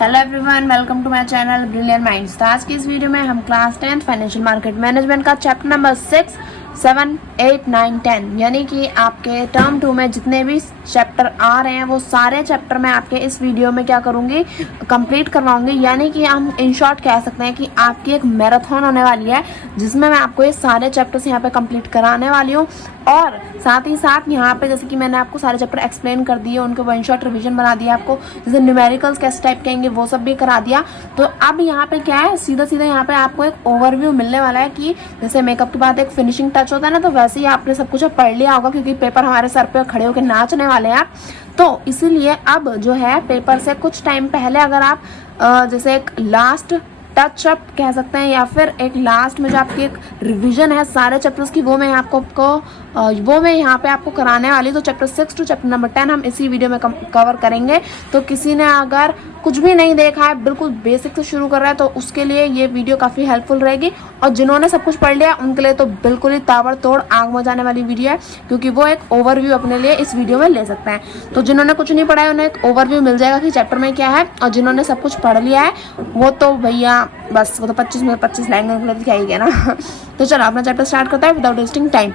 Hello everyone, welcome to my channel brilliant minds. तो आज की इस वीडियो में हम क्लास 10 फाइनेंशियल मार्केट मैनेजमेंट का चैप्टर नंबर 6, 7, 8, 9, 10 यानी कि आपके टर्म 2 में जितने भी चैप्टर आ रहे हैं वो सारे चैप्टर मैं आपके इस वीडियो में क्या करूँगी, कंप्लीट करवाऊंगी। यानी कि हम इन शॉर्ट कह सकते हैं कि आपकी एक मैराथन होने वाली है जिसमें मैं आपको ये सारे चैप्टर्स यहाँ पे कंप्लीट कराने वाली हूँ। और साथ ही साथ यहाँ पे जैसे कि मैंने आपको सारे चैप्टर एक्सप्लेन कर दिए, उनको वन शॉट रिवीजन बना दिया, आपको जैसे न्यूमेरिकल्स कैसे टाइप कहेंगे वो सब भी करा दिया। तो अब यहाँ पे क्या है, सीधा सीधा यहाँ पे आपको एक ओवरव्यू मिलने वाला है कि जैसे मेकअप के बाद एक फिनिशिंग टच होता है ना, तो वैसे ही आपने सब कुछ पढ़ लिया होगा क्योंकि पेपर हमारे सर पे खड़े होकर नाचने वाले हैं आप। तो इसीलिए अब जो है पेपर से कुछ टाइम पहले अगर आप जैसे एक लास्ट टच अप कह सकते हैं या फिर एक लास्ट में जो आपकी एक रिवीजन है सारे चैप्टर्स की, वो मैं यहाँ पे आपको कराने वाली। तो चैप्टर 6 टू चैप्टर नंबर 10 हम इसी वीडियो में कवर करेंगे। तो किसी ने अगर कुछ भी नहीं देखा है, बिल्कुल बेसिक से शुरू कर रहा है, तो उसके लिए ये वीडियो काफ़ी हेल्पफुल रहेगी। और जिन्होंने सब कुछ पढ़ लिया उनके लिए तो बिल्कुल ही ताबड़तोड़ आग मचाने वाली वीडियो है, क्योंकि वो एक ओवरव्यू अपने लिए इस वीडियो में ले सकते हैं। तो जिन्होंने कुछ नहीं पढ़ा है उन्हें एक ओवरव्यू मिल जाएगा कि चैप्टर में क्या है, और जिन्होंने सब कुछ पढ़ लिया है वो तो भैया बस वो तो 25 में 25 लाइन क्या ही कहना। तो चलो अपना चैप्टर स्टार्ट करता है विदाउट वेस्टिंग टाइम।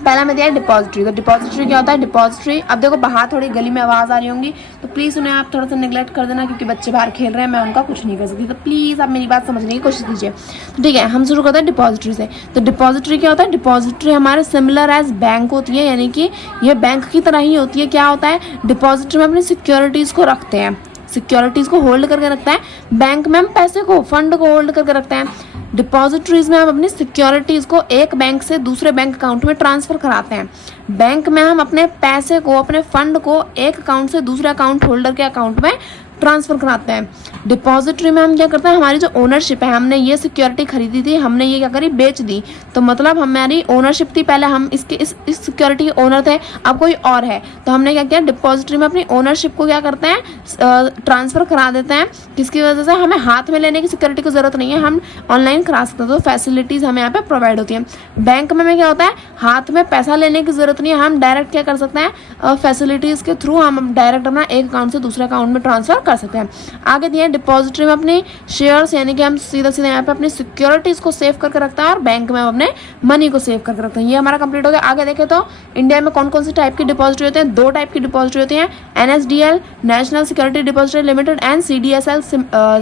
पहला में दिया है डिपॉजिटरी। तो डिपॉजिटरी क्या होता है? डिपॉजिटरी, अब देखो बाहर थोड़ी गली में आवाज़ आ रही होंगी तो प्लीज़ उन्हें आप थोड़ा सा निगलेक्ट कर देना, क्योंकि बच्चे बाहर खेल रहे हैं, मैं उनका कुछ नहीं कर सकती। तो प्लीज़ आप मेरी बात समझने की कोशिश कीजिए। तो ठीक है, हम शुरू करते हैं डिपॉजिटरी से। तो डिपॉजिटरी क्या होता है? डिपॉजिटरी हमारे सिमिलर एज बैंक होती है, यानी कि ये बैंक की तरह ही होती है। क्या होता है? डिपॉजिटरी में अपनी सिक्योरिटीज़ को रखते हैं, सिक्योरिटीज़ को होल्ड करके रखता है। बैंक में हम पैसे को, फंड को होल्ड करके रखते हैं। डिपॉजिटरीज में हम अपनी सिक्योरिटीज़ को एक बैंक से दूसरे बैंक अकाउंट में ट्रांसफ़र कराते हैं। बैंक में हम अपने पैसे को, अपने फंड को एक अकाउंट से दूसरे अकाउंट होल्डर के अकाउंट में ट्रांसफ़र कराते हैं। डिपॉजिटरी में हम क्या करते हैं, हमारी जो ओनरशिप है, हमने ये सिक्योरिटी खरीदी थी, हमने ये क्या करी, बेच दी, तो मतलब हमारी ओनरशिप थी, पहले हम इसके इस सिक्योरिटी के ओनर थे, अब कोई और है, तो हमने क्या किया, डिपॉजिटरी में अपनी ओनरशिप को क्या करते हैं, ट्रांसफ़र करा देते हैं। किसकी वजह से? हमें हाथ में लेने की सिक्योरिटी की ज़रूरत नहीं है, हम ऑनलाइन करा सकते हैं। तो फैसिलिटीज़ हमें यहाँ पे प्रोवाइड होती हैं। बैंक में क्या होता है, हाथ में पैसा लेने की ज़रूरत नहीं है, हम डायरेक्ट क्या कर सकते हैं, फैसिलिटीज़ के थ्रू हम डायरेक्ट अपना एक अकाउंट से दूसरे अकाउंट में ट्रांसफ़र कर सकते हैं। आगे दिए डिपॉजिटरी में अपने शेयर्स, यानी कि हम सीधा सीधा यहाँ पे अपनी सिक्योरिटीज़ को सेव करके रखते हैं, और बैंक में हम अपने मनी को सेव करके रखते हैं। ये हमारा कंप्लीट हो गया। आगे देखें तो इंडिया में कौन कौन सी टाइप की डिपॉजिटरी होते हैं? 2 टाइप की डिपॉजिटरी होती हैं, NSDL national security depository limited and CDSL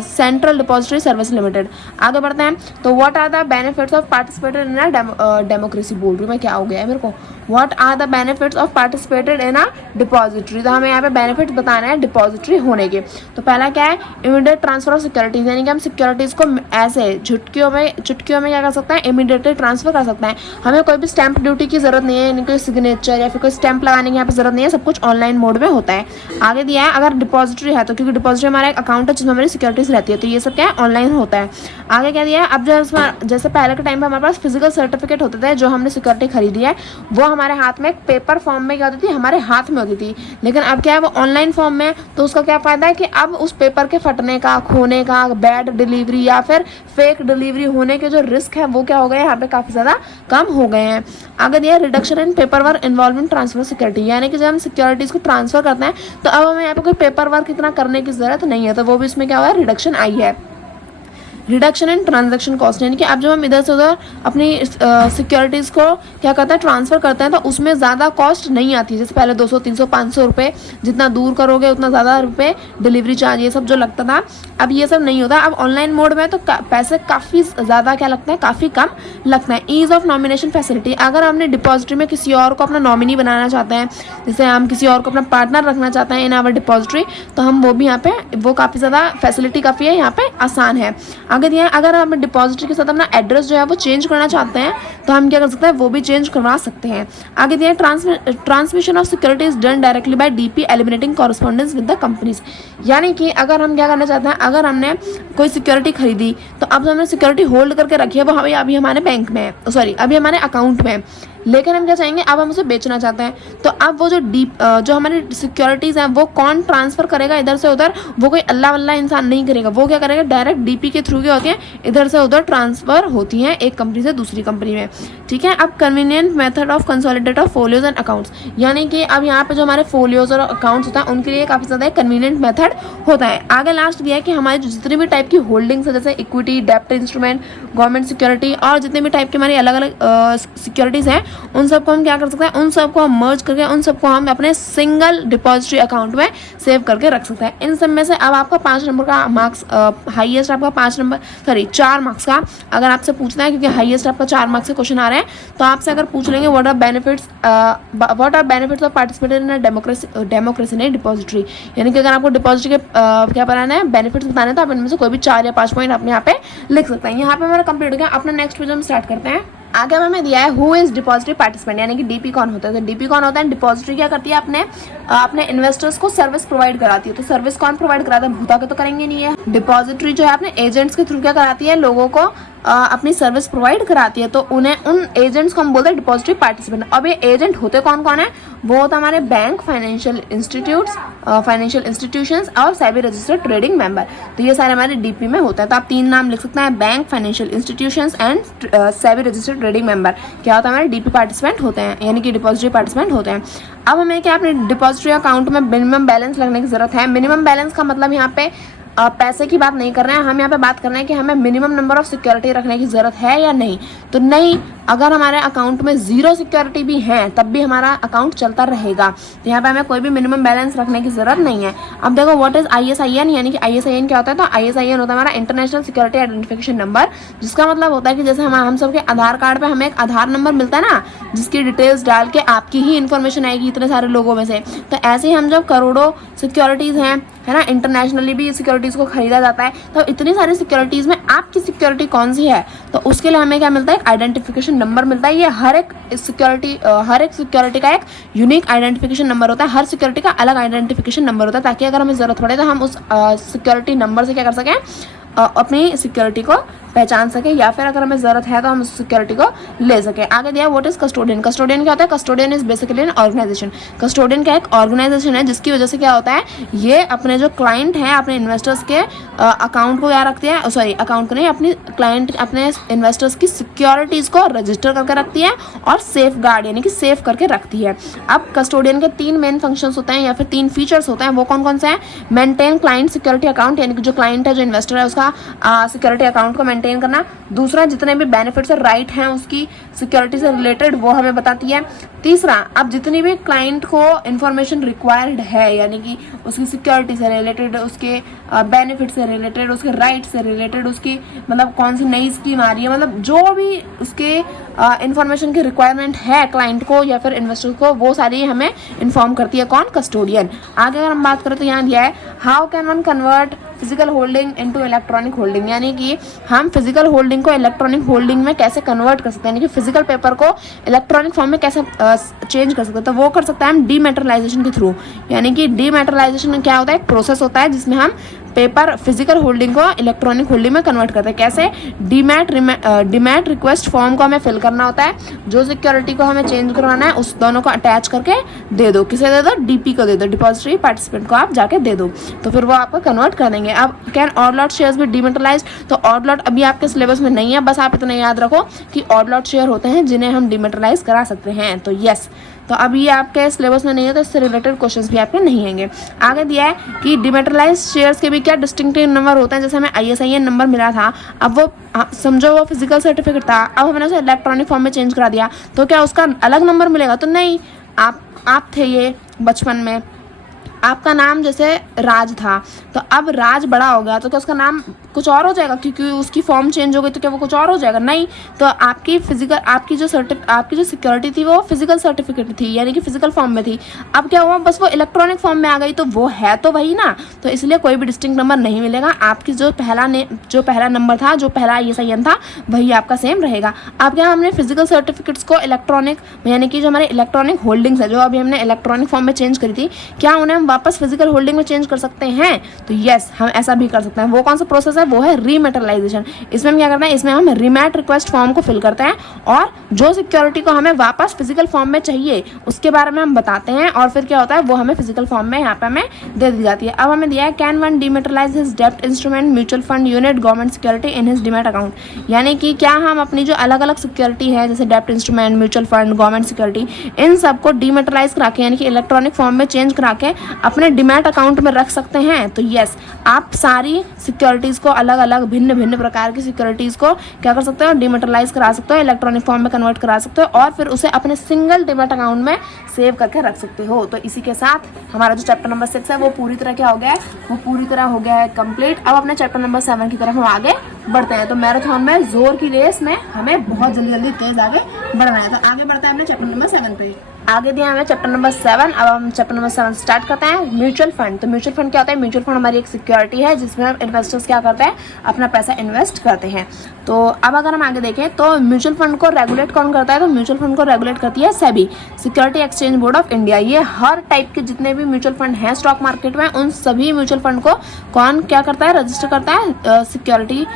central depository service limited. आगे बढ़ते हैं। तो what are the benefits of participated in a democracy, बोल रही हूँ मैं, क्या हो गया है मेरे को, what are the benefits of participated in a depository. तो हमें यहाँ पे बेनिफिट्स बताना है डिपॉजिटरी होने के। तो पहला क्या है, इमीडिएट ट्रांसफर ऑफ सिक्योरिटीज, यानी कि हम सिक्योरिटीज़ को ऐसे चुटकियों में क्या कर सकते हैं, इमीडिएटली ट्रांसफर कर सकते हैं। हमें कोई भी स्टैंप ड्यूटी की जरूरत नहीं है, यानी कोई सिग्नेचर या फिर कोई स्टैंप लगाने की यहाँ पे जरूरत नहीं है, सब कुछ ऑनलाइन मोड में होता है। आगे दिया है अगर डिपॉजिटरी है तो, क्योंकि डिपॉजिटरी हमारा एक अकाउंट है जिसमें हमारी सिक्योरिटीज रहती है, तो ये सब क्या है, ऑनलाइन होता है। आगे क्या दिया है, अब जैसे पहले के टाइम पर हमारे पास फिजिकल सर्टिफिकेट होते थे, जो हमने सिक्योरिटी खरीदी है वो हमारे हाथ में एक पेपर फॉर्म में क्या होती थी, हमारे हाथ में होती थी, लेकिन अब क्या है, वो ऑनलाइन फॉर्म में है। तो उसका क्या फायदा है कि अब उस पेपर के फटने का, खोने का, बैड डिलीवरी या फिर फेक डिलीवरी होने के जो रिस्क है वो क्या हो गए, यहाँ पे काफ़ी ज़्यादा कम हो गए हैं। आगे दिया reduction in paper work involving transfer security, यानी कि जब हम सिक्योरिटीज़ को ट्रांसफर करते हैं तो अब हमें यहाँ पे कोई पेपर वर्क इतना करने की ज़रूरत नहीं है, तो वो भी इसमें क्या हुआ है, रिडक्शन आई है। रिडक्शन इन ट्रांजैक्शन कॉस्ट, यानी कि अब जब हम इधर से उधर अपनी सिक्योरिटीज़ को क्या करते हैं, ट्रांसफ़र करते हैं, तो उसमें ज़्यादा कॉस्ट नहीं आती। जैसे पहले 200, 300, 500 रुपये, जितना दूर करोगे उतना ज़्यादा रुपये डिलीवरी चार्ज ये सब जो लगता था, अब ये सब नहीं होता। अब ऑनलाइन मोड में तो पैसे काफ़ी ज़्यादा क्या लगता है, काफ़ी कम लगता है। ईज़ ऑफ नॉमिनेशन फैसिलिटी, अगर हमने डिपॉजिटरी में किसी और को अपना नॉमिनी बनाना चाहते हैं, जैसे हम किसी और को अपना पार्टनर रखना चाहते हैं इन आवर डिपॉजिटरी, तो हम वो भी यहाँ पे, वो काफ़ी ज़्यादा फैसिलिटी काफ़ी है, यहाँ पे आसान है। आगे दिया है अगर हम डिपॉजिटरी के साथ अपना एड्रेस जो है वो चेंज करना चाहते हैं तो हम क्या कर सकते हैं, वो भी चेंज करवा सकते हैं। आगे दिया है transmission of securities done directly by DP eliminating correspondence with the companies, यानी कि अगर हम क्या करना चाहते हैं, अगर हमने कोई सिक्योरिटी खरीदी तो अब हमने सिक्योरिटी होल्ड करके रखी है, वो हमें अभी हमारे बैंक में है, सॉरी अभी हमारे अकाउंट में है, लेकिन हम क्या चाहेंगे, अब हम उसे बेचना चाहते हैं, तो अब वो जो हमारी सिक्योरिटीज़ हैं वो कौन ट्रांसफ़र करेगा इधर से उधर, वो कोई अल्लाह वल्लाह इंसान नहीं करेगा, वो क्या करेगा, डायरेक्ट डीपी के थ्रू क्या होती है, इधर से उधर ट्रांसफ़र होती हैं एक कंपनी से दूसरी कंपनी में, ठीक है। अब convenient method of consolidate of folios and accounts, यानी कि अब यहाँ पे जो हमारे फोलियोज और अकाउंट्स होता है उनके लिए काफ़ी ज़्यादा कन्वीनियंट मेथड होता है। आगे लास्ट दिया है कि हमारी जितनी भी टाइप की होल्डिंग्स है, जैसे इक्विटी, डेप्ट इंस्ट्रूमेंट, गवर्नमेंट सिक्योरिटी और जितने भी टाइप की हमारी अलग अलग सिक्योरिटीज़ हैं, उन सबको हम क्या कर सकते हैं, उन सबको हम मर्ज करके उन सबको हम अपने सिंगल डिपॉजिटरी अकाउंट में सेव करके रख सकते हैं। इन सब में से अब आपका 5 नंबर का मार्क्स, हाईएस्ट आपका 4 मार्क्स का अगर आपसे पूछना है, क्योंकि हाईएस्ट आपका 4 मार्क्स से क्वेश्चन आ रहे हैं, तो आपसे अगर पूछ लेंगे what are benefits of participating in democracy नहीं डिपॉजिटरी, यानी कि अगर आपको डिपॉजिटरी के क्या बनाना है, बेनिफिट्स बताने हैं, तो आप इनमें से कोई भी 4 या 5 पॉइंट अपने यहाँ पे लिख सकते हैं। यहाँ पे हमारा कंप्लीट हो गया। अपना नेक्स्ट पेज हम स्टार्ट करते हैं। आगे हमें दिया है हु इज डिपॉजिटरी पार्टिसिपेंट, यानी कि डीपी कौन होता है। तो डीपी कौन होता है, डिपॉजिटरी क्या करती है, अपने इन्वेस्टर्स को सर्विस प्रोवाइड कराती है। तो सर्विस कौन प्रोवाइड कराता है, भूता के तो करेंगे नहीं है। डिपॉजिटरी जो है अपने एजेंट्स के थ्रू क्या कराती है, लोगों को अपनी सर्विस प्रोवाइड कराती है, तो उन्हें उन एजेंट्स को हम बोलते हैं डिपॉजिटरी पार्टिसिपेंट। अब ये एजेंट होते कौन कौन है, वो होता हमारे बैंक, फाइनेंशियल इंस्टीट्यूशंस और सेबी रजिस्टर्ड ट्रेडिंग मेंबर। तो ये सारे हमारे डीपी में होता है। तो आप 3 नाम लिख सकते हैं, bank, financial institutions and SEBI registered trading member. क्या होता है, हमारे डीपी पार्टिसिपेंट होते हैं, यानी कि डिपॉजिटरी पार्टिसिपेंट होते हैं। अब हमें क्या, अपने डिपॉजिटरी अकाउंट में मिनिमम बैलेंस लगने की जरूरत है। मिनिमम बैलेंस का मतलब यहाँ पे पैसे की बात नहीं कर रहे हैं हम, यहाँ पे बात कर रहे हैं कि हमें मिनिमम नंबर ऑफ सिक्योरिटी रखने की ज़रूरत है या नहीं। तो नहीं, अगर हमारे अकाउंट में 0 सिक्योरिटी भी हैं तब भी हमारा अकाउंट चलता रहेगा। तो यहाँ पे हमें कोई भी मिनिमम बैलेंस रखने की ज़रूरत नहीं है। अब देखो व्हाट इज़ ISIN, यानी कि ISIN क्या होता है, तो ISIN होता है हमारा इंटरनेशनल सिक्योरिटी आइडेंटिफिकेशन नंबर, जिसका मतलब होता है कि जैसे हम सबके आधार कार्ड पे हमें एक आधार नंबर मिलता है ना, जिसकी डिटेल्स डाल के आपकी ही इन्फॉर्मेशन आएगी इतने सारे लोगों में से। तो ऐसे ही हम जब करोड़ों सिक्योरिटीज़ हैं, है ना, इंटरनेशनली भी सिक्योरिटीज़ को खरीदा जाता है, तो इतनी सारी सिक्योरिटीज़ में आपकी सिक्योरिटी कौन सी है, तो उसके लिए हमें क्या मिलता है, एक आइडेंटिफिकेशन नंबर मिलता है। ये हर एक सिक्योरिटी का एक यूनिक आइडेंटिफिकेशन नंबर होता है। हर सिक्योरिटी का अलग आइडेंटिफिकेशन नंबर होता है, ताकि अगर हमें ज़रूरत पड़े तो हम उस सिक्योरिटी नंबर से क्या कर सकें, अपनी सिक्योरिटी को पहचान सके, या फिर अगर हमें ज़रूरत है तो हम उस सिक्योरिटी को ले सके। आगे दिया व्हाट इज़ कस्टोडियन। कस्टोडियन क्या होता है, custodian is basically an organization. Custodian क्या एक ऑर्गेनाइजेशन है, जिसकी वजह से क्या होता है, ये अपने जो क्लाइंट हैं, अपने इन्वेस्टर्स के अकाउंट को क्या रखती है, अकाउंट को नहीं, अपने इन्वेस्टर्स की सिक्योरिटीज़ को रजिस्टर करके रखती है और सेफ गार्ड, यानी कि सेफ करके रखती है। अब कस्टोडियन के 3 मेन फंक्शंस होते हैं या फिर 3 फीचर्स होते हैं। वो कौन कौन से हैं, मेंटेन क्लाइंट सिक्योरिटी अकाउंट, यानी कि जो क्लाइंट है, जो इन्वेस्टर है, उसका सिक्योरिटी अकाउंट को मेंटेन करना। दूसरा, जितने भी बेनिफिट्स और राइट हैं उसकी सिक्योरिटी से रिलेटेड, वो हमें बताती है। तीसरा, अब जितनी भी क्लाइंट को इन्फॉर्मेशन रिक्वायर्ड है, यानी कि उसकी सिक्योरिटी से रिलेटेड, उसके बेनिफिट से रिलेटेड, उसके राइट से रिलेटेड, उसकी मतलब कौन सी नई स्कीम आ रही है, मतलब जो भी उसके इन्फॉर्मेशन की रिक्वायरमेंट है क्लाइंट को या फिर इन्वेस्टर को, वो सारी हमें इन्फॉर्म करती है कौन, कस्टोडियन। आगे अगर हम बात करें तो यहाँ दिया है how can one convert physical holding into electronic holding, यानी कि हम फिजिकल होल्डिंग को इलेक्ट्रॉनिक होल्डिंग में कैसे कन्वर्ट कर सकते हैं, यानी कि फिजिकल पेपर को इलेक्ट्रॉनिक फॉर्म में कैसे चेंज कर सकते हैं। तो वो कर सकते हैं हम डीमेटेरियलाइजेशन के थ्रू, यानी कि डीमेटेरियलाइजेशन क्या होता है, एक प्रोसेस होता है जिसमें हम पेपर फिजिकल होल्डिंग को इलेक्ट्रॉनिक होल्डिंग में कन्वर्ट करते हैं। कैसे, डीमैट रिक्वेस्ट फॉर्म को हमें फिल करना होता है, जो सिक्योरिटी को हमें चेंज करवाना है उस दोनों को अटैच करके दे दो। किसे दे दो, डीपी को दे दो, डिपॉजिटरी पार्टिसिपेंट को आप जाके दे दो, तो फिर वो आपको कन्वर्ट कर देंगे। अब कैन ऑड लॉट शेयर्स भी डीमेटेरियलाइज, तो ऑड लॉट अभी आपके सिलेबस में नहीं है, बस आप इतना याद रखो कि ऑड लॉट शेयर होते हैं जिन्हें हम डीमेटेरियलाइज करा सकते हैं। तो यस, तो अब ये आपके सिलेबस में नहीं है, तो इससे रिलेटेड क्वेश्चंस भी आपके नहीं आएंगे। आगे दिया है कि डीमेटेरियलाइज शेयर्स के भी क्या डिस्टिंक्टिव नंबर होते हैं, जैसे हमें ISIN नंबर मिला था, अब वो समझो वो फिजिकल सर्टिफिकेट था, अब हमने उसे इलेक्ट्रॉनिक फॉर्म में चेंज करा दिया, तो क्या उसका अलग नंबर मिलेगा, तो नहीं। आप थे ये बचपन में, आपका नाम जैसे राज था, तो अब राज बड़ा हो गया, तो क्या उसका नाम कुछ और हो जाएगा, क्योंकि उसकी फॉर्म चेंज हो गई, तो क्या वो कुछ और हो जाएगा, नहीं। तो आपकी जो सिक्योरिटी थी वो फिजिकल सर्टिफिकेट थी, यानी कि फिजिकल फॉर्म में थी, अब क्या हुआ, बस वो इलेक्ट्रॉनिक फॉर्म में आ गई, तो वो है तो वही ना, तो इसलिए कोई भी डिस्टिंक्ट नंबर नहीं मिलेगा। आपकी जो पहला नंबर था, जो पहला ISIN था, वही आपका सेम रहेगा। अब क्या, हमने फिजिकल सर्टिफिकेट्स को इलेक्ट्रॉनिक, यानी कि जो हमारे इलेक्ट्रॉनिक होल्डिंग्स है, जो अभी हमने इलेक्ट्रॉनिक फॉर्म में चेंज करी थी, क्या उन्हें हम हम वापस फिजिकल होल्डिंग में चेंज कर सकते हैं? तो यस, हम ऐसा भी कर सकते हैं। वो कौन सा प्रोसेस है? वो है रीमेटलाइजेशन। इसमें हम क्या करते हैं, इसमें हम रीमैट रिक्वेस्ट फॉर्म को फिल करते हैं और जो सिक्योरिटी को हमें वापस फिजिकल फॉर्म में चाहिए उसके बारे में हम बताते हैं और फिर क्या होता है, वो हमें फिजिकल फॉर्म में यहाँ पे हमें दे दी जाती है। अब हमें दिया है कैन वन डीमेटलाइज हिज डेप्ट instrument, mutual fund unit, government security in his demat account. यानी कि क्या हम अपनी जो अलग अलग सिक्योरिटी है जैसे डेप्ट instrument, mutual fund, government security, इन सबको डीमेटलाइज करा के यानी कि इलेक्ट्रॉनिक फॉर्म में चेंज करा के अपने डीमैट अकाउंट में रख सकते हैं? तो यस, आप सारी सिक्योरिटीज़ को अलग अलग भिन्न भिन्न प्रकार की सिक्योरिटीज़ को क्या कर सकते हो, डीमेटलाइज करा सकते हो, इलेक्ट्रॉनिक फॉर्म में कन्वर्ट करा सकते हो और फिर उसे अपने सिंगल डीमैट अकाउंट में सेव करके रख सकते हो। तो इसी के साथ हमारा जो चैप्टर नंबर 6 है वो पूरी तरह क्या हो गया है, वो पूरी तरह हो गया है कंप्लीट। अब अपने चैप्टर नंबर 7 की तरफ हम आगे बढ़ते हैं। तो मैराथन में जोर की रेस में हमें बहुत जल्दी जल्दी तेज आगे बढ़ना है। तो आगे बढ़ते हैं अपने चैप्टर नंबर 7 पे। आगे दिया हमें चैप्टर नंबर 7। अब हम चैप्टर नंबर 7 स्टार्ट करते हैं। Mutual fund. तो म्यूचुअल फंड क्या होता है? म्यूचुअल फंड हमारी एक सिक्योरिटी है जिसमें हम इन्वेस्टर्स क्या करते हैं, अपना पैसा इन्वेस्ट करते हैं। तो अब अगर हम आगे देखें तो म्यूचुअल फंड को रेगुलेट कौन करता है? तो म्यूचुअल फंड को रेगुलेट करती है SEBI, security exchange board of India. ये हर टाइप के जितने भी म्यूचुअल फंड हैं स्टॉक मार्केट में, उन सभी म्यूचुअल फंड को कौन क्या करता है, रजिस्टर करता है? Securities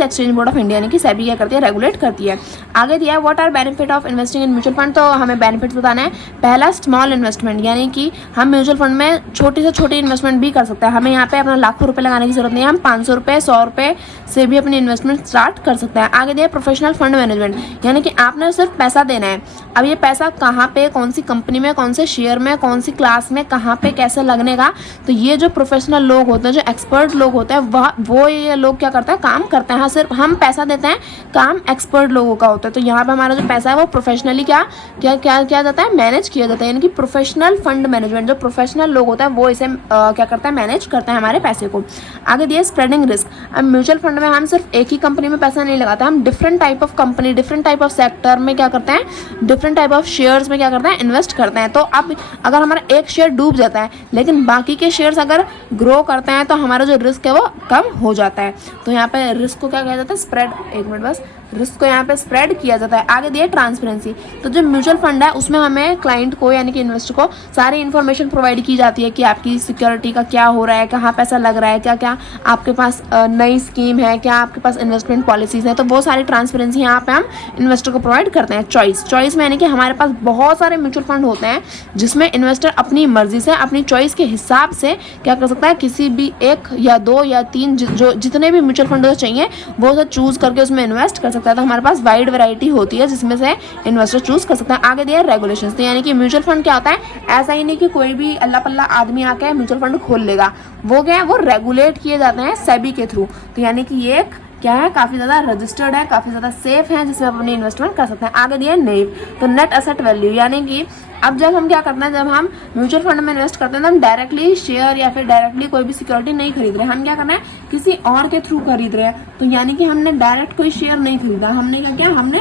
exchange board of India यानी कि सेबी क्या करती है, रेगुलेट करती है। आगे दिया है what are benefit of investing in mutual fund. तो हमें बेनिफिट्स बताना है। पहला, स्मॉल इन्वेस्टमेंट, यानी कि हम म्यूचुअल फंड में छोटी से छोटी इन्वेस्टमेंट भी कर सकते हैं। हमें यहाँ पे अपना लाखों रुपए लगाने की जरूरत नहीं है, हम 500 रुपये 100 रुपये से भी अपनी इन्वेस्टमेंट स्टार्ट कर सकते हैं। आगे दिया प्रोफेशनल फंड मैनेजमेंट, यानी कि आपने सिर्फ पैसा देना है। अब ये पैसा कहाँ पे, कौन सी कंपनी में, कौन से शेयर में, कौन सी क्लास में, कहाँ पे कैसे लगने का, तो ये जो प्रोफेशनल लोग होते हैं, जो एक्सपर्ट लोग होते हैं, वो ये लोग क्या करते हैं, काम करते हैं। हाँ, सिर्फ हम पैसा देते हैं, काम एक्सपर्ट लोगों का होता है। तो यहाँ पे हमारा जो पैसा है वो प्रोफेशनली क्या जाता है, मैनेज किया जाता है। यानी कि प्रोफेशनल फंड मैनेजमेंट, जो प्रोफेशनल लोग होते हैं वो इसे क्या करता है, मैनेज करते हैं हमारे पैसे को। आगे दिए स्प्रेडिंग रिस्क। अब म्यूचुअल फंड में हम सिर्फ एक ही कंपनी में पैसा नहीं लगाते, हम different type of company, different type of sector में क्या करते हैं, डिफरेंट टाइप ऑफ शेयर्स में क्या करते हैं, इन्वेस्ट करते हैं। तो अब अगर हमारा एक शेयर डूब जाता है लेकिन बाकी के शेयर्स अगर ग्रो करते हैं तो हमारा जो रिस्क है वो कम हो जाता है। तो यहाँ पे रिस्क को क्या कहा जाता है, स्प्रेड, एक मिनट बस, रिस्क को यहाँ पे स्प्रेड किया जाता है। आगे दिए ट्रांसपेरेंसी। तो जो म्यूचुअल फंड है उसमें हमें क्लाइंट को यानी कि इन्वेस्टर को सारी इन्फॉर्मेशन प्रोवाइड की जाती है कि आपकी सिक्योरिटी का क्या हो रहा है, कहाँ पैसा लग रहा है, क्या क्या आपके पास नई स्कीम है, क्या आपके पास इन्वेस्टमेंट पॉलिसीज है। तो वो सारी ट्रांसपेरेंसी यहाँ पे हम इन्वेस्टर को प्रोवाइड करते हैं। चॉइस में यानी कि हमारे पास बहुत सारे म्यूचुअल फंड होते हैं जिसमें इन्वेस्टर अपनी मर्जी से, अपनी चॉइस के हिसाब से क्या कर सकता है, किसी भी एक या दो या तीन जो जितने भी म्यूचुअल फंड चाहिए वो उसे चूज करके उसमें इन्वेस्ट कर सकता है। तो हमारे पास वाइड वैरायटी होती है जिसमें से इन्वेस्टर चूज कर सकता है। आगे दिया रेगुलेशंस। तो यानी कि म्यूचुअल फंड क्या होता है, ऐसा ही नहीं कि कोई भी अल्लाह पल्ला आदमी आके म्यूचुअल फंड खोल लेगा। वो क्या है, वो रेगुलेट किए जाते हैं सेबी के थ्रू। तो यानी कि ये क्या है, काफ़ी ज़्यादा रजिस्टर्ड है, काफ़ी ज़्यादा सेफ है, जिसमें आप अपनी इन्वेस्टमेंट कर सकते हैं। आगे दिया नेव। तो नेट एसेट वैल्यू, यानी कि अब जब हम क्या करते हैं, जब हम म्यूचुअल फंड में इन्वेस्ट करते हैं तो हम डायरेक्टली शेयर या फिर डायरेक्टली कोई भी सिक्योरिटी नहीं खरीद रहे, हम क्या करना है, किसी और के थ्रू खरीद रहे हैं। तो यानी कि हमने डायरेक्ट कोई शेयर नहीं खरीदा, हमने क्या किया, हमने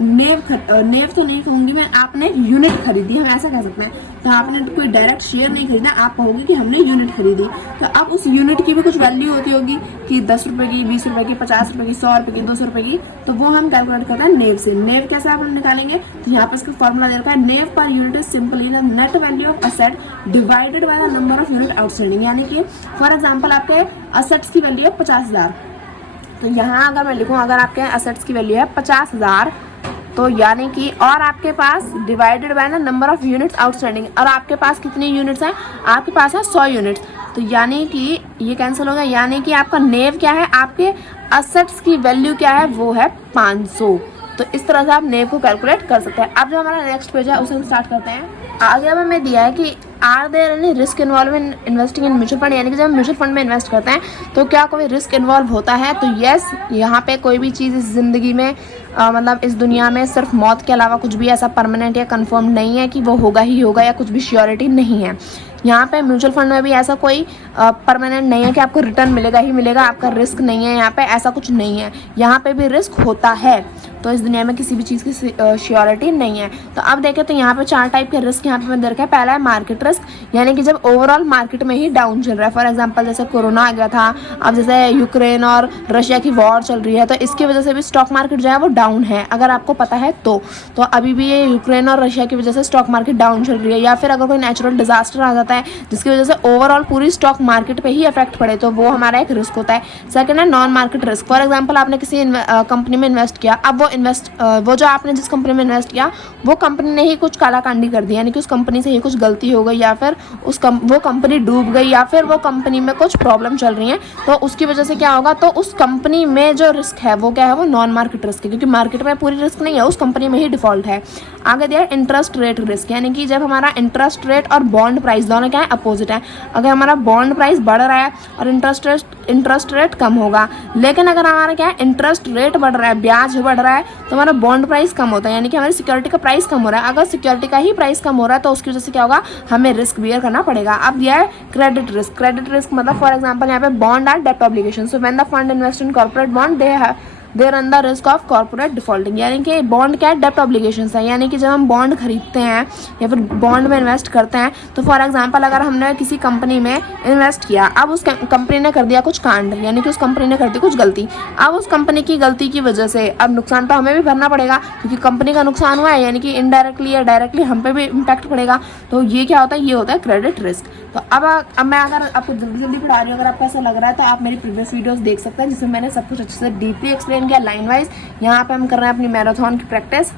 नेव तो नहीं कहूँगी मैं, आपने यूनिट खरीदी, हम ऐसा कह सकते हैं। तो आपने कोई डायरेक्ट शेयर नहीं खरीदा, आप कहोगे कि हमने यूनिट खरीदी। तो अब उस यूनिट की भी कुछ वैल्यू होती होगी कि 10 रुपये की, 20 रुपये की, 50 रुपये की, 100 रुपये की, 200 रुपये की। तो वो हम कैलकुलेट करते हैं नेव से। नेव कैसे आप निकालेंगे, तो यहाँ पर इसका फॉर्मूला दे रखा है, NAV per unit is simply the net value of asset divided by the number of unit outstanding. यानी कि फॉर एग्जांपल आपके असेट्स की वैल्यू है 50,000, तो यहाँ अगर मैं लिखूँ, अगर आपके असेट्स की वैल्यू है 50,000, तो यानी कि और आपके पास divided by the number of units outstanding, और आपके पास कितनी यूनिट्स हैं, आपके पास है 100 यूनिट्स। तो यानी कि ये कैंसिल हो गया, यानी कि आपका नेव क्या है, आपके असेट्स की वैल्यू क्या है, वो है 500। तो इस तरह से आप नेव को कैलकुलेट कर सकते हैं। अब जो हमारा नेक्स्ट पेज है उसे हम स्टार्ट करते हैं। आगे अब हमें दिया है कि are there any risk involve in investing in mutual fund, यानी कि जब हम म्यूचुअल फंड में इन्वेस्ट करते हैं तो क्या कोई रिस्क इन्वॉल्व होता है। तो यस, यहाँ पे कोई भी चीज़ इस ज़िंदगी में मतलब इस दुनिया में सिर्फ मौत के अलावा कुछ भी ऐसा परमानेंट या कंफर्म नहीं है कि वो होगा ही होगा, या कुछ भी श्योरिटी नहीं है। यहाँ पे म्यूचुअल फंड में भी ऐसा कोई परमानेंट नहीं है कि आपको रिटर्न मिलेगा ही मिलेगा, आपका रिस्क नहीं है यहाँ पे, ऐसा कुछ नहीं है। यहाँ पे भी रिस्क होता है, तो इस दुनिया में किसी भी चीज़ की श्योरिटी नहीं है। तो अब देखें तो यहाँ पे 4 टाइप के रिस्क यहाँ पे मैंने रखा है। पहला है मार्केट रिस्क, यानी कि जब ओवरऑल मार्केट में ही डाउन चल रहा है। फॉर एग्जांपल जैसे कोरोना आ गया था, अब जैसे यूक्रेन और रशिया की वॉर चल रही है, तो इसकी वजह से भी स्टॉक मार्केट जो है वो डाउन है, अगर आपको पता है तो अभी भी ये यूक्रेन और रशिया की वजह से स्टॉक मार्केट डाउन चल रही है। या फिर अगर कोई नेचुरल डिजास्टर आ जाता है जिसकी वजह से ओवरऑल पूरी स्टॉक मार्केट पे ही इफेक्ट पड़े, तो वो हमारा एक रिस्क होता है। सेकंड है non market risk. For example आपने किसी कंपनी में इन्वेस्ट किया, अब वो जो आपने जिस कंपनी में इन्वेस्ट किया वो कंपनी ने ही कुछ कालाकांडी कर दी, यानी कि उस कंपनी से ही कुछ गलती हो गई, या फिर वो कंपनी डूब गई, या फिर वो कंपनी में कुछ प्रॉब्लम चल रही है, तो उसकी वजह से क्या होगा, तो उस कंपनी में जो रिस्क है वो क्या है, वो नॉन मार्केट रिस्क है, क्योंकि मार्केट में पूरी रिस्क नहीं है, उस कंपनी में ही डिफॉल्ट है। आगे दिया इंटरेस्ट रेट रिस्क, यानी कि जब हमारा इंटरेस्ट रेट और बॉन्ड प्राइस दोनों क्या है, अपोजिट है। अगर हमारा बॉन्ड प्राइस बढ़ रहा है और इंटरेस्ट रेट कम होगा, लेकिन अगर हमारा क्या है, इंटरेस्ट रेट बढ़ रहा है, ब्याज बढ़ रहा है, तो हमारा बॉन्ड प्राइस कम होता है, यानी कि हमारी सिक्योरिटी का प्राइस कम हो रहा है। अगर सिक्योरिटी का ही प्राइस कम हो रहा है तो उसकी वजह से क्या होगा, हमें रिस्क बियर करना पड़ेगा। अब दिया है क्रेडिट रिस्क। क्रेडिट रिस्क मतलब फॉर एग्जांपल यहाँ पे bond or debt obligation, so when the fund invest in corporate bond they run the risk of corporate defaulting, यानी कि बॉन्ड क्या है, डेट ऑब्लिगेशन है, यानी कि जब हम बॉन्ड खरीदते हैं या फिर बॉन्ड में इन्वेस्ट करते हैं, तो फॉर एग्जांपल अगर हमने किसी कंपनी में इन्वेस्ट किया, अब उस कंपनी ने कर दिया कुछ कांड, यानी कि उस कंपनी ने कर दी कुछ गलती, अब उस कंपनी की गलती की वजह से अब नुकसान तो हमें भी भरना पड़ेगा, क्योंकि कंपनी का नुकसान हुआ है, यानी कि इनडायरेक्टली या डायरेक्टली हम पे भी इम्पैक्ट पड़ेगा। तो ये क्या होता है, ये होता है क्रेडिट रिस्क। तो अब मैं अगर आपको जल्दी जल्दी पढ़ा रही हूँ, अगर आपको ऐसा लग रहा है तो आप मेरी प्रीवियस वीडियोस देख सकते हैं, जिसमें मैंने सब कुछ अच्छे से डीपली एक्सप्लेन किया लाइन वाइज। यहाँ पे हम कर रहे हैं अपनी मैराथन की प्रैक्टिस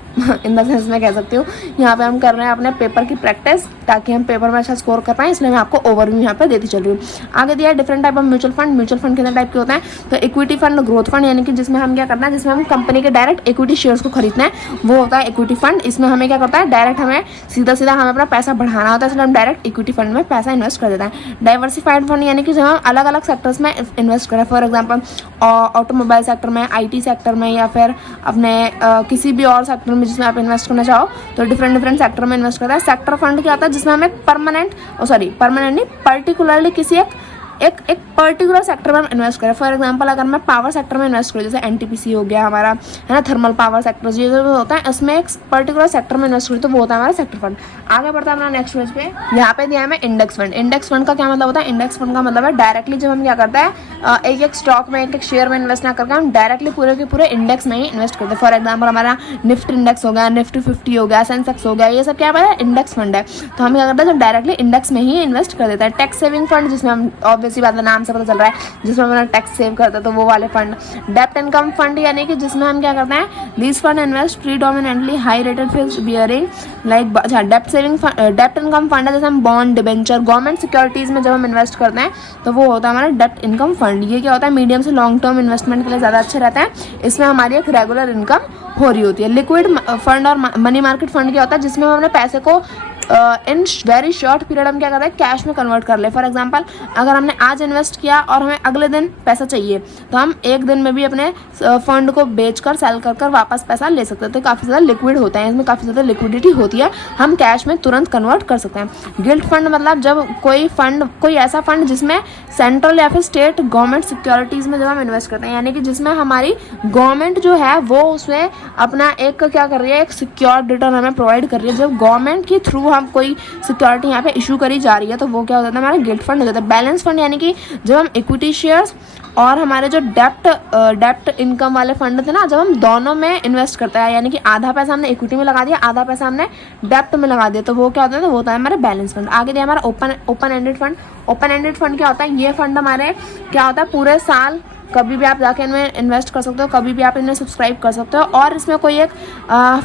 इन द सेंस मैं कह सकती हूँ, यहाँ पे हम कर रहे हैं अपने पेपर की प्रैक्टिस, ताकि हम पेपर में अच्छा स्कोर कर पाएँ, इसलिए मैं आपको ओवरव्यू यहाँ पे देती चल रही हूँ। आगे दिया है different type of mutual fund. Mutual fund कितने टाइप के होते हैं, तो इक्विटी फंड, ग्रोथ फंड, यानी कि जिसमें हम क्या करना है, जिसमें हम कंपनी के डायरेक्ट इक्विटी शेयर्स को खरीदना है, वो होता है इक्विटी फंड। इसमें हमें क्या करता है, डायरेक्ट हमें सीधा हमें अपना पैसा बढ़ाना होता है, इसलिए हम डायरेक्ट इक्विटी फंड में पैसा इन्वेस्ट कर देता है। डाइवर्सिफाइड फंड, यानी कि जब हम अलग अलग सेक्टर्स में इन्वेस्ट करें, फॉर एग्जांपल ऑटोमोबाइल सेक्टर में, आईटी सेक्टर में, या फिर अपने किसी भी और सेक्टर में जिसमें आप इन्वेस्ट करना चाहो, तो डिफरेंट सेक्टर में इन्वेस्ट करता है। सेक्टर फंड क्या होता है, जिसमें हमें परमानेंट नहीं, पर्टिकुलरली किसी एक पर्टिकुलर सेक्टर में इन्वेस्ट करें। फॉर एग्जांपल अगर मैं पावर सेक्टर में इन्वेस्ट करूँ, जैसे एनटीपीसी हो गया हमारा, है ना, थर्मल पावर सेक्टर, ये जो होता है इसमें एक पर्टिकुलर सेक्टर में इन्वेस्ट करूँ, तो वो होता है हमारा सेक्टर फंड। आगे बढ़ता है हमारा नेक्स्ट पेज पे, यहाँ पे दिया है मैं इंडेक्स फंड। इंडेक्स फंड का क्या मतलब होता है, इंडेक्स फंड का मतलब है डायरेक्टली जब हम क्या करते हैं, एक स्टॉक में, एक शेयर में इन्वेस्ट ना करके हम डायरेक्टली पूरे के पूरे इंडेक्स में ही इन्वेस्ट करते हैं। फॉर एग्जाम्पल हमारा निफ्टी इंडेक्स हो गया, निफ्टी 50 हो गया, सेंसेक्स हो गया, ये सब क्या है, इंडेक्स फंड है। तो हम क्या करते हैं, जब डायरेक्टली इंडेक्स में ही इन्वेस्ट कर देता है। टैक्स सेविंग फंड, जिसमें हम ऑब्वियसली बात है, नाम से पता चल रहा है, जिसमें हमारा टैक्स सेव करता है, तो वो वाले फंड। डेप्ट इनकम फंड, यानी कि जिसमें हम क्या करते हैं, this fund invest predominantly high rated fixed bearing like, अच्छा, डेप्ट इनकम फंड है, जैसे हम बॉन्ड, डिबेंचर, गवर्नमेंट सिक्योरिटीज में जब हम इन्वेस्ट करते हैं, तो वो होता है हमारा डेप्ट इनकम फंड। ये क्या होता है, मीडियम से लॉन्ग टर्म इन्वेस्टमेंट के लिए ज़्यादा अच्छा रहता है, इसमें हमारी एक रेगुलर इनकम हो रही होती है। लिक्विड फंड और मनी मार्केट फंड क्या होता है, जिसमें हम अपने पैसे को इन वेरी शॉर्ट पीरियड हम क्या करते हैं, कैश में कन्वर्ट कर ले। फॉर एग्जांपल अगर हमने आज इन्वेस्ट किया और हमें अगले दिन पैसा चाहिए, तो हम एक दिन में भी अपने फंड को बेचकर, सेल कर वापस पैसा ले सकते हैं। तो काफ़ी ज़्यादा लिक्विड होता है, इसमें काफ़ी ज़्यादा लिक्विडिटी होती है, हम कैश में तुरंत कन्वर्ट कर सकते हैं। गिल्ट फंड मतलब जब कोई ऐसा फंड जिसमें सेंट्रल या फिर स्टेट गवर्नमेंट सिक्योरिटीज़ में जब हम इन्वेस्ट करते हैं, यानी कि जिसमें हमारी गवर्नमेंट जो है वो उसमें अपना एक क्या कर रही है, एक सिक्योर रिटर्न हमें प्रोवाइड कर रही है। जब गवर्नमेंट के थ्रू हम कोई सिक्योरिटी यहाँ पे इशू करी जा रही है, तो वो क्या हो जाता है, हमारा गिल्ट फंड हो जाता है। बैलेंस फंड, यानी कि जब हम इक्विटी शेयर्स और हमारे जो डेप्ट इनकम वाले फंड थे ना, जब हम दोनों में इन्वेस्ट करते हैं, यानी कि आधा पैसा हमने इक्विटी में लगा दिया, आधा पैसा हमने डेप्ट में लगा दिया, तो वो क्या होता है, तो वो होता है हमारा बैलेंस फंड। आगे दिया हमारा open ended fund. Open ended fund क्या होता है, ये फंड हमारे क्या होता है, पूरे साल कभी भी आप जाके इनमें इन्वेस्ट कर सकते हो, कभी भी आप इन्हें सब्सक्राइब कर सकते हो, और इसमें कोई एक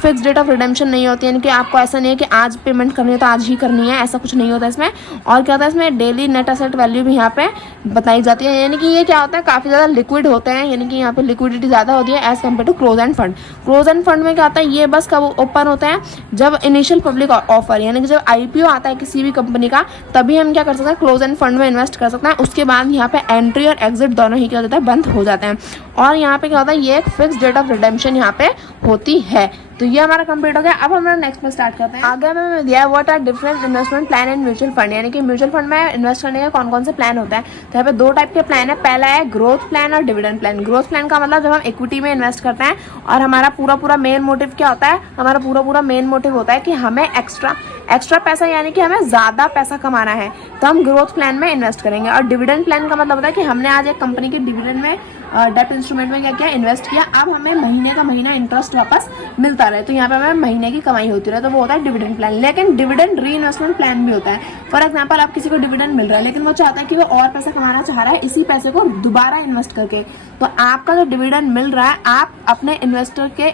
फिक्स डेट ऑफ रिडेम्पशन नहीं होती, यानी कि आपको ऐसा नहीं है कि आज पेमेंट करनी है तो आज ही करनी है, ऐसा कुछ नहीं होता इसमें। और क्या होता है, इसमें डेली नेट एसेट वैल्यू भी यहाँ पे बताई जाती है, यानी कि ये क्या होता है, काफ़ी ज़्यादा लिक्विड होते हैं, यानी कि यहाँ पे लिक्विडिटी ज़्यादा होती है as compare to close end fund. Close end fund में क्या होता है, ये बस कब ओपन होते हैं, जब इनिशियल पब्लिक ऑफर, यानी कि जब IPO आता है किसी भी कंपनी का, तभी हम क्या कर सकते हैं, क्लोज एंड फंड में इन्वेस्ट कर सकते हैं। उसके बाद यहाँ पे एंट्री और एग्जिट दोनों ही क्या हो जाता है, बंद हो जाते हैं। और यहाँ पे क्या होता है, ये एक फिक्स डेट ऑफ रिडेम्पशन यहाँ पे होती है। तो ये हमारा कंप्लीट हो गया। अब हम नेक्स्ट में स्टार्ट करते हैं। आगे हमें दिया है what are different investment plan in mutual fund, यानी कि म्यूचुअल फंड में इन्वेस्ट करने के कौन कौन से प्लान होता है। तो यहाँ पे दो टाइप के प्लान है। पहला है ग्रोथ प्लान और डिविडेंड प्लान। ग्रोथ प्लान का मतलब जब हम इक्विटी में इन्वेस्ट करते हैं और हमारा पूरा मेन मोटिव क्या होता है, हमारा पूरा मेन मोटिव होता है कि हमें एक्स्ट्रा पैसा, यानी कि हमें ज़्यादा पैसा कमाना है, तो हम ग्रोथ प्लान में इन्वेस्ट करेंगे। और डिविडेंड प्लान का मतलब होता है कि हमने आज एक कंपनी के डिविडेंड में डेट इंस्ट्रूमेंट में क्या किया, इन्वेस्ट किया, अब हमें महीने का महीना इंटरेस्ट वापस मिलता रहे, तो यहाँ पे हमें महीने की कमाई होती रहे, तो वो होता है डिविडेंड प्लान। लेकिन डिविडेंड री इन्वेस्टमेंट प्लान भी होता है। फॉर एग्जाम्पल, आप किसी को डिविडेंड मिल रहा है लेकिन वो चाहता है कि वो और पैसा कमाना चाह रहा है इसी पैसे को दोबारा इन्वेस्ट करके, तो आपका जो डिविडेंड मिल रहा है आप अपने इन्वेस्टर के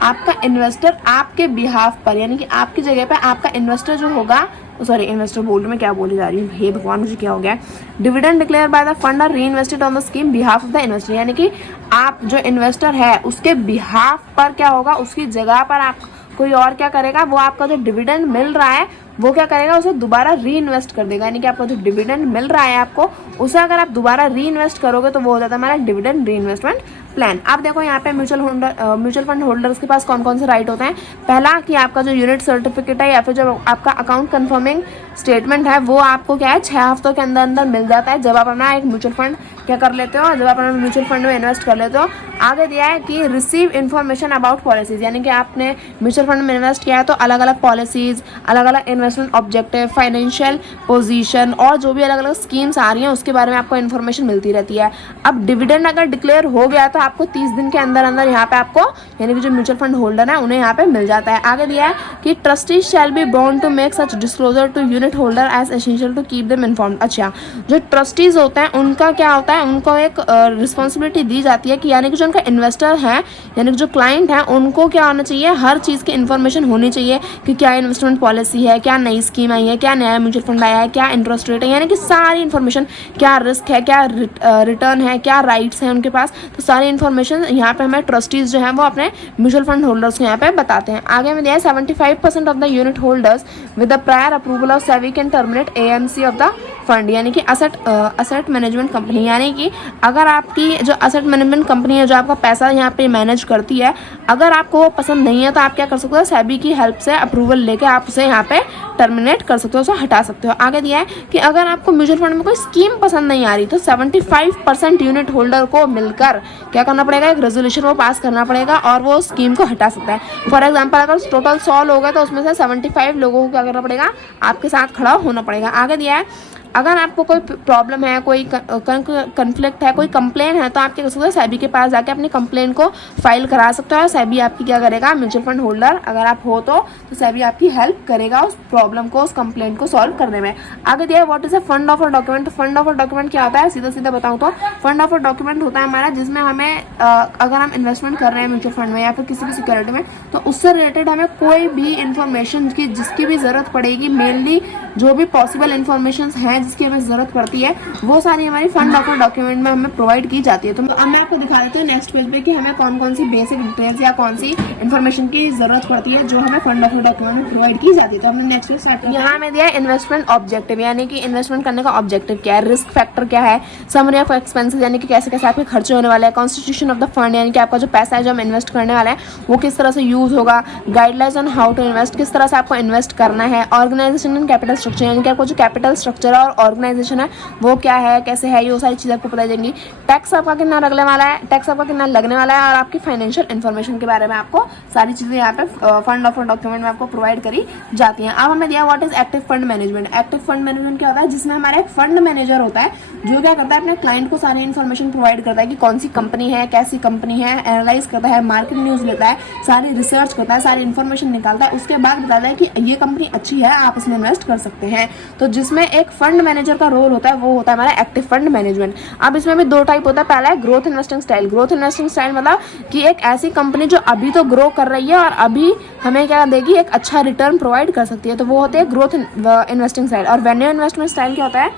आपका इन्वेस्टर आपके बिहाफ पर, यानी कि आपकी जगह पे आपका इन्वेस्टर जो होगा, इन्वेस्टर बोल रही मैं, क्या बोली जा रही हूँ, हे भगवान मुझे क्या हो गया। Dividend declare by the fund are reinvested on the scheme behalf of the investor, यानी कि आप जो इन्वेस्टर है उसके बिहाफ पर क्या होगा, उसकी जगह पर आप कोई और क्या करेगा, वो आपका जो डिविडेंड मिल रहा है वो क्या करेगा, उसे दोबारा री इन्वेस्ट कर देगा। यानी कि आपको जो डिविडेंड मिल रहा है आपको उसे अगर आप दोबारा री इन्वेस्ट करोगे तो वो हो जाता है हमारा डिविडेंड री इन्वेस्टमेंट प्लान। आप देखो यहाँ पे म्यूचुअल फंड होल्डर्स के पास कौन कौन से राइट होते हैं। पहला कि आपका जो यूनिट सर्टिफिकेट है या फिर जो आपका अकाउंट कंफर्मिंग स्टेटमेंट है वो आपको क्या है 6 हफ्तों के अंदर मिल जाता है, जब आप अपना एक म्यूचुअल फंड क्या कर लेते हो, जब आप अपना म्यूचुअल फंड में इन्वेस्ट कर लेते हो। आगे दिया है कि रिसीव इन्फॉर्मेशन अबाउट पॉलिसीज, यानी कि आपने म्यूचुअल फंड में इन्वेस्ट किया है तो अलग अलग पॉलिसीज, अलग अलग इन्वेस्टमेंट ऑब्जेक्टिव, फाइनेंशियल पोजीशन और जो भी अलग अलग स्कीम्स आ रही हैं उसके बारे में आपको इन्फॉर्मेशन मिलती रहती है। अब डिविडेंड अगर डिक्लेयर हो गया तो आपको 30 दिन के अंदर यहाँ पे आपको, यानी कि जो म्यूचुअल फंड होल्डर है उन्हें यहाँ पे मिल जाता है। आगे दिया है कि trustees shall be bound to make such disclosure to unit holder as essential to keep them informed. अच्छा, जो ट्रस्टीज होते हैं उनका क्या होता है, उनको एक रिस्पॉन्सिबिलिटी दी जाती है कि यानी कि जो उनका इन्वेस्टर है, यानी कि जो क्लाइंट है, उनको क्या होना चाहिए, हर चीज़ की इन्फॉर्मेशन होनी चाहिए कि क्या इन्वेस्टमेंट पॉलिसी है, क्या नई स्कीम आई है, क्या नया म्यूचुअल फंड आया है, क्या इंटरेस्ट रेट है, यानी कि सारी इन्फॉर्मेशन, क्या रिस्क है, क्या रिटर्न है, क्या राइट्स हैं उनके पास, तो सारी इन्फॉर्मेशन यहाँ पे हमें ट्रस्टीज जो है वो अपने म्यूचुअल फंड होल्डर्स को यहाँ पे बताते हैं। आगे में दिया है 75% of the unit holders with the prior approval of SEBI can terminate AMC of the fund, यानी कि असेट मैनेजमेंट कंपनी, यानी कि अगर आपकी जो असेट मैनेजमेंट कंपनी है जो आपका पैसा यहाँ पे मैनेज करती है, अगर आपको वो पसंद नहीं है तो आप क्या कर सकते हो, सेबी की हेल्प से अप्रूवल लेके आप उसे यहाँ पे टर्मिनेट कर सकते हो, उसे हटा सकते हो। आगे दिया है कि अगर आपको म्यूचुअल फंड में कोई स्कीम पसंद नहीं आ रही तो 75% यूनिट होल्डर को मिलकर क्या करना पड़ेगा, एक रेजोल्यूशन वो पास करना पड़ेगा और वो स्कीम को हटा सकता है। फॉर एग्जाम्पल, अगर टोटल 100 लोग हैं तो उसमें से 75 लोगों को क्या करना पड़ेगा, आपके साथ खड़ा होना पड़ेगा। आगे दिया है अगर आपको कोई प्रॉब्लम है, कोई कन्फ्लिक्ट है, कोई कंप्लेन है तो आप क्या कर सकते हो, सेबी के पास जाके अपनी कंप्लेन को फाइल करा सकते हो। सेबी आपकी क्या करेगा, म्यूचुअल फंड होल्डर अगर आप हो तो सेबी आपकी हेल्प करेगा उस प्रॉब्लम को, उस कंप्लेन को सॉल्व करने में। आगे दिया है what is a fund offer document. Fund offer document क्या होता है, सीधा बताऊँ तो फंड ऑफर डॉक्यूमेंट होता है हमारा जिसमें हमें अगर हम इन्वेस्टमेंट कर रहे हैं म्यूचुअल फंड में या फिर किसी भी सिक्योरिटी में, तो उससे रिलेटेड हमें कोई भी इंफॉर्मेशन की जिसकी भी ज़रूरत पड़ेगी, मेनली जो भी पॉसिबल इन्फॉर्मेशन हैं जिसकी हमें ज़रूरत पड़ती है वो सारी हमारी फंड ऑफर डॉक्यूमेंट में हमें प्रोवाइड की जाती है। तो अब मैं आपको दिखा देती हूँ नेक्स्ट पेज पे कि हमें कौन कौन सी बेसिक डिटेल्स या कौन सी इन्फॉर्मेशन की ज़रूरत पड़ती है जो हमें फंड ऑफर डॉक्यूमेंट में प्रोवाइड की जाती है। तो हमने नेक्स्ट पेज स्टार्ट किया, यहाँ हमें दिया इन्वेस्टमेंट ऑब्जेक्टिव, यानी कि इन्वेस्टमेंट करने का ऑब्जेक्टिव क्या है, रिस्क फैक्टर क्या है, समरी ऑफ एक्सपेंसेस, यानी कि कैसे कैसे आपके खर्चे होने वाले हैं, कॉन्स्टिट्यूशन ऑफ द फंड, यानी कि आपका जो पैसा है जो हम इन्वेस्ट करने वाले हैं वो किस तरह से यूज़ होगा, guidelines on how to invest, किस तरह से आपको इन्वेस्ट करना है, ऑर्गेनाइजेशन एंड कैपिटल स्ट्रक्चर, यानी कि आपको जो कैपिटल स्ट्रक्चर और ऑर्गेनाइजेशन है वो क्या है, कैसे है, ये सारी चीज़ें आपको बताई जाएंगी। टैक्स आपका कितना लगने वाला है, लगने वाला है और आपकी फाइनेंशियल इन्फॉर्मेशन के बारे में आपको सारी चीज़ें यहाँ पे फंड ऑफर डॉक्यूमेंट में आपको प्रोवाइड करी जाती हैं। अब हमें दिया what is active fund management. Active fund management क्या होता है, जिसमें हमारा एक फंड मैनेजर होता है जो क्या करता है, अपने क्लाइंट को सारी इन्फॉर्मेशन प्रोवाइड करता है कि कौन सी कंपनी है, कैसी कंपनी है, एनालाइज करता है, मार्केट न्यूज़ लेता है, सारी रिसर्च करता है, सारी इन्फॉर्मेशन निकालता है, उसके बाद बताता है कि ये कंपनी अच्छी है, आप इसमें इन्वेस्ट कर सकते हैं। तो जिसमें एक फंड मैनेजर का रोल होता है वो होता है हमारा एक्टिव फंड मैनेजमेंट। अब इसमें भी दो टाइप होता है, पहला है growth investing style. Growth investing style मतलब कि एक ऐसी कंपनी जो अभी तो ग्रो कर रही है और अभी हमें क्या देगी, एक अच्छा रिटर्न प्रोवाइड कर सकती है, तो वो होते हैं ग्रोथ इन्वेस्टिंग स्टाइल। और वैल्यू इन्वेस्टमेंट स्टाइल क्या होता है,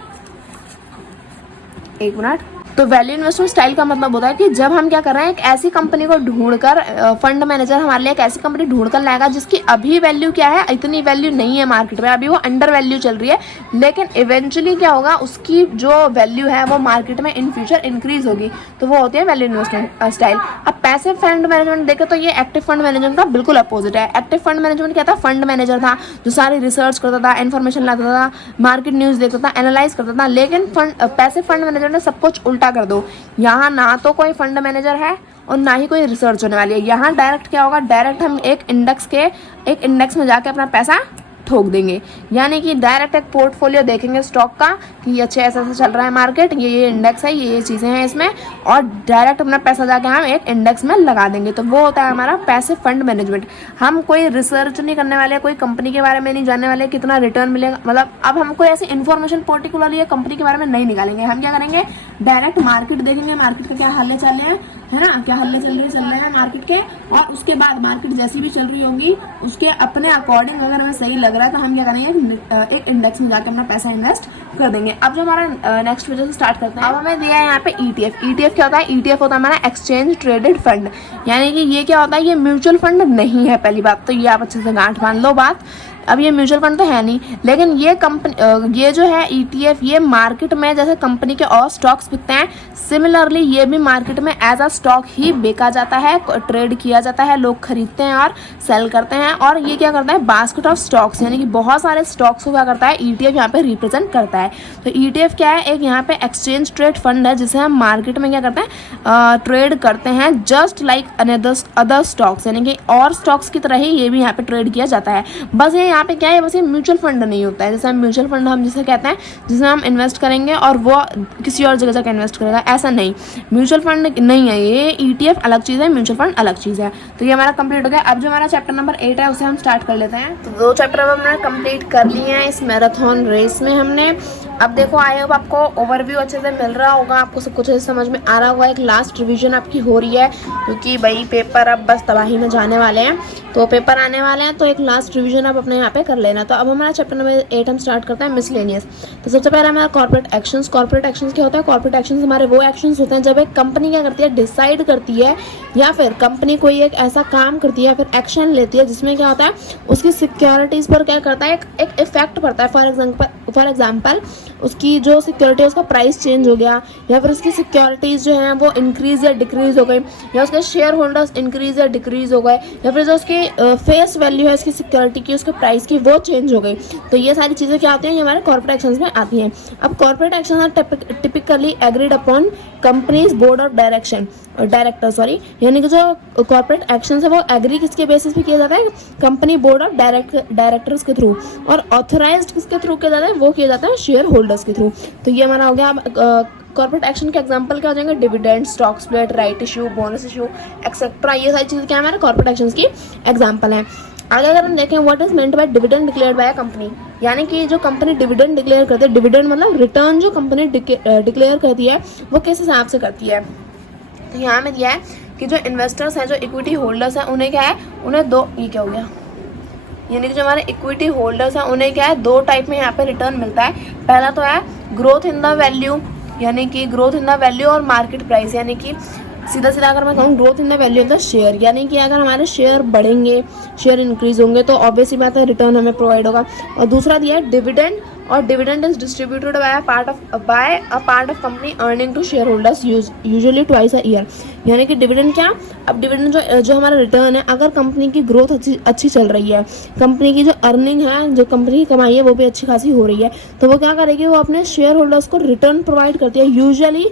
एक मिनट, तो वैल्यू इन्वेस्टमेंट स्टाइल का मतलब होता है कि जब हम क्या कर रहे हैं, एक ऐसी कंपनी को ढूंढकर, फंड मैनेजर हमारे लिए एक ऐसी कंपनी ढूंढकर लाएगा जिसकी अभी वैल्यू क्या है, इतनी वैल्यू नहीं है मार्केट में, अभी वो अंडर वैल्यू चल रही है, लेकिन इवेंचुअली क्या होगा, उसकी जो वैल्यू है वो मार्केट में इन फ्यूचर इंक्रीज होगी, तो वो होती है वैल्यू इन्वेस्टमेंट स्टाइल। अब पैसिव फंड मैनेजमेंट देखें तो ये एक्टिव फंड मैनेजमेंट का बिल्कुल अपोजिट है। एक्टिव फंड मैनेजमेंट क्या था, फंड मैनेजर था जो सारी रिसर्च करता था, इन्फॉर्मेशन लाता था, मार्केट न्यूज़ देखता था, एनालाइज करता था, लेकिन पैसिव फंड मैनेजर ने सब कुछ उल्टा कर दो। यहाँ ना तो कोई फंड मैनेजर है और ना ही कोई रिसर्च होने वाली है। यहाँ डायरेक्ट क्या होगा, डायरेक्ट हम एक इंडेक्स में जाके अपना पैसा ठोक देंगे, यानी कि डायरेक्ट एक पोर्टफोलियो देखेंगे स्टॉक का कि ये अच्छा ऐसा चल रहा है मार्केट, ये इंडेक्स है, ये चीज़ें हैं इसमें, और डायरेक्ट अपना पैसा जाके हम एक इंडेक्स में लगा देंगे। तो वो होता है हमारा पैसिव फंड मैनेजमेंट। हम कोई रिसर्च नहीं करने वाले, कोई कंपनी के बारे में नहीं जानने वाले कितना रिटर्न मिलेगा, मतलब अब हम कोई ऐसी इन्फॉर्मेशन पर्टिकुलरली कंपनी के बारे में नहीं निकालेंगे। हम क्या करेंगे, डायरेक्ट मार्केट देखेंगे, मार्केट का क्या हाल चल रहे हैं, है ना, क्या हल्ले चल रहे हैं मार्केट के, और उसके बाद मार्केट जैसी भी चल रही होगी उसके अपने अकॉर्डिंग अगर हमें सही लग रहा है तो हम क्या करेंगे, एक इंडेक्स में जाकर अपना पैसा इन्वेस्ट कर देंगे। अब जो हमारा नेक्स्ट वीडियो से स्टार्ट करते हैं, अब हमें दिया है यहाँ पे ETF। ETF क्या होता है, ETF होता है हमारा एक्सचेंज ट्रेडेड फंड, यानी कि ये क्या होता है, ये म्यूचुअल फंड नहीं है। पहली बात तो ये आप अच्छे से गांठ बांध लो बात। अब ये म्यूचुअल फंड तो है नहीं, लेकिन ये कंपनी, ये जो है ETF, ये मार्केट में जैसे कंपनी के और स्टॉक्स बिकते हैं, सिमिलरली ये भी मार्केट में एज अ स्टॉक ही बेचा जाता है, ट्रेड किया जाता है, लोग खरीदते हैं और सेल करते हैं। और ये क्या करता है, बास्केट ऑफ स्टॉक्स, यानी कि बहुत सारे स्टॉक्स को क्या करता है, ETF यहाँ पे रिप्रेजेंट करता है। तो ETF क्या है, एक यहाँ पे एक्सचेंज ट्रेड फंड है जिसे हम मार्केट में क्या करते हैं, ट्रेड करते हैं, जस्ट लाइक अदर स्टॉक्स, यानी कि और स्टॉक्स की तरह ही ये भी यहाँ पे ट्रेड किया जाता है। बस ये यहाँ पे क्या है, बस ये म्यूचुअल फंड नहीं होता है। जैसे हम म्यूचुअल फंड हम जिसे कहते हैं, जिसमें हम इन्वेस्ट करेंगे और वो किसी और जगह जाकर इन्वेस्ट करेगा, ऐसा नहीं, म्यूचुअल फंड नहीं है ये। ETF अलग चीज़ है, म्यूचुअल फंड अलग चीज़ है। तो ये हमारा कंप्लीट हो गया। अब जो हमारा चैप्टर नंबर 8 है उसे हम स्टार्ट कर लेते हैं। तो 2 चैप्टर अब हमने कंप्लीट कर लिए हैं इस मैराथन रेस में हमने। अब देखो, आई होप आपको ओवरव्यू अच्छे से मिल रहा होगा, आपको सब कुछ अच्छे समझ में आ रहा होगा। एक लास्ट रिवीजन आपकी हो रही है क्योंकि भाई पेपर अब बस तबाही में जाने वाले हैं, तो पेपर आने वाले हैं, तो एक लास्ट रिवीजन आप अपने यहाँ पे कर लेना। तो अब हमारा चैप्टर नंबर 8 हम स्टार्ट करते हैं, मिसलेनियस। तो सबसे पहले हमारा कॉर्पोरेट एक्शंस। कॉर्पोरेट एक्शंस क्या होता है, कॉर्पोरेट एक्शंस हमारे वो एक्शंस होते हैं जब एक कंपनी क्या करती है, डिसाइड करती है या फिर कंपनी कोई एक ऐसा काम करती है या फिर एक्शन लेती है जिसमें क्या होता है, उसकी सिक्योरिटीज़ पर क्या करता है, एक इफेक्ट पड़ता है। फॉर एग्जाम्पल उसकी जो सिक्योरिटी है उसका प्राइस चेंज हो गया, या फिर उसकी सिक्योरिटीज़ जो हैं वो इंक्रीज या डिक्रीज हो गई, या उसके शेयर होल्डर्स इंक्रीज या डिक्रीज हो गए, या फिर जो उसकी फेस वैल्यू है उसकी सिक्योरिटी की, उसके प्राइस की, वो चेंज हो गई। तो ये सारी चीज़ें क्या आती हैं, ये हमारे कॉर्पोरेट एक्शंस में आती हैं। अब corporate action are typically agreed upon companies board of director, यानी कि जो कॉर्पोरेट एक्शन है वो एग्री किसके बेसिस पे किया जाता है, कंपनी बोर्ड ऑफ डायरेक्टर्स के थ्रू, और ऑथराइज्ड किसके थ्रू किया जाता है, वो किया जाता है शेयर होल्डर्स के थ्रू। तो ये हमारा हो गया। कॉर्पोरेट एक्शन के एग्जांपल क्या हो जाएंगे, dividend, stock split, right issue, bonus issue etcetera, ये सारी चीज़ें क्या हमारे कॉर्पोरेट एक्शंस की एग्जांपल हैं। आगे अगर हम देखें, what is meant by dividend declared by a company, यानी कि जो कंपनी डिविडेंड डिक्लेयर करती है, डिविडेंड मतलब रिटर्न जो कंपनी डिक्लेयर करती है वो किस हिसाब से करती है। तो यहाँ में दिया है कि जो इन्वेस्टर्स हैं, जो इक्विटी होल्डर्स हैं, उन्हें क्या है, उन्हें दो, ये क्या हो गया, यानी कि जो हमारे इक्विटी होल्डर्स हैं उन्हें क्या है, 2 टाइप में यहाँ पे रिटर्न मिलता है। पहला तो है ग्रोथ इन द वैल्यू, यानी कि ग्रोथ इन द वैल्यू और मार्केट प्राइस, यानी कि सीधा सीधा अगर मैं कहूँ growth in the value of the share, यानी कि अगर हमारे शेयर बढ़ेंगे, शेयर इंक्रीज होंगे तो ऑब्वियसली बात है रिटर्न हमें प्रोवाइड होगा। और दूसरा दिया है डिविडेंड, और dividend is distributed by a part of company earning to share holders usually twice a year, यानी कि डिविडेंड क्या, अब डिविडेंड जो हमारा रिटर्न है, अगर कंपनी की ग्रोथ अच्छी चल रही है, कंपनी की जो अर्निंग है, जो कंपनी की कमाई है वो भी अच्छी खासी हो रही है, तो वो क्या करेगी, वो अपने शेयर होल्डर्स को रिटर्न प्रोवाइड करती है, यूजुअली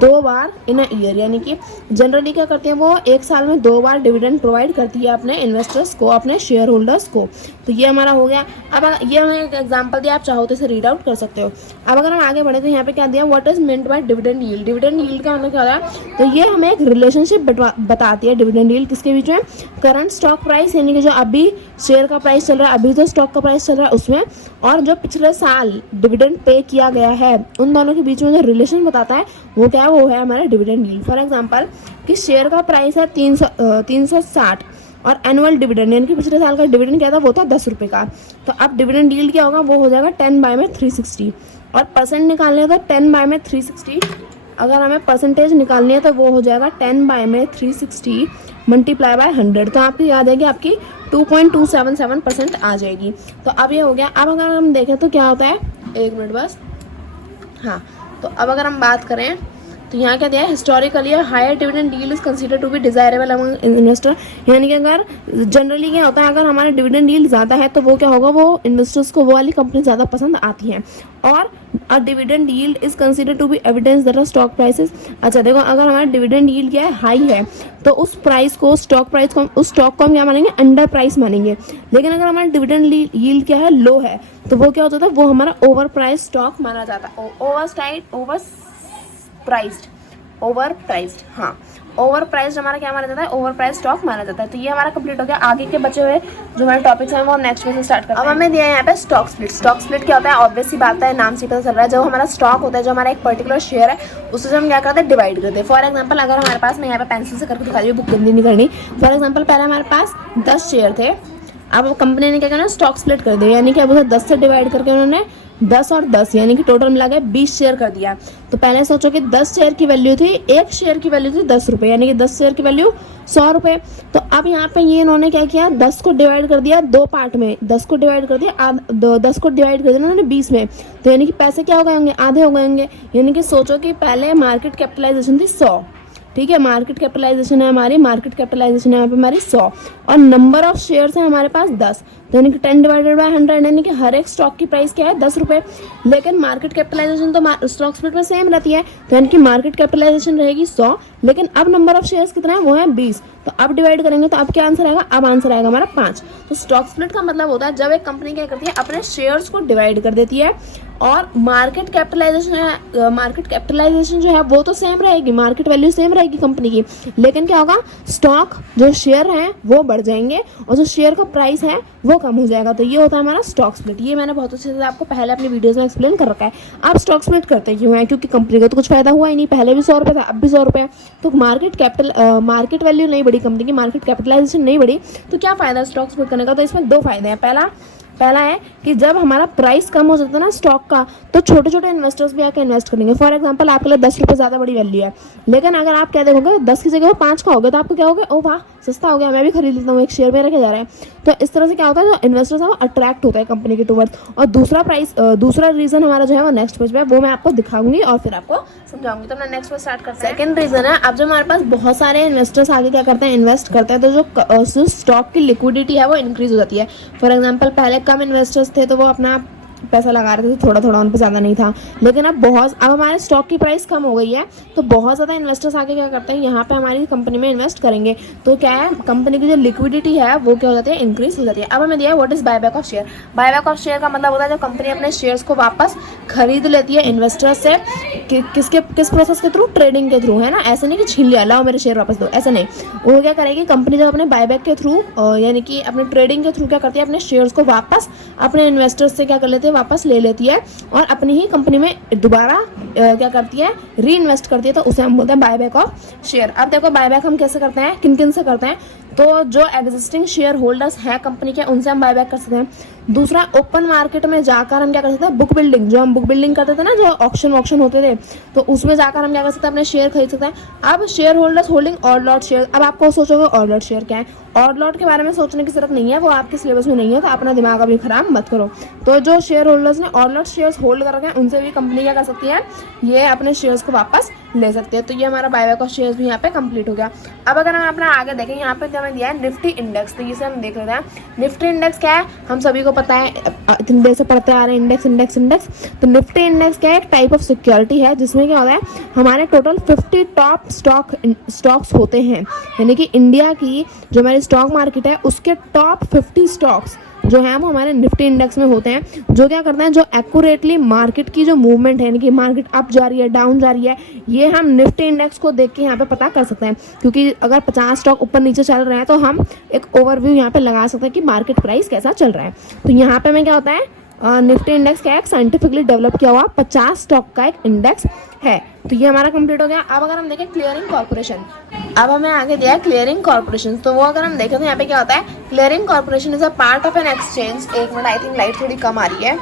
2 बार इन अ ईयर, यानी कि जनरली क्या करती है, वो 1 साल में 2 बार डिविडेंड प्रोवाइड करती है अपने इन्वेस्टर्स को, अपने शेयर होल्डर्स को। तो ये हमारा हो गया। अब ये हमें एक एग्जांपल दिया, आप चाहो तो इसे रीड आउट कर सकते हो। अब अगर हम आगे बढ़े तो यहाँ पे क्या दिया, what is meant by dividend yield. Dividend yield का मतलब क्या होता है, तो ये हमें एक रिलेशनशिप बताती है डिविडेंड यील्ड किसके बीच में, करंट स्टॉक प्राइस, यानी कि जो अभी शेयर का प्राइस चल रहा है, अभी जो स्टॉक का प्राइस चल रहा है उसमें, और जो पिछले साल डिविडेंड पे किया गया है, उन दोनों के बीच में जो रिलेशन बताता है वो क्या है, वो है हमारा डिविडेंड यील्ड। फॉर एग्जांपल कि शेयर का प्राइस है 360 और एनुअल डिविडेंड, यानी कि पिछले साल का डिविडेंड क्या था, वो था 10 रुपये का, तो अब डिविडेंड यील्ड क्या होगा, वो हो जाएगा 10 बाय में 360, और परसेंट निकालने का 10 बाय में 360 अगर हमें परसेंटेज निकालनी है तो वो हो जाएगा 10 बाय में 360 मल्टीप्लाई बाय 100, तो आपकी याद है कि आपकी 2.277% आ जाएगी। तो अब ये हो गया। अब अगर हम देखें तो क्या होता है, 1 मिनट बस। हाँ, तो अब अगर हम बात करें तो यहाँ क्या दिया है, historically higher dividend yield is consider to be desirable among investor. यानी कि अगर जनरली क्या होता है, अगर हमारा डिविडेंड यील्ड ज़्यादा है तो वो क्या होगा, वो इन्वेस्टर्स को वो वाली कंपनी ज़्यादा पसंद आती हैं। और a dividend yield is consider to be evidence that stock prices. अच्छा देखो, अगर हमारा डिविडेंड यील्ड क्या है, हाई है, तो उस प्राइस को, स्टॉक प्राइस को, उस स्टॉक को हम क्या मानेंगे, अंडर प्राइस मानेंगे। लेकिन अगर हमारा डिविडेंड यील्ड क्या है, लो है, तो वो क्या होता है, वो हमारा ओवर प्राइस स्टॉक माना जाता है। ओवर प्राइस्ड, हाँ, ओवर प्राइस्ड हमारा क्या माना जाता है, ओवर प्राइस स्टॉक माना जाता है। तो ये हमारा कंप्लीट हो गया। आगे के बचे हुए जो हमारे टॉपिक्स हैं वो हम नेक्स्ट में से स्टार्ट करते हैं। अब हमें दिया है यहाँ पे स्टॉक स्प्लिट। स्टॉक स्प्लिट क्या होता है, ऑब्वियस सी बात है, नाम से पता चल रहा है, जो हमारा स्टॉक होता है, जो हमारा एक पर्टिकुलर शेयर है, उससे हम क्या करते हैं, डिवाइड करते हैं। फॉर एग्जाम्पल, अगर हमारे पास, मैं यहाँ पे पेंसिल से करके दिखा रही हूँ, बुक गंदी नहीं करनी। फॉर एग्जाम्पल, पहले हमारे पास 10 शेयर थे, अब कंपनी ने क्या करना, स्टॉक स्प्लिट कर दिया, यानी कि अब उसे 10 से डिवाइड करके उन्होंने 10 और 10 यानी कि टोटल मिला के 20 शेयर कर दिया। तो पहले सोचो कि 10 शेयर की वैल्यू थी, एक शेयर की वैल्यू थी 10 रुपये, यानी कि 10 शेयर की वैल्यू 100 रुपये। तो अब यहाँ पे ये इन्होंने क्या किया, 10 को डिवाइड कर दिया 2 पार्ट में, 10 को डिवाइड कर दिया 10 को डिवाइड कर दिया उन्होंने 20 में। तो यानी कि पैसे क्या हो गए होंगे, आधे हो गए होंगे। यानी कि सोचो कि पहले मार्केट कैपिटलाइजेशन थी 100, ठीक है, मार्केट कैपिटलाइजेशन है हमारी, मार्केट कैपिटलाइजेशन है यहाँ पे हमारी 100, और नंबर ऑफ शेयर्स है हमारे पास 10, तो यानी कि 10 डिवाइडेड बाय 100, यानी कि हर एक स्टॉक की प्राइस क्या है, 10 रुपये। लेकिन मार्केट कैपिटलाइजेशन तो स्टॉक स्प्लिट में सेम रहती है, तो यानी कि मार्केट कैपिटलाइजेशन रहेगी 100, लेकिन अब नंबर ऑफ शेयर्स कितना है, वो है 20। तो अब डिवाइड करेंगे तो अब क्या आंसर आएगा, अब आंसर आएगा हमारा 5। तो स्टॉक स्प्लिट का मतलब होता है जब एक कंपनी क्या करती है, अपने शेयर्स को डिवाइड कर देती है, और मार्केट कैपिटलाइजेशन जो है वो तो सेम रहेगी, मार्केट वैल्यू सेम रहेगी कंपनी की, लेकिन क्या होगा, स्टॉक जो शेयर हैं वो बढ़ जाएंगे और जो शेयर का प्राइस है वो कम हो जाएगा। तो ये होता है हमारा स्टॉक स्प्लिट। ये मैंने बहुत अच्छे से आपको पहले अपनी वीडियोस में एक्सप्लेन कर रखा है। आप स्टॉक स्प्लिट करते क्यों हैं, क्योंकि कंपनी को तो कुछ फायदा हुआ ही नहीं, पहले भी 100 रुपये था, अब भी 100 रुपये है, तो मार्केट वैल्यू नहीं बढ़ी कंपनी की, मार्केट कैपिटलाइजेशन नहीं बढ़ी, तो क्या फायदा स्टॉक स्प्लिट करने का। तो इसमें 2 फायदे हैं। पहला है कि जब हमारा प्राइस कम हो जाता है ना स्टॉक का, तो छोटे छोटे इन्वेस्टर्स भी आके इन्वेस्ट करेंगे। फॉर एग्जांपल, आपके लिए 10 रुपये ज़्यादा बड़ी वैल्यू है, लेकिन अगर आप क्या देखोगे, 10 की जगह 5 का होगा, तो आपको क्या होगा, ओ वाह सस्ता हो गया, मैं भी खरीद लेता हूँ, एक शेयर में रखे जा रहा है। तो इस तरह से क्या होता है, जो इन्वेस्टर्स है वो अट्रैक्ट होता है कंपनी के टूवर्ड्स। और दूसरा रीज़न हमारा जो है वो नेक्स्ट पेज पे, वो मैं आपको दिखाऊंगी और फिर आपको समझाऊंगी। तो मैं नेक्स्ट पेज स्टार्ट करते हैं। सेकंड रीज़न है, अब जब हमारे पास बहुत सारे इन्वेस्टर्स आगे क्या करते हैं, इन्वेस्ट करते हैं, तो जो स्टॉक की लिक्विडिटी है वो इंक्रीज हो जाती है। फॉर एग्जाम्पल, पहले कम इन्वेस्टर्स थे तो वो अपना पैसा लगा रहे थे, थोड़ा थोड़ा, उन पर ज़्यादा नहीं था, लेकिन अब हमारे स्टॉक की प्राइस कम हो गई है, तो बहुत ज़्यादा इन्वेस्टर्स आके क्या करते हैं, यहाँ पे हमारी कंपनी में इन्वेस्ट करेंगे। तो क्या है, कंपनी की जो लिक्विडिटी है वो क्या हो जाती है, इंक्रीज हो जाती है। अब हमें दिया है what is buyback of share. Buyback of share का मतलब होता है जब कंपनी अपने शेयर्स को वापस खरीद लेती है इन्वेस्टर्स से, किस प्रोसेस के थ्रू, ट्रेडिंग के थ्रू, है ना। ऐसे नहीं कि छीन लिया, लाओ मेरे शेयर वापस दो, ऐसा नहीं। वो क्या करेगी कंपनी, जब अपने बायबैक के थ्रू यानी कि अपने ट्रेडिंग के थ्रू क्या करती है, अपने शेयर्स को वापस अपने इन्वेस्टर्स से क्या कर लेती है, वापस ले लेती है, और अपनी ही कंपनी में दोबारा क्या करती है, री इन्वेस्ट करती है। तो उसे हम बोलते हैं बायबैक ऑफ शेयर। अब देखो बायबैक हम कैसे करते हैं, किन किन से करते हैं, तो जो एग्जिस्टिंग शेयर होल्डर्स है कंपनी के, उनसे हम बायबैक कर सकते हैं। दूसरा, ओपन मार्केट में जाकर हम क्या कर सकते हैं, बुक बिल्डिंग, जो हम बुक बिल्डिंग करते थे ना, जो ऑक्शन होते थे, तो उसमें जाकर हम क्या कर सकते हैं, अपने शेयर खरीद सकते हैं। अब share holders holding odd lot share. अब आपको सोचोगे ऑड लॉट शेयर क्या है, ऑड लॉट के बारे में सोचने की जरूरत नहीं है, वो आपके सिलेबस में नहीं है, तो अपना दिमाग अभी खराब मत करो। तो जो शेयर होल्डर्स ने ऑड लॉट शेयर्स होल्ड कर रखे हैं, उनसे भी कंपनी क्या कर सकती है, ये अपने शेयर्स को वापस ले सकते हैं। तो ये हमारा बायबैक ऑफ शेयर्स भी यहाँ पे कंप्लीट हो गया। अब अगर हम अपना आगे देखें, यहाँ पे हमें दिया है निफ्टी इंडेक्स, तो इसे हम देख लेते हैं। निफ्टी इंडेक्स क्या है, हम सभी को पता है, इतनी देर से पढ़ते आ रहे हैं, इंडेक्स। तो निफ्टी इंडेक्स क्या है, एक टाइप ऑफ सिक्योरिटी है, जिसमें क्या होता है, हमारे टोटल 50 टॉप स्टॉक्स होते हैं, यानी कि इंडिया की जो हमारी स्टॉक मार्केट है उसके टॉप 50 स्टॉक्स जो है वो हमारे निफ्टी इंडेक्स में होते हैं, जो क्या करते हैं, जो एक्यूरेटली मार्केट की जो मूवमेंट है, यानी कि मार्केट अप जा रही है, डाउन जा रही है, ये हम निफ्टी इंडेक्स को देख के यहाँ पे पता कर सकते हैं। क्योंकि अगर 50 स्टॉक ऊपर नीचे चल रहे हैं तो हम एक ओवरव्यू यहाँ पे लगा सकते हैं कि मार्केट प्राइस कैसा चल रहा है। तो यहाँ पे हमें क्या होता है, निफ्टी इंडेक्स क्या है, साइंटिफिकली डेवलप किया हुआ 50 स्टॉक का एक इंडेक्स है। तो ये हमारा कंप्लीट हो गया। अब अगर हम देखें क्लियरिंग कॉर्पोरेशन, अब हमें आगे दिया है क्लियरिंग कॉर्पोरेशन। तो वो अगर हम देखें तो यहाँ पे क्या होता है, clearing corporation is a part of an exchange. एक मिनट, आई थिंक लाइट थोड़ी कम आ रही है,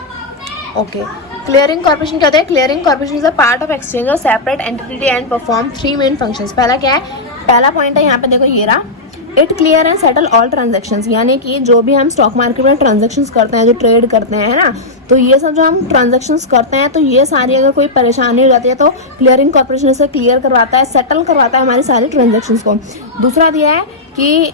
ओके। क्लियरिंग कॉर्पोरेशन क्या होता है? Clearing corporation is a part of exchange और separate entity and perform 3 main functions. पहला क्या है? पहला पॉइंट है यहाँ पे देखो ये रहा, it clear and settle all transactions, यानी कि जो भी हम स्टॉक मार्केट में ट्रांजेक्शन्स करते हैं, जो ट्रेड करते हैं, है ना, तो ये सब जो हम ट्रांजेक्शन्स करते हैं, तो ये सारी अगर कोई परेशानी हो जाती है तो क्लियरिंग कॉर्पोरेशन से क्लियर करवाता है, सेटल करवाता है हमारी सारी ट्रांजेक्शन्स को। दूसरा दिया है कि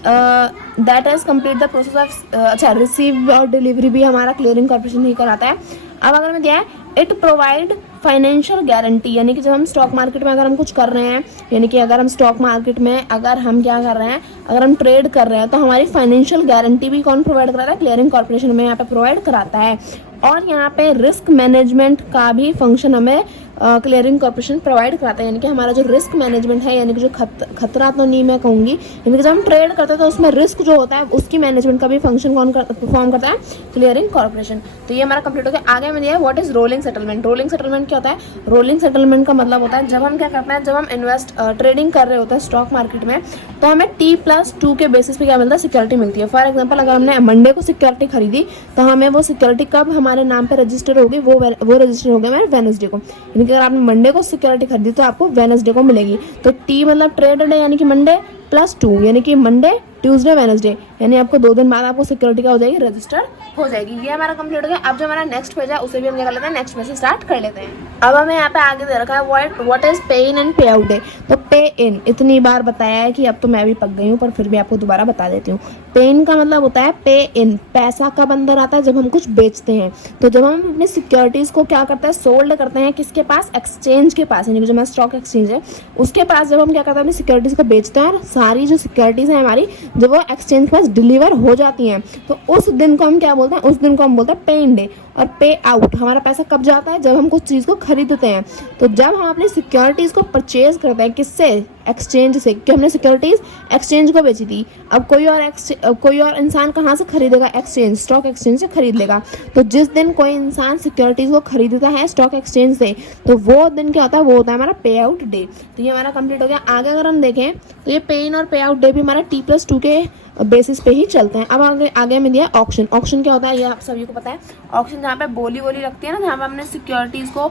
that is complete the process of, अच्छा, रिसीव और डिलीवरी भी हमारा क्लियरिंग कॉर्पोरेशन ही कराता है। अब अगर मैं दिया है इट प्रोवाइड फाइनेंशियल गारंटी, यानी कि जब हम स्टॉक मार्केट में अगर हम कुछ कर रहे हैं, यानी कि अगर हम स्टॉक मार्केट में अगर हम क्या कर रहे हैं, अगर हम ट्रेड कर रहे हैं, तो हमारी फाइनेंशियल गारंटी भी कौन प्रोवाइड कराता है? क्लियरिंग कॉर्पोरेशन में यहाँ पे प्रोवाइड कराता है। और यहाँ पे रिस्क मैनेजमेंट का भी फंक्शन हमें क्लियरिंग कॉर्पोरेशन प्रोवाइड कराता है, यानी कि हमारा जो रिस्क मैनेजमेंट है, यानी कि जो खतरा तो नहीं मैं कहूँगी, यानी कि जब हम ट्रेड करते हैं तो उसमें रिस्क जो होता है उसकी मैनेजमेंट का भी फंक्शन कौन परफॉर्म करता है? Clearing corporation. तो ये हमारा कंप्लीट हो गया। आगे में दिया है what is rolling settlement. Rolling settlement क्या होता है? रोलिंग सेटलमेंट का मतलब होता है जब हम क्या करते हैं, जब हम ट्रेडिंग कर रहे होते हैं स्टॉक मार्केट में, तो हमें T+2 के बेसिस पे क्या मिलता है? सिक्योरिटी मिलती है। फॉर एग्जाम्पल अगर हमने मंडे को सिक्योरिटी खरीदी तो हमें वो सिक्योरिटी कब हमारे नाम पे रजिस्टर होगी? वो रजिस्टर हो गया हमारे वेडनेसडे को, यानी कि अगर आपने मंडे को सिक्योरिटी खरीदी तो आपको वेडनेसडे को मिलेगी। तो T मतलब ट्रेड डे, यानी कि मंडे, +2 यानी कि मंडे, ट्यूसडे, वेडनेसडे, यानी आपको 2 दिन बाद आपको सिक्योरिटी क्या हो जाएगी? रजिस्टर हो जाएगी। ये हमारा कंप्लीट हो गया। अब जो हमारा नेक्स्ट पेज है उसे भी हम क्या कर लेते हैं? नेक्स्ट पेज से स्टार्ट कर लेते हैं। अब हमें यहाँ पे आगे दे रखा है व्हाट इज पे इन एंड पे आउट डे। तो पे इन इतनी बार बताया है कि अब तो मैं भी पक गई हूँ, पर फिर भी आपको दोबारा बता देती हूँ। पे इन का मतलब होता है पे इन, पैसा कब अंदर आता है? जब हम कुछ बेचते हैं। तो जब हम अपनी सिक्योरिटीज़ को क्या करते हैं? सोल्ड करते हैं किसके पास? एक्सचेंज के पास, यानी कि जो हमारा स्टॉक एक्सचेंज है उसके पास जब हम क्या करते हैं? अपनी सिक्योरिटीज़ को बेचते हैं, और सारी जो सिक्योरिटीज़ हैं हमारी जब वो एक्सचेंज के पास डिलीवर हो जाती हैं, तो उस दिन को हम क्या बोलते हैं? उस दिन को हम बोलते हैं पे इन डे। और पे आउट हमारा पैसा कब जाता है? जब हम कुछ चीज़ को खरीदते हैं। तो जब हम अपनी सिक्योरिटीज़ को परचेज करते हैं, किससे? एक्सचेंज से, कि हमने सिक्योरिटीज़ एक्सचेंज को बेची थी। अब कोई और इंसान कहाँ से खरीदेगा? एक्सचेंज, स्टॉक एक्सचेंज से खरीद लेगा। तो जिस दिन कोई इंसान सिक्योरिटीज़ को खरीदता है स्टॉक एक्सचेंज से, तो वो दिन क्या होता है? वो होता है हमारा पे आउट डे। तो ये हमारा कंप्लीट हो गया। आगे अगर हम देखें तो ये पे इन और पे आउट डे भी हमारा T+2 के बेसिस पे ही चलते हैं। अब आगे में दिया ऑक्शन। ऑक्शन क्या होता है? ये आप सभी को पता है। ऑक्शन जहाँ पे बोली लगती है ना, जहाँ पे हमने सिक्योरिटीज़ को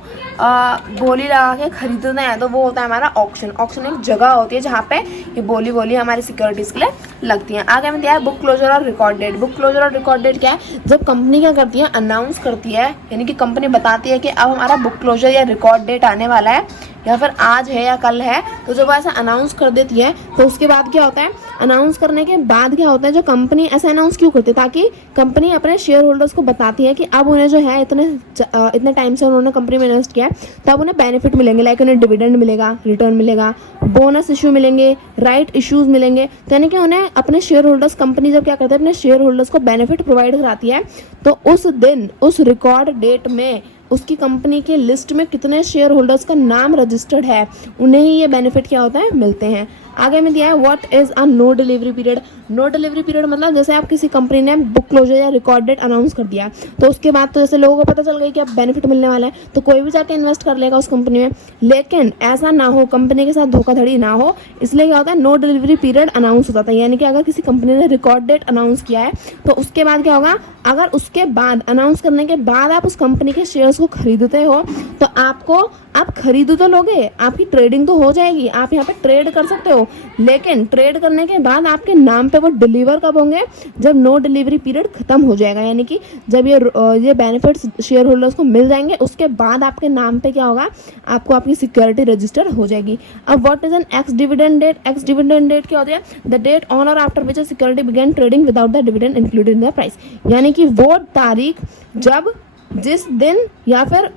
बोली लगा के खरीदना है, तो वो होता है हमारा ऑक्शन। ऑक्शन एक जगह होती है जहाँ पे ये बोली हमारी सिक्योरिटीज़ के लिए लगती है। आगे में दिया है बुक क्लोजर और रिकॉर्ड डेट। बुक क्लोजर और रिकॉर्ड डेट क्या है? जब कंपनी क्या करती है? अनाउंस करती है, यानी कि कंपनी बताती है कि अब हमारा बुक क्लोजर या रिकॉर्ड डेट आने वाला है, या फिर आज है या कल है। तो जब वो ऐसा अनाउंस कर देती है तो उसके बाद क्या होता है? अनाउंस करने के बाद क्या होता है? जो कंपनी ऐसा अनाउंस क्यों करती है? ताकि कंपनी अपने शेयर होल्डर्स को बताती है कि अब उन्हें जो है इतने टाइम से उन्होंने कंपनी में इन्वेस्ट किया है, तब उन्हें बेनिफिट मिलेंगे, लाइक उन्हें डिविडेंड मिलेगा, रिटर्न मिलेगा, बोनस इशू मिलेंगे, राइट इश्यूज मिलेंगे। तो यानी कि उन्हें अपने शेयर होल्डर्स, कंपनी जब क्या करते हैं अपने शेयर होल्डर्स को बेनिफिट प्रोवाइड कराती है, तो उस दिन उस रिकॉर्ड डेट में उसकी कंपनी के लिस्ट में कितने शेयर होल्डर्स का नाम रजिस्टर्ड है, उन्हें ही ये बेनिफिट क्या होता है? मिलते हैं। आगे में दिया है what is a no delivery period. No delivery period मतलब जैसे आप किसी कंपनी ने बुक क्लोजर या रिकॉर्ड डेट अनाउंस कर दिया, तो उसके बाद तो जैसे लोगों को पता चल गई कि अब बेनिफिट मिलने वाला है, तो कोई भी जाके इन्वेस्ट कर लेगा उस कंपनी में। लेकिन ऐसा ना हो, कंपनी के साथ धोखाधड़ी ना हो, इसलिए क्या होता है? नो डिलीवरी पीरियड अनाउंस हो जाता है। यानी कि अगर किसी कंपनी ने रिकॉर्ड डेट अनाउंस किया है तो उसके बाद क्या होगा? अगर उसके बाद अनाउंस करने के बाद आप उस कंपनी के शेयर्स को खरीदते हो, तो आप खरीद तो लोगे, आपकी ट्रेडिंग तो हो जाएगी, आप यहाँ पे ट्रेड कर सकते हो। लेकिन ट्रेड करने के बाद आपके नाम पे वो डिलीवर कब होंगे? जब नो डिलीवरी पीरियड खत्म हो जाएगा, यानी कि जब ये बेनिफिट्स शेयर होल्डर्स को मिल जाएंगे, उसके बाद आपके नाम पे क्या होगा? आपको आपकी सिक्योरिटी रजिस्टर हो जाएगी। अब what is an ex dividend date. Ex dividend date क्या होती है? The date on or after which security begin trading without the dividend included in the price. यानी कि वो तारीख जब, जिस दिन या फिर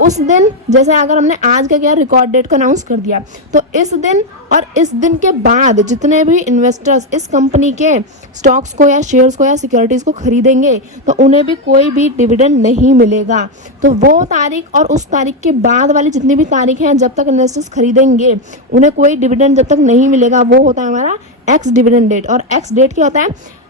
उस दिन, जैसे अगर हमने आज का क्या रिकॉर्ड डेट को अनाउंस कर दिया, तो इस दिन और इस दिन के बाद जितने भी इन्वेस्टर्स इस कंपनी के स्टॉक्स को या शेयर्स को या सिक्योरिटीज़ को खरीदेंगे, तो उन्हें भी कोई भी डिविडेंड नहीं मिलेगा। तो वो तारीख और उस तारीख के बाद वाली जितनी भी तारीख हैं जब तक इन्वेस्टर्स खरीदेंगे, उन्हें कोई डिविडेंड जब तक नहीं मिलेगा, वो होता है हमारा एक्स डिविडेंड डेट। और एक्स डेट क्या होता है?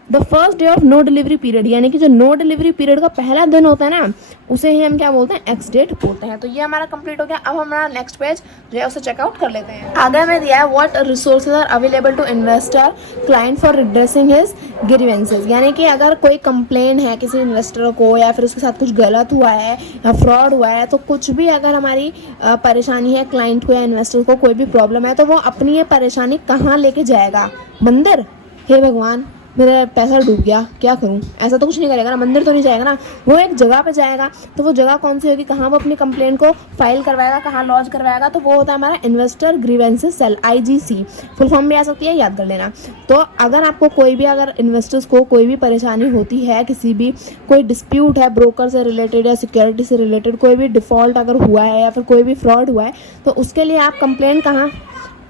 The first day of no delivery period, यानी कि जो नो डिलीवरी पीरियड का पहला दिन होता है ना, उसे ही हम क्या बोलते हैं, एक्स डेट बोलते हैं। तो ये हमारा कंप्लीट हो गया। अब हमारा नेक्स्ट पेज जो है उसे चेकआउट कर लेते हैं। आगे हमें दिया है what resources are available to investor client for redressing his grievances, यानी कि अगर कोई कंप्लेन है किसी इन्वेस्टर को या फिर उसके साथ कुछ गलत हुआ है या फ्रॉड हुआ है, तो कुछ भी अगर हमारी परेशानी है क्लाइंट को या इन्वेस्टर को, कोई भी प्रॉब्लम है, तो वो अपनी ये परेशानी कहाँ लेके जाएगा? मंदिर? हे भगवान मेरा पैसा डूब गया, क्या करूं? ऐसा तो कुछ नहीं करेगा ना, मंदिर तो नहीं जाएगा ना, वो एक जगह पे जाएगा। तो वो जगह कौन सी होगी, कहाँ वो अपनी कंप्लेंट को फाइल करवाएगा, कहाँ लॉन्च करवाएगा? तो वो होता है हमारा investor grievances cell, IGC। Full form भी आ सकती है, याद कर लेना। तो अगर आपको कोई भी, अगर इन्वेस्टर्स को कोई भी परेशानी होती है, किसी भी कोई डिस्प्यूट है ब्रोकर से रिलेटेड या सिक्योरिटी से रिलेटेड, कोई भी डिफ़ॉल्ट अगर हुआ है या फिर कोई भी फ्रॉड हुआ है, तो उसके लिए आप कंप्लेन कहाँ,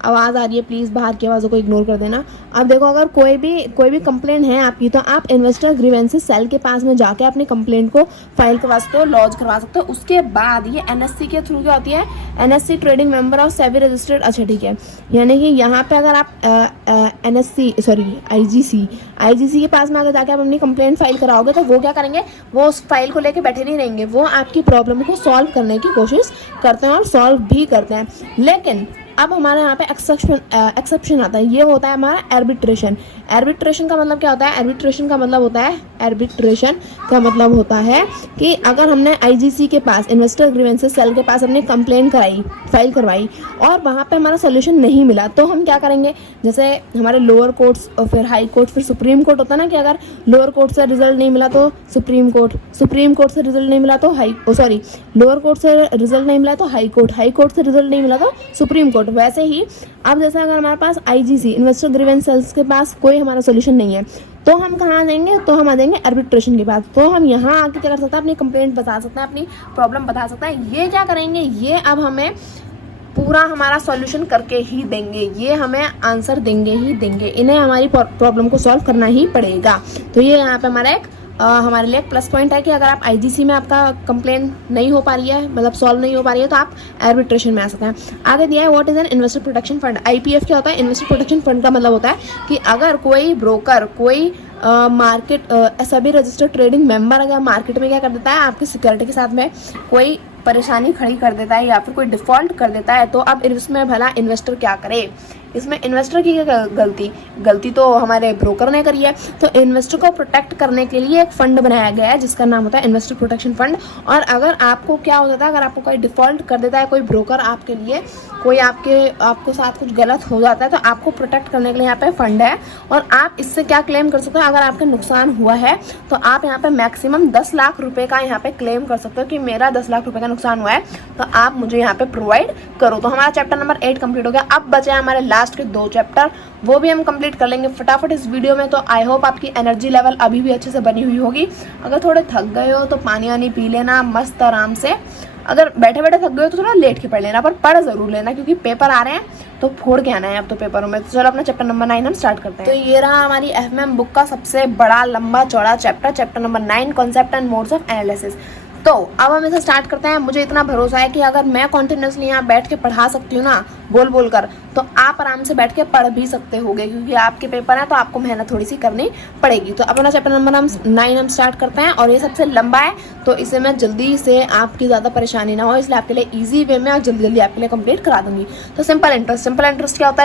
आवाज़ आ रही है प्लीज़ बाहर की आवाज़ों को इग्नोर कर देना। अब देखो, अगर कोई भी कंप्लेंट है आपकी, तो आप इन्वेस्टर ग्रीवेंसेस सेल के पास में जाके अपनी कंप्लेंट को फाइल करवा सकते हो, लॉन्च करवा सकते हो। उसके बाद ये NSC के थ्रू क्या होती है, NSC trading member of SEBI registered, अच्छा ठीक है, यानी कि यहाँ पे अगर आप IGC के पास में अगर जाके आप अपनी कंप्लेंट फाइल कराओगे, तो वो क्या करेंगे, वो उस फाइल को लेके बैठे नहीं रहेंगे, वो आपकी प्रॉब्लम को सॉल्व करने की कोशिश करते हैं और सॉल्व भी करते हैं। लेकिन अब हमारे यहाँ पे एक्सेप्शन आता है, ये होता है हमारा आर्बिट्रेशन। आर्बिट्रेशन का मतलब क्या होता है? आर्बिट्रेशन का मतलब होता है कि अगर हमने IGC के पास, इन्वेस्टर ग्रीवेंसेस सेल के पास अपनी कंप्लेंट फाइल करवाई और वहाँ पे हमारा सोल्यूशन नहीं मिला, तो हम क्या करेंगे, जैसे हमारे लोअर कोर्ट्स और फिर हाई कोर्ट फिर सुप्रीम कोर्ट होता है ना, कि अगर लोअर कोर्ट से रिजल्ट नहीं मिला तो सुप्रीम कोर्ट से रिजल्ट नहीं मिला तो लोअर कोर्ट से रिजल्ट नहीं मिला तो हाई कोर्ट से रिजल्ट नहीं मिला तो सुप्रीम कोर्ट। वैसे ही अब जैसे अगर हमारे पास IGC, इन्वेस्टर ग्रीवेंस सेल्स के पास कोई हमारा सोल्यूशन नहीं है, तो हम कहाँ आ जाएंगे, तो हम आ जाएंगे आर्बिट्रेशन के पास। तो हम यहाँ आके क्या कर सकते हैं, अपनी कंप्लेंट बता सकते हैं, अपनी प्रॉब्लम बता सकते हैं। ये क्या करेंगे, ये अब हमें पूरा हमारा सॉल्यूशन करके ही देंगे, ये हमें आंसर देंगे ही देंगे, इन्हें हमारी प्रॉब्लम को सॉल्व करना ही पड़ेगा। तो ये यहाँ पे हमारे लिए एक प्लस पॉइंट है कि अगर आप IGC में आपका कंप्लेन नहीं हो पा रही है, मतलब सॉल्व नहीं हो पा रही है, तो आप आर्बिट्रेशन में आ सकते हैं। आगे दिया है what is an investor protection fund. IPF क्या होता है? इन्वेस्टर प्रोटेक्शन फंड का मतलब होता है कि अगर कोई ब्रोकर, कोई मार्केट सभी रजिस्टर्ड ट्रेडिंग मेंबर अगर मार्केट में क्या कर देता है, आपकी सिक्योरिटी के साथ में कोई परेशानी खड़ी कर देता है या फिर कोई डिफ़ॉल्ट कर देता है, तो अब इसमें भला इन्वेस्टर क्या करे? इसमें इन्वेस्टर की गलती तो हमारे ब्रोकर ने करी है। तो इन्वेस्टर को प्रोटेक्ट करने के लिए एक फंड बनाया गया है जिसका नाम होता है इन्वेस्टर प्रोटेक्शन फंड। और अगर आपको क्या हो जाता है, अगर आपको कोई डिफ़ॉल्ट कर देता है कोई ब्रोकर आपके लिए, कोई आपको साथ कुछ गलत हो जाता है, तो आपको प्रोटेक्ट करने के लिए यहाँ पे फंड है। और आप इससे क्या क्लेम कर सकते हो, अगर आपका नुकसान हुआ है तो आप यहाँ पे मैक्सिमम 10 लाख रुपए का यहाँ पे क्लेम कर सकते हो कि मेरा 10 लाख रुपए का नुकसान हुआ है, तो आप मुझे यहाँ पे प्रोवाइड करो। तो हमारा चैप्टर नंबर 8 कंप्लीट हो गया। अब बचे हमारे लास्ट के 2 चैप्टर, वो भी हम कंप्लीट कर लेंगे फटाफट इस वीडियो में। तो आई होप आपकी एनर्जी लेवल अभी भी अच्छे से बनी हुई होगी। अगर थोड़े थक गए हो तो पानी वानी पी लेना मस्त आराम से। अगर बैठे बैठे थक गए हो तो थोड़ा लेट के पढ़ लेना, पर पढ़ जरूर लेना क्योंकि पेपर आ रहे हैं तो फोड़ के आना है अब तो पेपरों में। तो चलो अपना चैप्टर नंबर 9 हम स्टार्ट करते हैं। तो ये रहा हमारी FMM बुक का सबसे बड़ा लंबा चौड़ा chapter number 9, concept and modes of analysis. तो अब हम इसे स्टार्ट करते हैं। मुझे इतना भरोसा है कि अगर मैं कॉन्टिन्यूसली यहाँ बैठ के पढ़ा सकती हूँ ना, बोल कर, तो आप आराम से बैठ के पढ़ भी सकते होगे क्योंकि आपके पेपर है तो आपको मेहनत थोड़ी सी करनी पड़ेगी। तो अपना चैप्टर नंबर 9 हम स्टार्ट करते हैं और ये सबसे लंबा है तो इसे मैं जल्दी से, आपकी ज़्यादा परेशानी ना हो इसलिए आपके लिए ईजी वे में और जल्दी आपके लिए कंप्लीट करा दूंगी। तो सिंपल इंटरेस्ट क्या होता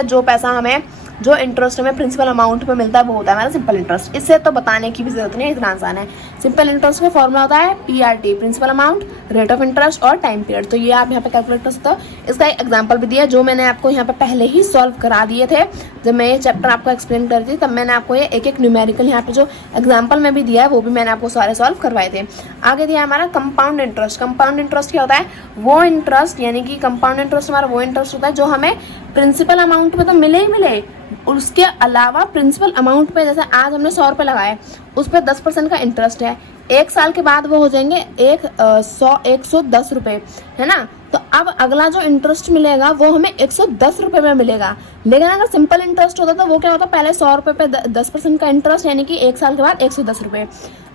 है? जो इंटरेस्ट हमें प्रिंसिपल अमाउंट पे मिलता है वो होता है हमारा सिंपल इंटरेस्ट। इससे तो बताने की भी जरूरत नहीं है, इतना आसान है। सिंपल इंटरेस्ट का फॉर्मूला होता है PRT, principal amount, rate of interest और टाइम पीरियड। तो ये आप यहाँ पे कैलकुलेट कर सकते हो। इसका एक एग्जांपल भी दिया जो मैंने आपको यहाँ पे पहले ही सॉल्व करा दिए थे। जब मैं ये चैप्टर आपको एक्सप्लेन कर रही थी तब मैंने आपको ये एक न्यूमेरिकल यहाँ पे जो एग्जाम्पल में भी दिया है वो भी मैंने आपको सारे सॉल्व करवाए थे। आगे दिया हमारा कंपाउंड इंटरेस्ट। कंपाउंड इंटरेस्ट क्या होता है? वो इंटरेस्ट, यानी कि कंपाउंड इंटरेस्ट हमारा वो इंटरेस्ट होता है जो हमें प्रिंसिपल अमाउंट पे तो मिले ही मिले, उसके अलावा प्रिंसिपल अमाउंट पे, जैसे आज हमने 100 रुपये लगाए, उस पर 10% का इंटरेस्ट है। 1 साल के बाद वो हो जाएंगे 110 रुपये, है ना। तो अब अगला जो इंटरेस्ट मिलेगा वो हमें 110 रुपये में मिलेगा। लेकिन अगर सिंपल इंटरेस्ट होता तो वो क्या होता, पहले 100 रुपये पे 10% का इंटरेस्ट, यानी कि 1 साल के बाद 110 रुपये।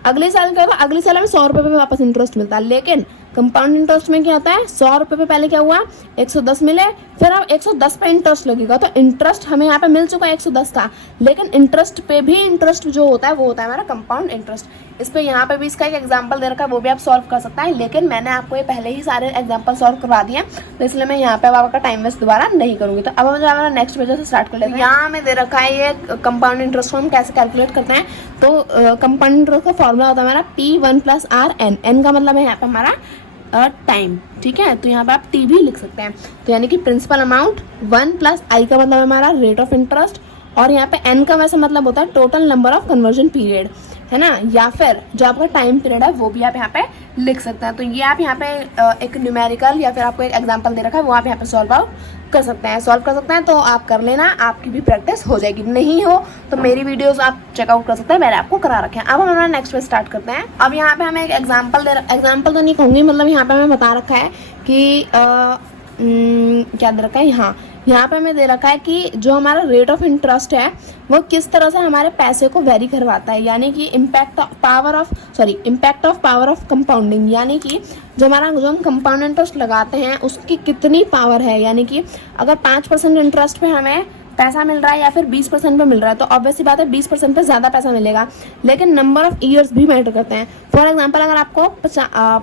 अगले साल क्या होगा, अगले साल हमें 100 रुपये पे वापस इंटरेस्ट मिलता है। लेकिन कंपाउंड इंटरेस्ट में क्या होता है, 100 रुपये पे पहले क्या हुआ, 110 मिले, फिर अब 110 पे इंटरेस्ट लगेगा, तो इंटरेस्ट हमें यहाँ पे मिल चुका है 110 का, लेकिन इंटरेस्ट पे भी इंटरेस्ट जो होता है वो होता है हमारा कंपाउंड इंटरेस्ट। इस पे यहाँ पे भी इसका एक एग्जांपल दे रखा है, वो भी आप सॉल्व कर सकते हैं, लेकिन मैंने आपको ये पहले ही सारे एग्जांपल सॉल्व करवा दिए हैं, तो इसलिए मैं यहाँ पे अब आपका टाइम वेस्ट दोबारा नहीं करूँगी। तो अब हम जो हमारा नेक्स्ट पेज से स्टार्ट कर लेते हैं। यहाँ हमें दे रखा है ये कंपाउंड इंटरेस्ट को हम कैसे कैलकुलेट करते हैं। तो कंपाउंड इंटरेस्ट का फॉर्मूला होता है हमारा P1 + RN। एन का मतलब है यहाँ पे हमारा टाइम, ठीक है, तो यहाँ पे आप टी भी लिख सकते हैं। तो यानी कि प्रिंसिपल अमाउंट 1 + I का मतलब है हमारा रेट ऑफ इंटरेस्ट, और यहाँ पे एन का वैसे मतलब होता है total number of conversion period, है ना, या फिर जो आपका टाइम पीरियड है वो भी आप यहाँ पे लिख सकते हैं। तो ये आप यहाँ पे एक न्यूमेरिकल या फिर आपको एक एग्जांपल दे रखा है वो आप यहाँ पे सॉल्व कर सकते हैं, तो आप कर लेना, आपकी भी प्रैक्टिस हो जाएगी। नहीं हो तो मेरी वीडियोस आप चेकआउट कर सकते हैं, मैंने आपको करा रखे हैं। अब हम हमारा नेक्स्ट पे स्टार्ट करते हैं। अब यहाँ पे हमें एक एग्जांपल तो नहीं कहूँगी, मतलब यहाँ पे हमें बता रखा है कि क्या दे रखा है, यहाँ पे हमें दे रखा है कि जो हमारा रेट ऑफ इंटरेस्ट है वो किस तरह से हमारे पैसे को वेरी करवाता है, यानी कि impact of power of compounding, यानी कि जो हम कंपाउंड इंटरेस्ट लगाते हैं उसकी कितनी पावर है। यानी कि अगर 5% इंटरेस्ट पे हमें पैसा मिल रहा है या फिर 20% पे मिल रहा है, तो ऑब्वियस सी बात है 20% पे ज़्यादा पैसा मिलेगा, लेकिन नंबर ऑफ ईयर्स भी मैटर करते हैं। फॉर एग्जांपल अगर आपको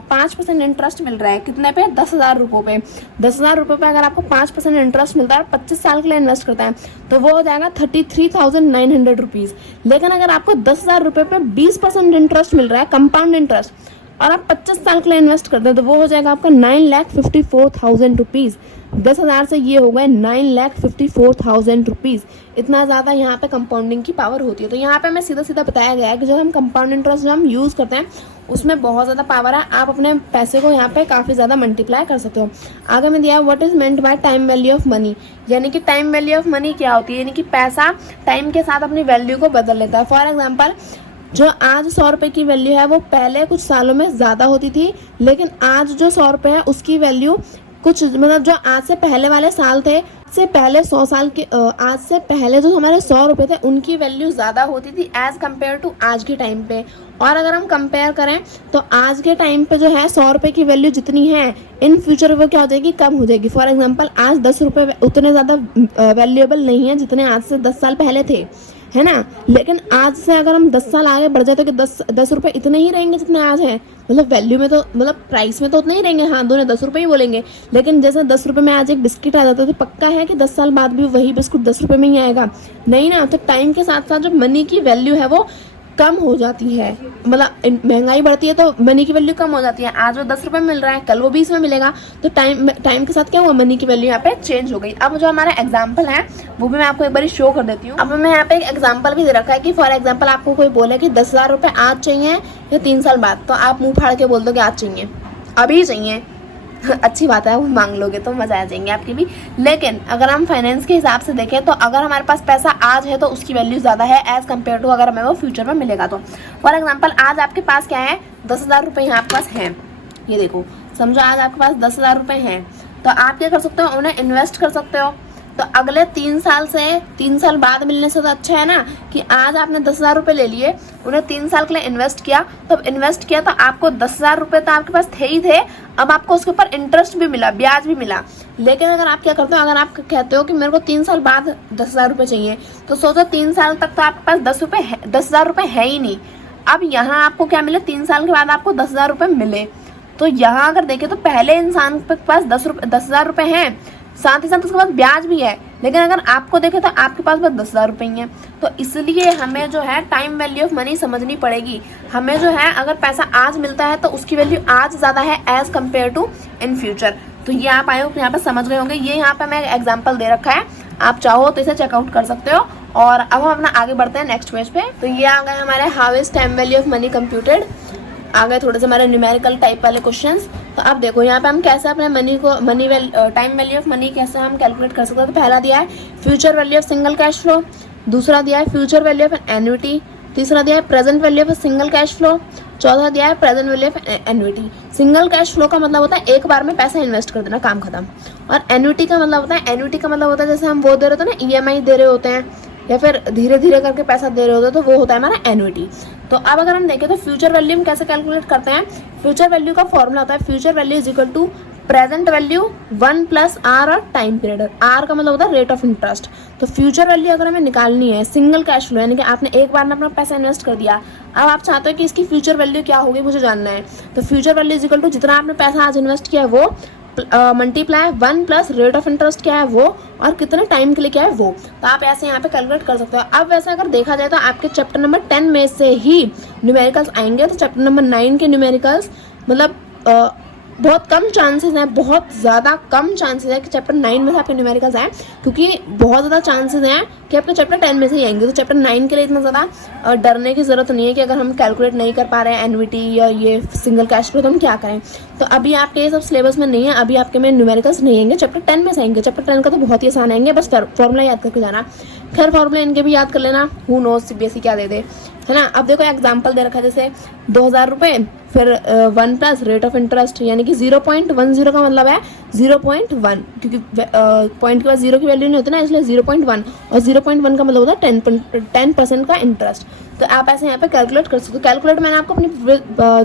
5% इंटरेस्ट मिल रहा है कितने पे, 10,000 रुपये पे, 10,000 रुपये पे अगर आपको 5% इंटरेस्ट मिलता है, 25 साल के लिए इन्वेस्ट करते हैं, तो वो हो जाएगा 33,900 रुपीज़। लेकिन अगर आपको 10,000 रुपये पे 20% इंटरेस्ट मिल रहा है कंपाउंड इंटरेस्ट, और आप 25 साल के लिए इन्वेस्ट करते हैं, तो वो हो जाएगा आपका 9,54,000 रुपीज़। 10,000 से ये हो गए 9,54,000 रुपीज़। इतना ज़्यादा यहाँ पे कंपाउंडिंग की पावर होती है। तो यहाँ पे हमें सीधा सीधा बताया गया है कि जो हम कंपाउंड इंटरेस्ट जो हम यूज़ करते हैं उसमें बहुत ज़्यादा पावर है, आप अपने पैसे को यहाँ पे काफ़ी ज़्यादा मल्टीप्लाई कर सकते हो। आगे में दिया है what is meant by time value of money, यानी कि टाइम वैल्यू ऑफ मनी क्या होती है, यानी कि पैसा टाइम के साथ अपनी वैल्यू को बदल लेता है। फॉर एग्जाम्पल जो आज 100 रुपये की वैल्यू है वो पहले कुछ सालों में ज़्यादा होती थी, लेकिन आज जो 100 रुपये है उसकी वैल्यू कुछ मतलब जो आज से पहले वाले साल थे, से पहले 100 साल के आज से पहले जो हमारे 100 रुपये थे उनकी वैल्यू ज़्यादा होती थी एज़ कम्पेयर टू आज के टाइम पे। और अगर हम कंपेयर करें तो आज के टाइम पे जो है 100 रुपये की वैल्यू जितनी है इन फ्यूचर वो क्या हो जाएगी, कम हो जाएगी। फॉर एग्जांपल आज 10 रुपये उतने ज़्यादा वैल्यूएबल नहीं है जितने आज से 10 साल पहले थे, है ना, लेकिन आज से अगर हम 10 साल आगे बढ़ जाए तो कि 10 रुपये इतने ही रहेंगे जितने आज हैं, मतलब वैल्यू में तो मतलब प्राइस में तो उतने ही रहेंगे, हाँ दोनों 10 रुपये ही बोलेंगे, लेकिन जैसे 10 रुपये में आज एक बिस्किट आ जाता है तो पक्का है कि 10 साल बाद भी वही बिस्कुट 10 रुपये में ही आएगा, नहीं ना। तो टाइम के साथ साथ जो मनी की वैल्यू है वो कम हो जाती है, मतलब महंगाई बढ़ती है तो मनी की वैल्यू कम हो जाती है। आज वो 10 रुपये मिल रहा है कल वो 20 में मिलेगा, तो टाइम के साथ क्या हुआ, मनी की वैल्यू यहाँ पे चेंज हो गई। अब जो हमारा एग्जांपल है वो भी मैं आपको एक बार शो कर देती हूँ। अब मैं यहाँ पे एक एग्जांपल भी दे रखा है कि फॉर एग्जांपल आपको कोई बोले कि 10,000 रुपये आज चाहिए या 3 साल बाद, तो आप मुँह फाड़ के बोल दो कि आज चाहिए, अभी चाहिए। अच्छी बात है, वो मांग लोगे तो मजा आ जाएंगे आपकी भी। लेकिन अगर हम फाइनेंस के हिसाब से देखें तो अगर हमारे पास पैसा आज है तो उसकी वैल्यू ज़्यादा है एज़ कम्पेयर टू अगर हमें वो फ्यूचर में मिलेगा। तो फॉर एग्जांपल आज आपके पास क्या है, 10,000 रुपये यहाँ आपके पास हैं, ये देखो समझो आज आपके पास 10,000 रुपये हैं, तो आप क्या कर सकते हो, उन्हें इन्वेस्ट कर सकते हो। तो अगले 3 साल बाद मिलने से तो अच्छा है ना कि आज आपने 10,000 रुपये ले लिए, उन्हें 3 साल के लिए इन्वेस्ट किया, तो आपको 10,000 रुपये तो आपके पास थे ही थे, अब आपको उसके ऊपर इंटरेस्ट भी मिला, ब्याज भी मिला। लेकिन अगर आप क्या करते हो, अगर आप कहते हो कि मेरे को 3 साल बाद 10,000 रुपये चाहिए, तो सोचो 3 साल तक तो आपके पास 10,000 रुपये है ही नहीं। अब यहाँ आपको क्या मिले, 3 साल के बाद आपको 10,000 रुपये मिले। तो यहाँ अगर देखें तो पहले इंसान के पास 10,000 रुपये हैं, साथ ही साथ उसके पास ब्याज भी है, लेकिन अगर आपको देखें तो आपके पास बस 10,000 रुपये ही हैं। तो इसलिए हमें जो है टाइम वैल्यू ऑफ मनी समझनी पड़ेगी। हमें जो है अगर पैसा आज मिलता है तो उसकी वैल्यू आज ज़्यादा है as compare to in future. तो ये आप आए हो यहाँ पे समझ गए होंगे। ये यहाँ पे मैं एग्जाम्पल दे रखा है, आप चाहो तो इसे चेकआउट कर सकते हो। और अब हम अपना आगे बढ़ते हैं नेक्स्ट पेज पे। तो ये आ गए हमारे how is time value of money computed, आ गए थोड़े से हमारे न्यूमेरिकल टाइप वाले क्वेश्चंस। तो अब देखो यहाँ पे हम कैसे अपने टाइम वैल्यू ऑफ मनी कैसे हम कैलकुलेट कर सकते हैं। तो पहला दिया है future value of single cash flow, दूसरा दिया है फ्यूचर वैल्यू ऑफ एन्युटी, तीसरा दिया है present value of single cash flow, चौथा दिया है present value of annuity. Single cash flow का मतलब होता है एक बार में पैसा इन्वेस्ट कर देना, काम खत्म। और एन्युटी का मतलब होता है जैसे हम वो दे रहे होते हैं ना, EMI दे रहे होते हैं या फिर धीरे धीरे करके पैसा दे रहे होते हैं, तो वो होता है हमारा एन्युटी। तो अब अगर हम देखें तो फ्यूचर वैल्यू हम कैसे कैलकुलेट करते हैं, फ्यूचर वैल्यू का फॉर्मूला होता है future value is equal to present value 1 plus r और टाइम पीरियड। आर का मतलब होता है रेट ऑफ इंटरेस्ट। तो फ्यूचर वैल्यू अगर हमें निकालनी है सिंगल कैश फ्लो, यानी कि आपने एक बार में अपना पैसा इन्वेस्ट कर दिया, अब आप चाहते हो कि इसकी फ्यूचर वैल्यू क्या होगी मुझे जानना है। तो future value is equal to जितना आपने पैसा आज इन्वेस्ट किया है वो multiply 1 plus rate of interest क्या है वो, और कितने टाइम के लिए क्या है वो। तो आप ऐसे यहाँ पे कैलकुलेट कर सकते हो। अब वैसे अगर देखा जाए तो आपके चैप्टर नंबर 10 में से ही न्यूमेरिकल्स आएंगे। तो चैप्टर नंबर 9 के न्यूमेरिकल्स मतलब बहुत कम चांसेस हैं, बहुत ज़्यादा कम चांसेस है कि चैप्टर 9 में से आपके न्यूमेरिकल्स आए, क्योंकि बहुत ज़्यादा चांसेस हैं कि आपके चैप्टर 10 में से ही आएंगे। तो चैप्टर 9 के लिए इतना ज़्यादा डरने की ज़रूरत नहीं है कि अगर हम कैलकुलेट नहीं कर पा रहे हैं एनवीटी या ये सिंगल कैश फ्लो तो हम क्या करें। तो अभी आपके ये सब सिलेबस में नहीं है, अभी आपके में न्यूमेरिकल्स नहीं आएंगे, चैप्टर 10 में से आएंगे। चैप्टर 10 का तो बहुत ही आसान आएंगे, बस फॉर्मूला याद करके जाना। खैर फॉर्मूला इनके भी याद कर लेना, हु नोज सीबीएसई क्या दे दे, है ना। अब देखो एग्जाम्पल दे रखा है जैसे 2000 रुपये, फिर 1 प्लस रेट ऑफ इंटरेस्ट यानी कि 0.10 का मतलब है 0.1, क्योंकि पॉइंट के बाद 0 की वैल्यू नहीं होती ना, इसलिए 0.1, और 0.1 का मतलब होता है 10% का इंटरेस्ट। तो आप ऐसे यहाँ पे कैलकुलेट कर सकते हो। कैलकुलेट मैंने आपको अपनी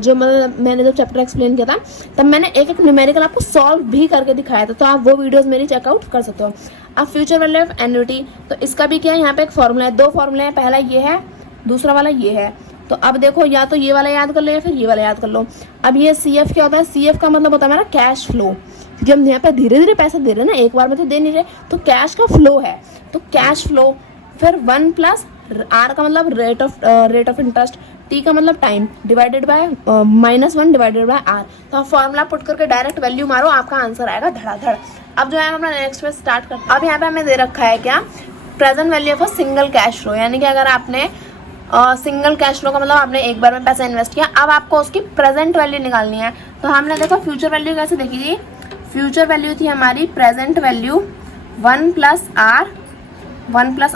जो मैंने जब चैप्टर एक्सप्लेन किया था तब मैंने एक एक न्यूमेरिकल आपको सॉल्व भी करके दिखाया था, तो आप वो वीडियोस मेरी चेकआउट कर सकते हो। अब फ्यूचर वैल्यू ऑफ एन्युटी, तो इसका भी क्या है, यहाँ पे एक फॉर्मूला है, 2 फॉर्मूले हैं, पहला ये है, दूसरा वाला ये है। तो अब देखो या तो ये वाला याद कर लो या फिर ये वाला याद कर लो। अब ये CF क्या होता है, CF का मतलब होता है मेरा कैश फ्लो, क्योंकि हम यहाँ पे धीरे धीरे पैसा दे रहे हैं ना, एक बार में तो दे नहीं रहे, तो कैश का फ्लो है, तो कैश फ्लो। फिर 1 प्लस R का मतलब रेट ऑफ इंटरेस्ट, T का मतलब time divided by -1 divided bye R। तो आप फॉर्मूला पुट करके डायरेक्ट वैल्यू मारो, आपका आंसर आएगा धड़ाधड़। अब जो है हम अपना नेक्स्ट पे स्टार्ट करते हैं। अब यहाँ पे हमें दे रखा है क्या, present value of a single cash flow, यानी कि अगर आपने सिंगल कैश फ्लो का मतलब आपने एक बार में पैसा इन्वेस्ट किया, अब आपको उसकी प्रेजेंट वैल्यू निकालनी है। तो हमने देखो फ्यूचर वैल्यू कैसे देखी थी, फ्यूचर वैल्यू थी हमारी प्रेजेंट वैल्यू 1 प्लस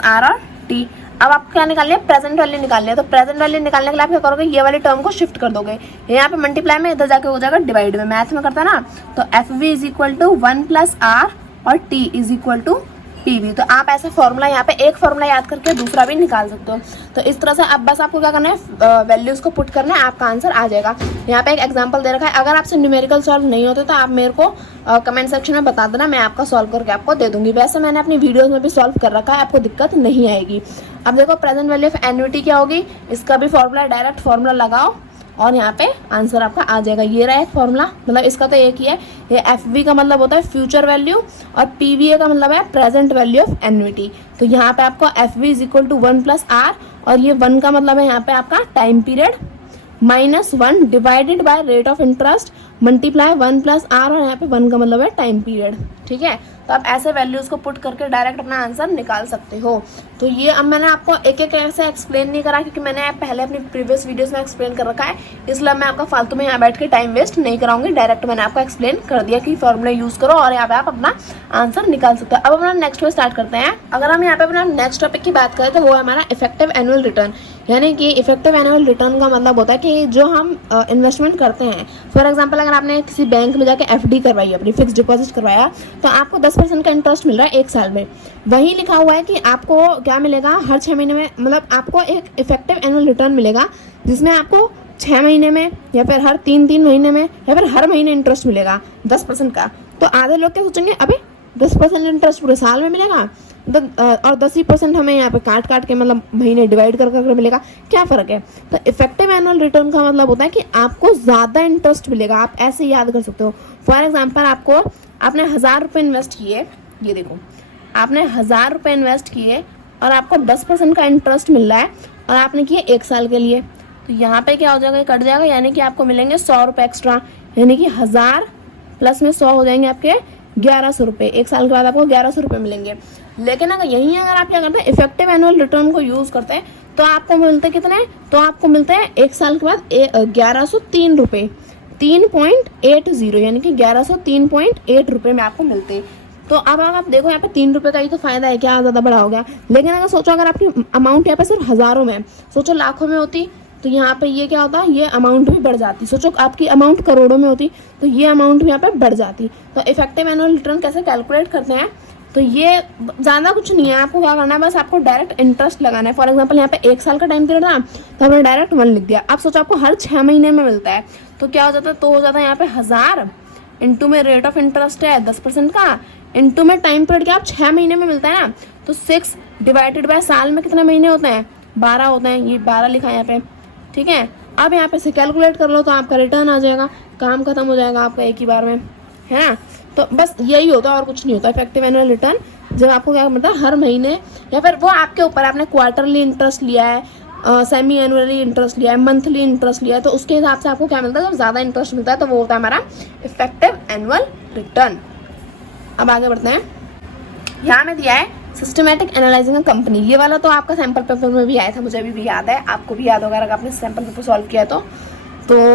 आर और टी। अब आपको क्या निकालनी है, प्रेजेंट वैल्यू निकालनी है। तो प्रेजेंट वैल्यू निकालने के लिए आप क्या करोगे, ये वाली टर्म को शिफ्ट कर दोगे, यहाँ पे मल्टीप्लाई में इधर जाके हो जाएगा डिवाइड में, मैथ में करता है ना। तो FV is equal to 1 plus r और T is equal to PV। तो आप ऐसे फॉर्मूला यहाँ पे एक फॉर्मूला याद करके दूसरा भी निकाल सकते हो। तो इस तरह से अब बस आपको क्या करना है, वैल्यूज को पुट करना है, आपका आंसर आ जाएगा। यहाँ पे एक एग्जांपल दे रखा है, अगर आपसे न्यूमेरिकल सॉल्व नहीं होते तो आप मेरे को कमेंट सेक्शन में बता देना, मैं आपका सॉल्व करके आपको दे दूंगी। वैसे मैंने अपनी वीडियोस में भी सॉल्व कर रखा है, आपको दिक्कत नहीं आएगी। अब देखो प्रेजेंट वैल्यू ऑफ एन्युटी क्या होगी, इसका भी फॉर्मूला डायरेक्ट फॉर्मूला लगाओ और यहाँ पे आंसर आपका आ जाएगा। ये रहा है फॉर्मूला, मतलब इसका तो एक ही है। ये FV का मतलब होता है फ्यूचर वैल्यू और PVA का मतलब है प्रेजेंट वैल्यू ऑफ एन्युटी। तो यहाँ पे आपको FV is equal to 1 plus r, और ये 1 का मतलब है यहाँ पे आपका time period, -1 divided by rate of interest multiply 1 plus r, और यहाँ पे 1 का मतलब है टाइम पीरियड। ठीक है, तो आप ऐसे वैल्यूज को पुट करके डायरेक्ट अपना आंसर निकाल सकते हो। तो ये अब मैंने आपको एक एक ऐसे एक्सप्लेन नहीं करा, क्योंकि मैंने पहले अपनी प्रीवियस वीडियोस में एक्सप्लेन कर रखा है, इसलिए मैं आपका फालतू में यहाँ बैठ के टाइम वेस्ट नहीं कराऊंगी। डायरेक्ट मैंने आपको एक्सप्लेन कर दिया कि फॉर्मूला यूज करो और यहाँ पे आप अपना आंसर निकाल सकते हो। अब अपना नेक्स्ट पे स्टार्ट करते हैं। अगर हम यहाँ पे अपना नेक्स्ट टॉपिक की बात करें तो वो है हमारा इफेक्टिव एनुअल रिटर्न, यानी कि इफेक्टिव एनुअल रिटर्न का मतलब होता है कि जो हम इन्वेस्टमेंट करते हैं, फॉर एग्जाम्पल अगर आपने किसी बैंक में जाके FD करवाई, अपनी फिक्स डिपॉजिट करवाया, तो आपको 10% का इंटरेस्ट मिल रहा है 1 साल में। वहीं लिखा हुआ है कि आपको क्या मिलेगा, हर 6 महीने में, मतलब आपको एक इफेक्टिव एनुअल रिटर्न मिलेगा जिसमें आपको 6 महीने में या फिर हर 3 महीने में या फिर हर महीने इंटरेस्ट मिलेगा 10% का। तो आधे लोग क्या सोचेंगे, अबे 10% इंटरेस्ट पूरे साल में मिलेगा, और 10% हमें यहाँ पे काट के मतलब महीने डिवाइड कर मिलेगा, क्या फ़र्क है। तो इफेक्टिव एनुअल रिटर्न का मतलब होता है कि आपको ज़्यादा इंटरेस्ट मिलेगा। आप ऐसे याद कर सकते हो। फॉर एग्जांपल आपने 1000 रुपये इन्वेस्ट किए, ये देखो आपने 1000 रुपये इन्वेस्ट किए और आपको 10% का इंटरेस्ट मिल रहा है, और आपने किए 1 साल के लिए। तो यहाँ पे क्या हो जाएगा, कट जाएगा, यानी कि आपको मिलेंगे 100 रुपये एक्स्ट्रा, यानी कि 1000 प्लस में 100 हो जाएंगे आपके 1100 रुपये। 1 साल के बाद आपको 1100 रुपये मिलेंगे। लेकिन अगर आप क्या करते हैं, इफेक्टिव एनुअल रिटर्न को यूज़ करते हैं, तो आपको मिलते कितने, तो आपको मिलते हैं 1 साल के बाद 1103 रुपये, 3.80, यानी कि 1103.8 रुपये में आपको मिलते हैं। तो अब आप देखो यहाँ पे 3 रुपये का ही तो फायदा है, क्या ज़्यादा बड़ा हो गया। लेकिन अगर सोचो, अगर आपकी अमाउंट यहाँ पे सिर्फ हज़ारों में, सोचो लाखों में होती तो यहाँ पे ये क्या होता, ये अमाउंट भी बढ़ जाती। सोचो आपकी अमाउंट करोड़ों में होती तो ये अमाउंट भी यहाँ पे बढ़ जाती। तो इफेक्टिव एनुअल रिटर्न कैसे कैलकुलेट करते हैं, तो ये ज़्यादा कुछ नहीं है, आपको क्या करना है, बस आपको डायरेक्ट इंटरेस्ट लगाना है। फॉर एग्जांपल यहाँ पे 1 साल का टाइम पीरियड था तो हमने डायरेक्ट 1 लिख दिया। अब सोचो आपको हर 6 महीने में मिलता है तो क्या हो जाता है, तो हो जाता है यहाँ पे 1000 इंटू में रेट ऑफ इंटरेस्ट है 10% का, इंटू में टाइम पीरियड क्या, आप 6 महीने में मिलता है ना, तो 6 डिवाइडेड बाय साल में कितने महीने होते हैं, 12 होते हैं। ये 12 लिखा है यहाँ पे, ठीक है। अब यहाँ पे से कैलकुलेट कर लो तो आपका रिटर्न आ जाएगा, काम खत्म हो जाएगा आपका एक ही बार में, है ना। तो बस यही होता है और कुछ नहीं होता इफेक्टिव एनुअल रिटर्न। जब आपको क्या मतलब हर महीने, या फिर वो आपके ऊपर, आपने क्वार्टरली इंटरेस्ट लिया है, सेमी एनुअली इंटरेस्ट लिया है, मंथली इंटरेस्ट लिया है, तो उसके हिसाब से आपको क्या मिलता है, जब ज़्यादा इंटरेस्ट मिलता है तो वो होता है हमारा इफेक्टिव एनुअल रिटर्न। अब आगे बढ़ते हैं। यहाँ में दिया है सिस्टमैटिक एनालाइजिंग अ कंपनी। ये वाला तो आपका सैम्पल पेपर में भी आया था, मुझे अभी भी याद है, आपको भी याद होगा अगर आपने सैम्पल पेपर सॉल्व किया तो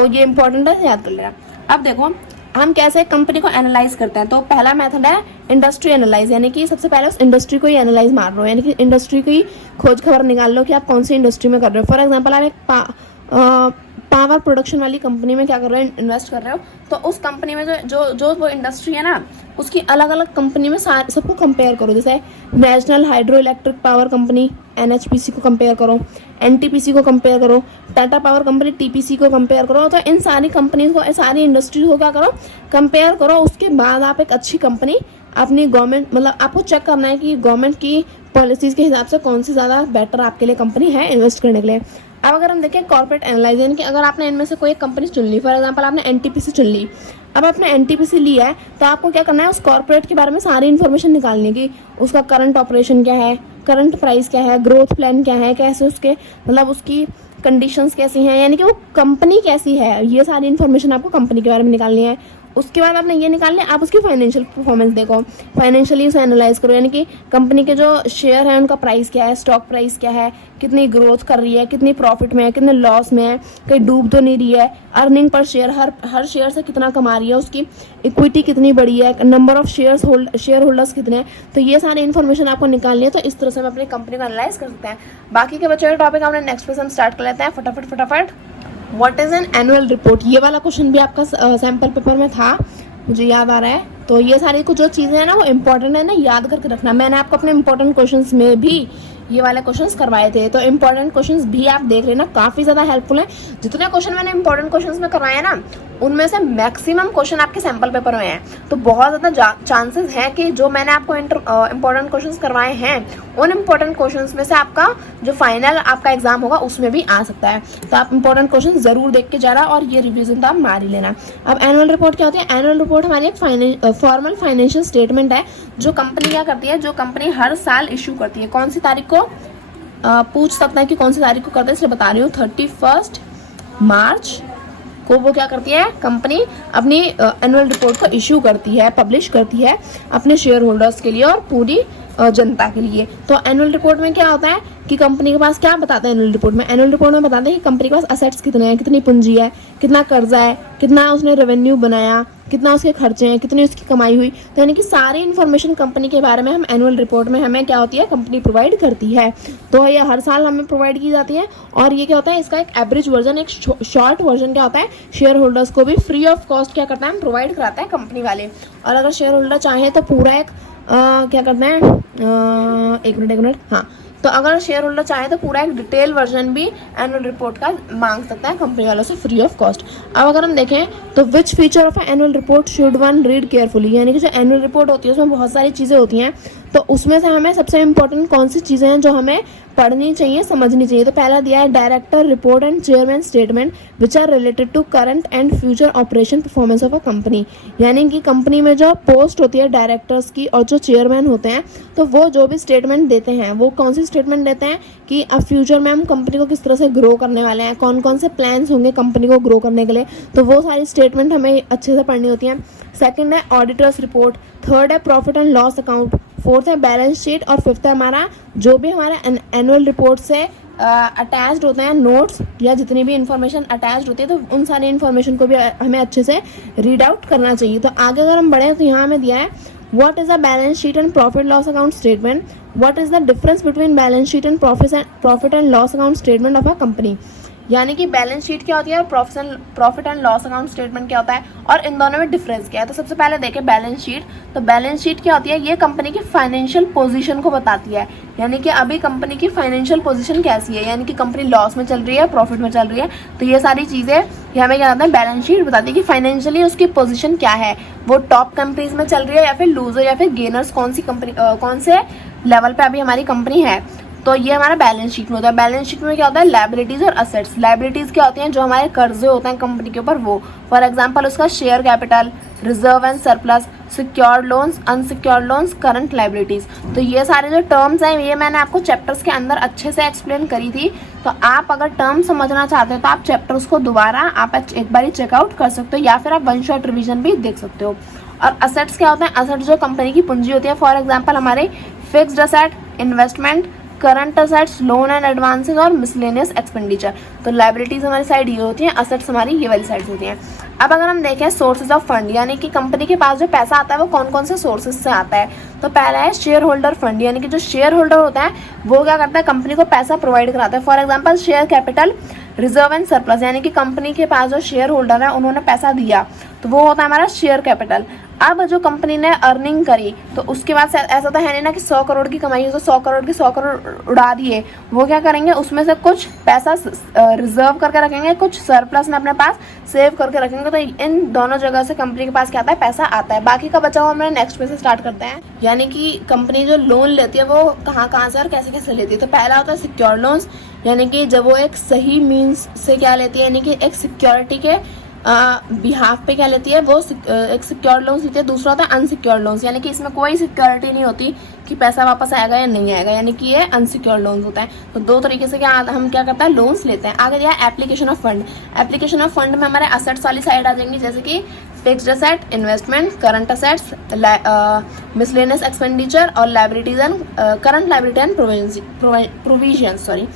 ये इंपॉर्टेंट है, याद कर लेना। अब देखो हम कैसे कंपनी को एनालाइज करते हैं। तो पहला मेथड है इंडस्ट्री एनालाइज, यानी कि सबसे पहले उस इंडस्ट्री को ही एनालाइज मार रहे हो, यानी कि इंडस्ट्री की खोज खबर निकाल लो कि आप कौन सी इंडस्ट्री में कर रहे हो। फॉर एग्जांपल आप एक पावर प्रोडक्शन वाली कंपनी में क्या कर रहे हो, इन्वेस्ट कर रहे हो, तो उस कंपनी में जो वो इंडस्ट्री है ना, उसकी अलग अलग कंपनी में सबको कंपेयर करो। जैसे national hydro electric power company NHPC को कंपेयर करो, NTPC को कंपेयर करो, टाटा पावर कंपनी TPC को कंपेयर करो। तो इन सारी कंपनीज को, सारी इंडस्ट्रीज को क्या करो, कंपेयर करो। उसके बाद आप एक अच्छी कंपनी अपनी गवर्नमेंट, मतलब आपको चेक करना है कि गवर्नमेंट की पॉलिसीज के हिसाब से कौन सी ज़्यादा बेटर आपके लिए कंपनी है इन्वेस्ट करने के लिए। अब अगर हम देखें कॉर्पोरेट एनालाइज, यानी कि अगर आपने इनमें से कोई एक कंपनी चुन ली, फॉर एग्जांपल आपने NTPC चुन ली। अब आपने NTPC लिया है तो आपको क्या करना है, उस कॉर्पोरेट के बारे में सारी इन्फॉर्मेशन निकालनी है कि उसका करंट ऑपरेशन क्या है, करंट प्राइस क्या है, ग्रोथ प्लान क्या है, कैसे उसके मतलब उसकी कंडीशंस कैसी हैं, यानी कि वो कंपनी कैसी है, ये सारी इन्फॉर्मेशन आपको कंपनी के बारे में निकालनी है। उसके बाद आपने ये निकाल लिया, आप उसकी फाइनेंशियल परफॉर्मेंस देखो, फाइनेंशियली उसे एनालाइज करो, यानी कि कंपनी के जो शेयर है उनका प्राइस क्या है, स्टॉक प्राइस क्या है, कितनी ग्रोथ कर रही है, कितनी प्रॉफिट में है, कितने लॉस में है, कहीं डूब तो नहीं रही है, अर्निंग पर शेयर हर शेयर से कितना कमा रही है, उसकी इक्विटी कितनी बड़ी है, नंबर ऑफ शेयर होल्डर्स कितने हैं। तो ये सारी इन्फॉर्मेशन आपको निकालनी है। तो इस तरह से हम अपनी कंपनी को एनालाइज कर सकते हैं। बाकी के बच्चों के टॉपिक हमने नेक्स्ट पेज हम स्टार्ट कर लेते हैं फटाफट। What is an annual report, ये वाला क्वेश्चन भी आपका सैम्पल पेपर में था, मुझे याद आ रहा है। तो ये सारी कुछ जो चीज़ें हैं ना, वो इंपॉर्टेंट है ना, याद करके रखना। मैंने आपको अपने इंपॉर्टेंट क्वेश्चंस में भी ये वाले क्वेश्चंस करवाए थे, तो इंपॉर्टेंट क्वेश्चंस भी आप देख लेना, काफ़ी ज़्यादा हेल्पफुल है। जितने क्वेश्चन मैंने इंपॉर्टेंट क्वेश्चंस में करवाए हैं ना, उनमें से मैक्सिमम क्वेश्चन आपके सैम्पल पेपर में हैं। तो बहुत ज़्यादा चांसेस हैं कि जो मैंने आपको इंपॉर्टेंट क्वेश्चंस करवाए हैं, उन इंपॉर्टेंट क्वेश्चंस में से आपका जो फाइनल आपका एग्जाम होगा उसमें भी आ सकता है। तो आप इंपॉर्टेंट क्वेश्चन जरूर देख के जाना और ये रिविजन तो आप मार ही लेना। अब एनुअल रिपोर्ट क्या होती है, एनुअल रिपोर्ट हमारी एक फॉर्मल फाइनेंशियल स्टेटमेंट है जो कंपनी क्या करती है, जो कंपनी हर साल इशू करती है। कौन सी तारीख को पूछ सकता है कि कौन सी तारीख को करते हैं, इसलिए बता रही हूँ, 31 मार्च को वो क्या करती है, कंपनी अपनी एनुअल रिपोर्ट को इशू करती है, पब्लिश करती है अपने शेयर होल्डर्स के लिए और पूरी जनता के लिए। तो एनुअल रिपोर्ट में क्या होता है कि कंपनी के पास क्या बताते हैं एनुअल रिपोर्ट में, एनुअल रिपोर्ट में बताते हैं कि कंपनी के पास असेट्स कितने हैं, कितनी पूंजी है, कितना कर्जा है, कितना उसने रेवेन्यू बनाया, कितना उसके खर्चे हैं, कितनी उसकी कमाई हुई। तो यानी कि सारी इन्फॉर्मेशन कंपनी के बारे में हम एनुअल रिपोर्ट में हमें क्या होती है, कंपनी प्रोवाइड करती है। तो ये हर साल हमें प्रोवाइड की जाती है। और ये क्या होता है, इसका एक एवरेज वर्जन, एक शॉर्ट वर्जन क्या होता है, शेयर होल्डर्स को भी फ्री ऑफ कॉस्ट क्या करता है, हम प्रोवाइड कराता है कंपनी वाले। और अगर शेयर होल्डर चाहे तो पूरा एक क्या करते हैं, एक मिनट, हाँ, तो अगर शेयर होल्डर चाहे तो पूरा एक डिटेल वर्जन भी एनुअल रिपोर्ट का मांग सकता है कंपनी वालों से फ्री ऑफ कॉस्ट। अब अगर हम देखें तो which feature of annual report should one read carefully, यानी कि जो एनुअल रिपोर्ट होती है उसमें बहुत सारी चीज़ें होती हैं, तो उसमें से हमें सबसे इंपॉर्टेंट कौन सी चीज़ें हैं जो हमें पढ़नी चाहिए, समझनी चाहिए। तो पहला दिया है director report and chairman statement which are related to current and future operation performance of a company, यानी कि कंपनी में जो पोस्ट होती है डायरेक्टर्स की और जो चेयरमैन होते हैं, तो वो जो भी स्टेटमेंट देते हैं वो कौन सी स्टेटमेंट देते हैं कि अब फ्यूचर में हम कंपनी को किस तरह से ग्रो करने वाले हैं, कौन कौन से प्लान्स होंगे कंपनी को ग्रो करने के लिए, तो वो सारी स्टेटमेंट हमें अच्छे से पढ़नी होती हैं। सेकंड है ऑडिटर्स रिपोर्ट, थर्ड है profit and loss account, fourth है बैलेंस शीट और फिफ्थ है हमारा जो भी हमारा एनुअल रिपोर्ट से अटैच्ड होते हैं नोट्स या जितनी भी इंफॉर्मेशन अटैच्ड होती है, तो उन सारी इन्फॉर्मेशन को भी हमें अच्छे से रीड आउट करना चाहिए। तो आगे अगर हम बढ़े तो यहाँ हमें दिया है what is the balance sheet and profit loss account statement, what is the difference between balance sheet and profit and loss account statement of a company, यानी कि बैलेंस शीट क्या होती है और profit and loss account statement क्या होता है और इन दोनों में डिफरेंस क्या है। तो सबसे पहले देखें बैलेंस शीट। तो बैलेंस शीट क्या होती है, ये कंपनी की फाइनेंशियल पोजीशन को बताती है, यानी कि अभी कंपनी की फाइनेंशियल पोजीशन कैसी है, यानी कि कंपनी लॉस में चल रही है, प्रॉफिट में चल रही है। तो ये सारी चीज़ें ये हमें क्या कहते हैं, बैलेंस शीट बताती है कि फाइनेंशियली उसकी पोजीशन क्या है, वो टॉप कंपनीज में चल रही है या फिर लूजर या फिर गेनर्स, कौन सी कंपनी कौन से लेवल पे अभी हमारी कंपनी है। तो ये हमारा बैलेंस शीट में होता है। बैलेंस शीट में क्या होता है, लायबिलिटीज और असेट्स। लायबिलिटीज क्या होती हैं, जो हमारे कर्जे होते हैं कंपनी के ऊपर, वो फॉर एग्जांपल उसका share capital, reserve and surplus, secured loans, unsecured loans, current liabilities. तो ये सारे जो टर्म्स हैं ये मैंने आपको चैप्टर्स के अंदर अच्छे से एक्सप्लेन करी थी। तो आप अगर टर्म समझना चाहते हो तो आप चैप्टर्स को दोबारा आप एक बार चेकआउट कर सकते हो या फिर आप वन शॉट रिविजन भी देख सकते हो। और असेट्स क्या होते हैं, असेट्स जो कंपनी की पूंजी होती है, फॉर एग्जाम्पल हमारे fixed asset, investment, current assets, loan and advances और मिसलेनियस एक्सपेंडिचर। तो लायबिलिटीज हमारी साइड ये होती हैं, असेट्स हमारी ये वाली साइड होती हैं। अब अगर हम देखें सोर्सेज ऑफ फंड, यानी कि कंपनी के पास जो पैसा आता है वो कौन कौन से सोर्सेज से आता है। तो पहला है शेयर होल्डर फंड, यानी कि जो शेयर होल्डर होता है वो क्या करता है, कंपनी को पैसा प्रोवाइड कराता है। For example share capital, reserve and surplus, यानी कि कंपनी के पास जो शेयर होल्डर है उन्होंने पैसा दिया तो वो होता है हमारा शेयर कैपिटल। अब जो कंपनी ने अर्निंग करी तो उसके बाद ऐसा तो है नहीं ना कि 100 करोड़ की कमाई हो तो 100 करोड़ की 100 करोड़ उड़ा दिए। वो क्या करेंगे, उसमें से कुछ पैसा रिजर्व करके रखेंगे, कुछ सरप्लस में अपने पास सेव करके रखेंगे। तो इन दोनों जगह से कंपनी के पास क्या आता है, पैसा आता है। बाकी का बचा हुआ हम नेक्स्ट पे से स्टार्ट करते हैं। यानी कि कंपनी जो लोन लेती है वो कहाँ से और कैसे कैसे लेती है। तो पहला होता है सिक्योर लोन्स, यानी कि जब वो एक सही मीन्स से क्या लेती है, यानी कि एक सिक्योरिटी के बिहाफ पे क्या लेती है, वो एक सिक्योर लोन्स लेती है। दूसरा होता है अनसिक्योर लोन्स, यानी कि इसमें कोई सिक्योरिटी नहीं होती कि पैसा वापस आएगा या नहीं आएगा, यानी कि ये अनसिक्योर लोन्स होता है। तो दो तरीके से हम क्या करते हैं, लोन्स लेते हैं। आगे दिया application of fund. Application of fund में हमारे असेट्स वाली साइड आ जाएंगी, जैसे कि fixed asset, investment, current assets, miscellaneous expenditure और liabilities and current liability and provision. Sorry.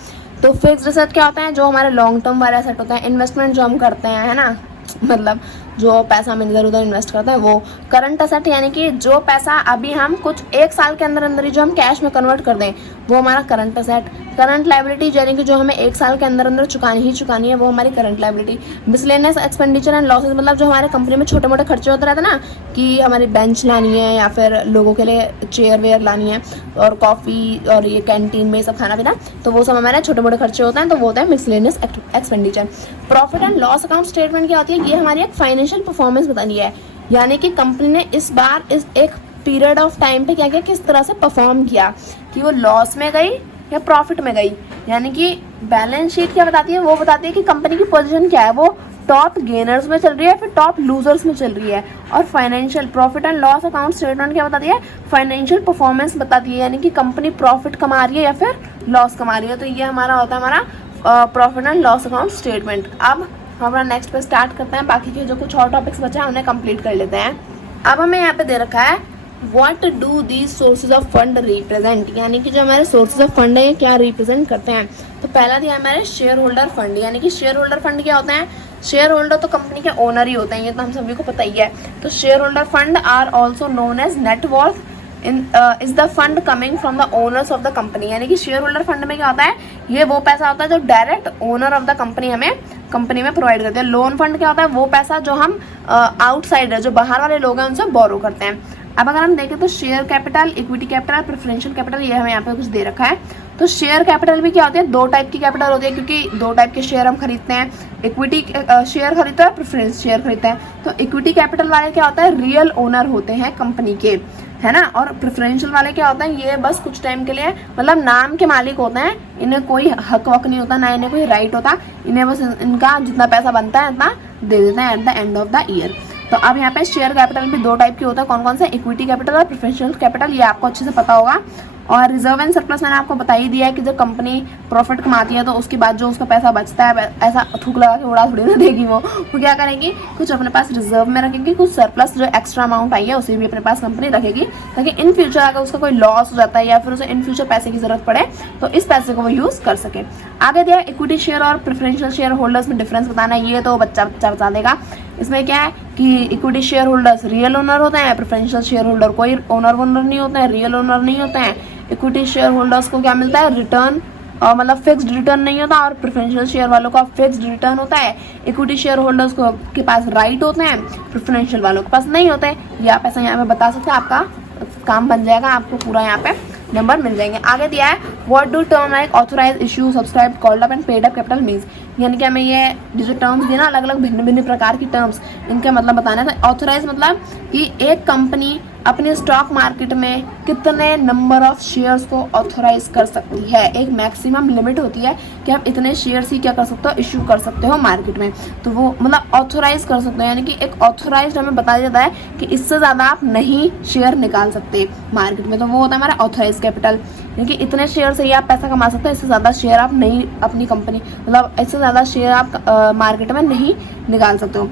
तो फिक्स्ड असेट क्या होता है, जो हमारे लॉन्ग टर्म वाले असेट होता है। इन्वेस्टमेंट जो हम करते हैं, है ना, मतलब जो पैसा हम इधर उधर इन्वेस्ट करते हैं वो। करंट असेट यानी कि जो पैसा अभी हम कुछ एक साल के अंदर अंदर ही जो हम कैश में कन्वर्ट कर दें वो हमारा करंट असेट। करंट लायबिलिटी यानी कि जो हमें एक साल के अंदर अंदर चुकानी है वो हमारी current liability. Miscellaneous expenditure and losses, मतलब जो हमारे कंपनी में छोटे मोटे खर्चे होते रहते हैं ना, कि हमारी बेंच लानी है या फिर लोगों के लिए चेयर वेयर लानी है और कॉफ़ी और ये कैंटीन में सब खाना पीना, तो वो सब हमारे छोटे मोटे खर्चे होते हैं, तो वो होता है miscellaneous expenditure. Profit and loss account statement क्या होती है, ये हमारी एक फाइनेंशियल परफॉर्मेंस बतानी है, यानी कि कंपनी ने इस बार इस एक पीरियड ऑफ टाइम पे क्या किया, किस तरह से परफॉर्म किया, कि वो लॉस में गई या प्रॉफिट में गई। यानी कि बैलेंस शीट क्या बताती है, वो बताती है कि कंपनी की पोजीशन क्या है, वो टॉप गेनर्स में चल रही है फिर टॉप लूजर्स में चल रही है। और financial profit and loss account statement क्या बताती है, फाइनेंशियल परफॉर्मेंस बताती है, यानी कि कंपनी प्रॉफिट कमा रही है या फिर लॉस कमा रही है। तो ये हमारा होता है हमारा profit and loss account statement. अब हमारा नेक्स्ट पे स्टार्ट करते हैं, बाकी के जो कुछ और टॉपिक्स बचे हैं उन्हें कंप्लीट कर लेते हैं। अब हमें यहाँ पे दे रखा है what do these sources of fund represent, यानी कि जो हमारे सोर्सेज ऑफ फंड है क्या रिप्रेजेंट करते हैं। तो पहला दिया हमारे शेयर होल्डर फंड, यानी कि शेयर होल्डर फंड क्या होते हैं, शेयर होल्डर तो कंपनी के ओनर ही होते हैं, ये तो हम सभी को पता ही है। तो share holder fund are also known as net worth is the fund coming from the owners of the company, यानी कि शेयर होल्डर फंड में क्या होता है, ये वो पैसा होता है जो direct owner of the company हमें कंपनी में प्रोवाइड करते हैं। लोन फंड क्या होता है, वो पैसा जो हम आउटसाइडर जो बाहर वाले लोग हैं उनसे बोरो करते हैं। अब अगर हम देखें तो share capital, equity capital, preferential capital, ये हमें यहाँ पे कुछ दे रखा है। तो शेयर कैपिटल भी क्या होती है, दो टाइप की कैपिटल होती है, क्योंकि दो टाइप के शेयर हम खरीदते हैं, इक्विटी शेयर खरीदते हैं, प्रेफरेंस शेयर खरीदते हैं। तो इक्विटी कैपिटल वाले क्या होता है, रियल ओनर होते हैं कंपनी के, है ना। और प्रेफरेंशियल वाले क्या होते हैं, ये बस कुछ टाइम के लिए मतलब नाम के मालिक होते हैं, इन्हें कोई हक वक नहीं होता, ना इन्हें कोई राइट होता, इन्हें बस इनका जितना पैसा बनता है उतना दे देते हैं at the end of the year. तो अब यहाँ पे शेयर कैपिटल भी दो टाइप के होता है, कौन कौन से, इक्विटी कैपिटल और प्रेफरेंशियल कैपिटल, ये आपको अच्छे से पता होगा। और रिजर्व एंड सरप्लस मैंने आपको बता ही दिया है कि जब कंपनी प्रॉफिट कमाती है तो उसके बाद जो उसका पैसा बचता है ऐसा थूक लगा के उड़ा थोड़ी ना देगी, वो क्या करेगी, कुछ अपने पास रिजर्व में रखेगी, कुछ सरप्लस जो एक्स्ट्रा अमाउंट आई है उसे भी अपने पास कंपनी रखेगी, ताकि इन फ्यूचर अगर उसका कोई लॉस हो जाता है या फिर उसे इन फ्यूचर पैसे की जरूरत पड़े तो इस पैसे को वो यूज कर सके। आगे दिया इक्विटी शेयर और प्रेफरेंशियल शेयर होल्डर्स में डिफरेंस बताना है, ये तो बच्चा बता देगा। इसमें क्या है कि equity share holders real owner होते हैं, प्रेफरेंशियल शेयर होल्डर कोई ओनर नहीं होते हैं, रियल ओनर नहीं होते हैं। इक्विटी शेयर होल्डर्स को क्या मिलता है, रिटर्न और मतलब फिक्स्ड रिटर्न नहीं होता, और प्रेफरेंशियल शेयर वालों का फिक्स्ड रिटर्न होता है। इक्विटी शेयर होल्डर्स को के पास राइट होते हैं, प्रेफरेंशियल वालों के पास नहीं होते। ये आप ऐसा यहाँ पे बता सकते हैं, आपका काम बन जाएगा, आपको पूरा यहाँ पे नंबर मिल जाएंगे। आगे दिया है what do term like authorise, issue, subscribe, called up and paid up capital means, यानी कि हमें ये जो टर्म्स दिए ना, अलग अलग भिन्न भिन्न प्रकार की टर्म्स, इनका मतलब बताना था। ऑथोराइज मतलब कि एक कंपनी अपने स्टॉक मार्केट में कितने नंबर ऑफ शेयर्स को ऑथोराइज कर सकती है। एक मैक्सिमम लिमिट होती है कि आप इतने शेयर्स ही क्या कर सकते हो, इशू कर सकते हो मार्केट में, तो वो मतलब ऑथोराइज कर सकते हो। यानी कि एक ऑथोराइज हमें बताया जाता है कि इससे ज़्यादा आप नहीं शेयर निकाल सकते मार्केट में, तो वो होता है हमारा ऑथोराइज कैपिटल। यानी कि इतने शेयर से ही आप पैसा कमा सकते हो, इससे ज़्यादा शेयर आप नहीं, अपनी कंपनी मतलब इससे ज़्यादा शेयर आप मार्केट में नहीं निकाल सकते हो।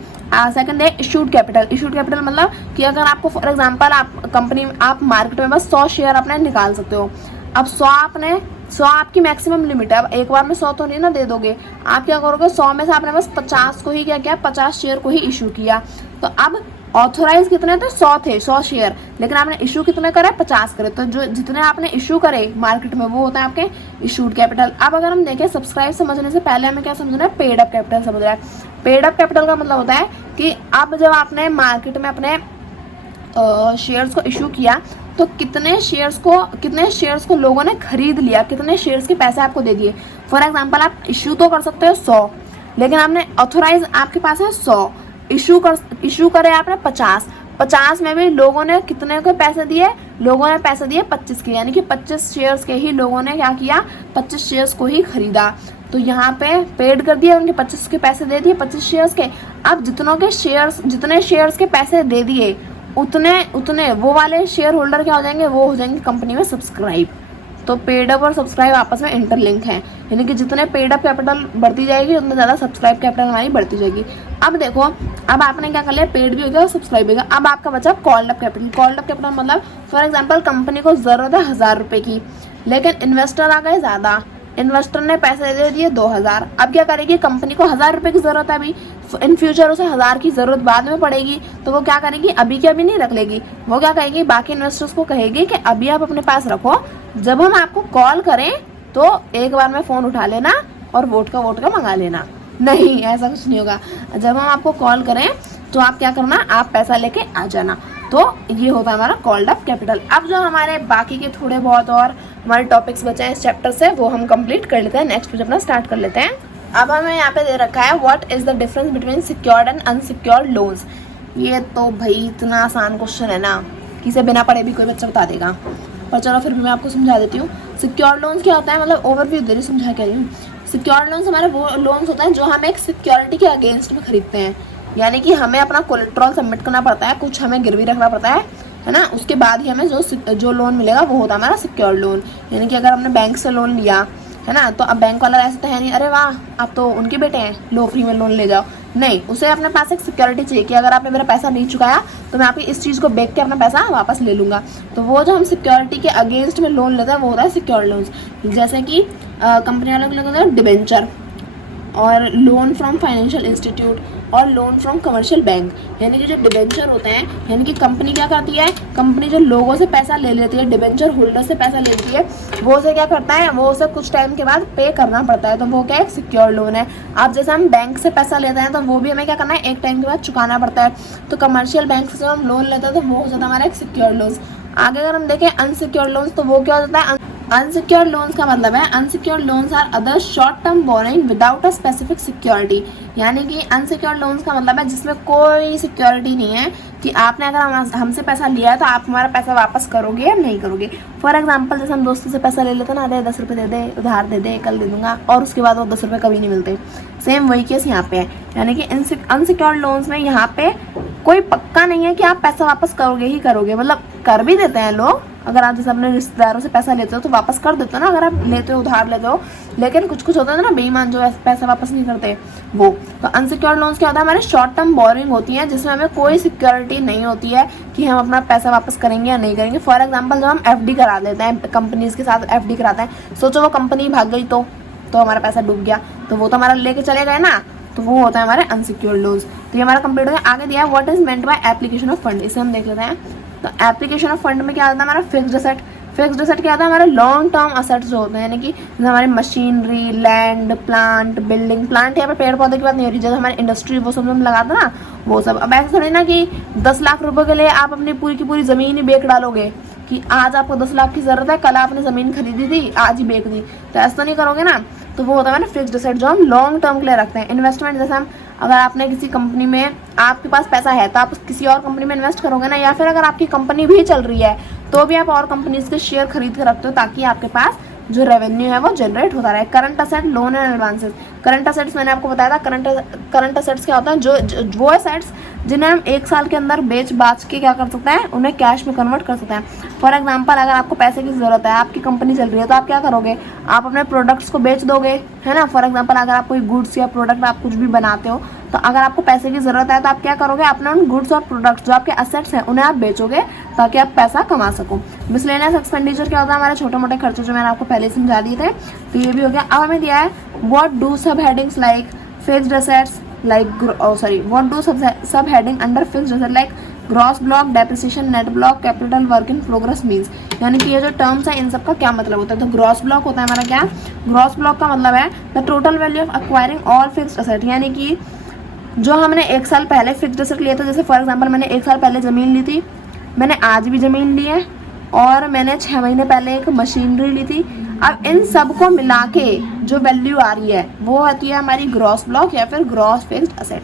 सेकंड है इशूड कैपिटल। इशूड कैपिटल मतलब कि अगर आपको फॉर एग्जांपल आप कंपनी में, आप मार्केट में बस 100 शेयर अपने निकाल सकते हो। अब 100 आपकी मैक्सिमम लिमिट है। अब एक बार में 100 तो नहीं ना दे दोगे, आप क्या करोगे, 100 में से आपने बस 50 को ही क्या किया, 50 शेयर को ही इशू किया। तो अब ऑथोराइज कितने थे, 100 थे, 100 शेयर, लेकिन आपने इशू कितने करे, 50 करे। तो जो जितने आपने इशू करे मार्केट में वो होता है आपके इशूड कैपिटल। अब अगर हम देखें सब्सक्राइब समझने से पहले हमें क्या समझना है, पेड अप कैपिटल समझना है। पेड अप कैपिटल का मतलब होता है कि अब जब आपने मार्केट में अपने शेयर्स को इशू किया तो कितने शेयर्स को लोगों ने खरीद लिया, कितने शेयर्स के पैसे आपको दे दिए। फॉर एग्जांपल आप इशू तो कर सकते हो 100, लेकिन आपने ऑथोराइज आपके पास है 100, इशू करे आपने 50 में भी लोगों ने कितने के पैसे दिए, लोगों ने पैसे दिए 25 के, यानी कि 25 शेयर्स के ही लोगों ने क्या किया, 25 शेयर्स को ही खरीदा। तो यहाँ पे पेड कर दिया, उनके 25 के पैसे दे दिए 25 शेयर्स के। अब जितने शेयर्स के पैसे दे दिए उतने वो वाले शेयर होल्डर क्या हो जाएंगे, वो हो जाएंगे कंपनी में सब्सक्राइब। तो पेड अप और सब्सक्राइब आपस में इंटरलिंक है, यानी कि जितने पेड अप कैपिटल बढ़ती जाएगी उतने ज़्यादा सब्सक्राइब कैपिटल हमारी बढ़ती जाएगी। अब देखो, अब आपने क्या कर लिया, पेड भी हो गया और सब्सक्राइब भी हो गया। अब आपका बचा called up capital. Called up capital मतलब फॉर एग्जाम्पल कंपनी को ज़रूरत है 1000 रुपये की, लेकिन इन्वेस्टर आ गए ज़्यादा, इन्वेस्टर ने पैसे दे दिए 2000। अब क्या करेगी, कंपनी को 1000 रुपये की जरूरत है, अभी इन फ्यूचर उसे 1000 की जरूरत बाद में पड़ेगी, तो वो क्या करेगी, अभी के अभी नहीं रख लेगी। वो क्या कहेगी, बाकी इन्वेस्टर्स को कहेगी कि अभी आप अपने पास रखो, जब हम आपको कॉल करें तो एक बार में फोन उठा लेना और वोट का मंगा लेना। नहीं, ऐसा कुछ नहीं होगा। जब हम आपको कॉल करें तो आप क्या करना, आप पैसा लेके आ जाना। तो ये होता है हमारा कॉल्ड अप कैपिटल। अब जो हमारे बाकी के थोड़े बहुत और हमारे टॉपिक्स बचे हैं इस चैप्टर से, वो हम कंप्लीट कर लेते हैं, नेक्स्ट पेज अपना स्टार्ट कर लेते हैं। अब हमें यहाँ पे दे रखा है what is the difference between secured and unsecured loans. ये तो भाई इतना आसान क्वेश्चन है ना कि इसे बिना पढ़े भी कोई बच्चा बता देगा, पर चलो फिर भी मैं आपको समझा देती हूँ। सिक्योर्ड लोन्स क्या होता है, मतलब ओवरव्यू दे रही, समझा के रही हूँ। सिक्योर्ड लोन्स हमारे वो लोन्स होते हैं जो हम एक सिक्योरिटी के अगेंस्ट में खरीदते हैं, यानी कि हमें अपना कोलेट्रॉल सबमिट करना पड़ता है, कुछ हमें गिरवी रखना पड़ता है ना, उसके बाद ही हमें जो लोन मिलेगा वो होता है हमारा सिक्योर्ड लोन। यानी कि अगर हमने बैंक से लोन लिया है ना, तो अब बैंक वाला ऐसा तो है नहीं, अरे वाह आप तो उनके बेटे हैं, लो फ्री में लोन ले जाओ। नहीं, उसे अपने पास एक सिक्योरिटी चाहिए कि अगर आपने मेरा पैसा नहीं चुकाया तो मैं आपकी इस चीज़ को बेच के अपना पैसा वापस ले लूँगा। तो वो जो हम सिक्योरिटी के अगेंस्ट में लोन लेते हैं वो होता है सिक्योर्ड लोन्स। जैसे कि कंपनी वालों को होता है डिबेंचर, और लोन फ्रॉम फाइनेंशियल इंस्टीट्यूट, और लोन फ्रॉम कमर्शियल बैंक। यानी कि जो डिबेंचर होते हैं, यानी कि कंपनी क्या करती है, कंपनी जो लोगों से पैसा ले लेती है, डिबेंचर होल्डर से पैसा ले लेती है, वो उसे क्या करता है, वो उसे कुछ टाइम के बाद पे करना पड़ता है, तो वो क्या एक सिक्योर लोन है। अब जैसे हम बैंक से पैसा लेते हैं तो वो भी हमें क्या करना है, एक टाइम के बाद चुकाना पड़ता है। तो कमर्शियल बैंक से जब हम लोन लेते हैं तो वो हो जाता है हमारा एक सिक्योर लोन। आगे अगर हम देखें अनसिक्योर्ड लोन्स, तो वो क्या हो जाता है, अनसिक्योर्ड लोन्स का मतलब है unsecured loans are other short term borrowing without a specific security. यानी कि अनसिक्योर्ड लोन्स का मतलब है जिसमें कोई सिक्योरिटी नहीं है कि आपने अगर हमसे पैसा लिया है तो आप हमारा पैसा वापस करोगे या नहीं करोगे। फॉर एग्जांपल जैसे हम दोस्तों से पैसा ले लेते हैं ना, अरे 10 रुपये दे दे, उधार दे दे, कल दे दूंगा, और उसके बाद वो 10 रुपये कभी नहीं मिलते। सेम वही केस यहाँ पे है, यानी कि अनसिक्योर्ड लोन्स में यहाँ पे कोई पक्का नहीं है कि आप पैसा वापस करोगे ही करोगे, मतलब कर भी देते हैं लोग। अगर आप जैसे अपने रिश्तेदारों से पैसा लेते हो तो वापस कर देते हो ना, अगर आप लेते हो उधार लेते हो, लेकिन कुछ होता है ना बेईमान जो पैसा वापस नहीं करते वो। तो अनसिक्योर्ड लोन्स क्या होता है, हमारे शॉर्ट टर्म बोरिंग होती हैं जिसमें हमें कोई सिक्योरिटी नहीं होती है कि हम अपना पैसा वापस करेंगे या नहीं करेंगे। फॉर एग्जाम्पल जब हम FD करा लेते हैं, कंपनीज के साथ FD कराते हैं, सोचो वो कंपनी भाग गई तो हमारा पैसा डूब गया, तो वो तो हमारा लेके चले गए ना, तो वो होता है हमारे अनसिक्योर्ड लोन्स। तो ये हमारा कंप्लीट हो गया। आगे दिया है what is meant by application of fund, इसे हम देख लेते हैं। तो एप्लीकेशन ऑफ फंड में क्या आता है हमारा फिक्स्ड एसेट। फिक्स्ड एसेट क्या होता है, हमारे लॉन्ग टर्म असेट्स जो होते हैं, यानी कि हमारी machinery, land, plant, building, plant यहाँ पे पेड़ पौधे की बात नहीं हो रही, जैसे हमारी इंडस्ट्री वो सब हम लगाते ना वो सब। अब ऐसा थोड़ी ना कि 10 लाख रुपए के लिए आप अपनी पूरी की पूरी ज़मीन ही बेच डालोगे कि आज आपको 10 लाख की ज़रूरत है, कल आपने ज़मीन खरीदी थी आज ही बेच दी, तो ऐसा तो नहीं करोगे ना। तो वो होता है ना फिक्स्ड एसेट जो हम लॉन्ग टर्म के लिए रखते हैं। इन्वेस्टमेंट जैसे हम, अगर आपने किसी कंपनी में, आपके पास पैसा है तो आप किसी और कंपनी में इन्वेस्ट करोगे ना, या फिर अगर आपकी कंपनी भी चल रही है तो भी आप और कंपनीज के शेयर खरीद के रखते हो ताकि आपके पास जो रेवेन्यू है वो जनरेट होता रहे। Current asset, loan and advances. Current assets मैंने आपको बताया था, करंट असेट्स क्या होता है, जो वो असेट्स जिन्हें हम 1 साल के अंदर बेच बाच के क्या कर सकते हैं, उन्हें कैश में कन्वर्ट कर सकते हैं। फॉर एग्जांपल, अगर आपको पैसे की ज़रूरत है, आपकी कंपनी चल रही है, तो आप क्या करोगे, आप अपने प्रोडक्ट्स को बेच दोगे, है ना। फॉर एग्जांपल, अगर आप कोई गुड्स या प्रोडक्ट आप कुछ भी बनाते हो, तो अगर आपको पैसे की ज़रूरत है तो आप क्या करोगे, अपने उन गुड्स और प्रोडक्ट्स जो आपके असेट्स हैं उन्हें आप बेचोगे ताकि आप पैसा कमा सको। मिसलेनियस एक्सपेंडिचर क्या होता है, हमारे छोटे मोटे खर्चे जो मैंने आपको पहले समझा दिए थे, तो ये भी हो गया। अब हमें दिया है व्हाट डू सब headings like fixed assets what do sub heading under fixed asset like gross block, depreciation, net block, capital work in progress means। यानी कि ये जो टर्म्स है इन सब का क्या मतलब होता है। तो ग्रॉस ब्लॉक होता है हमारा क्या, ग्रॉस ब्लॉक का मतलब है the total value of acquiring all fixed asset, यानी कि जो हमने 1 साल पहले फिक्स्ड एसेट लिया था, जैसे फॉर एग्जांपल मैंने 1 साल पहले ज़मीन ली थी, मैंने आज भी ज़मीन ली है, और मैंने 6 महीने पहले एक मशीनरी ली थी। अब इन सब को मिला के जो वैल्यू आ रही है वो होती है हमारी ग्रॉस ब्लॉक या फिर ग्रॉस फिक्स्ड एसेट।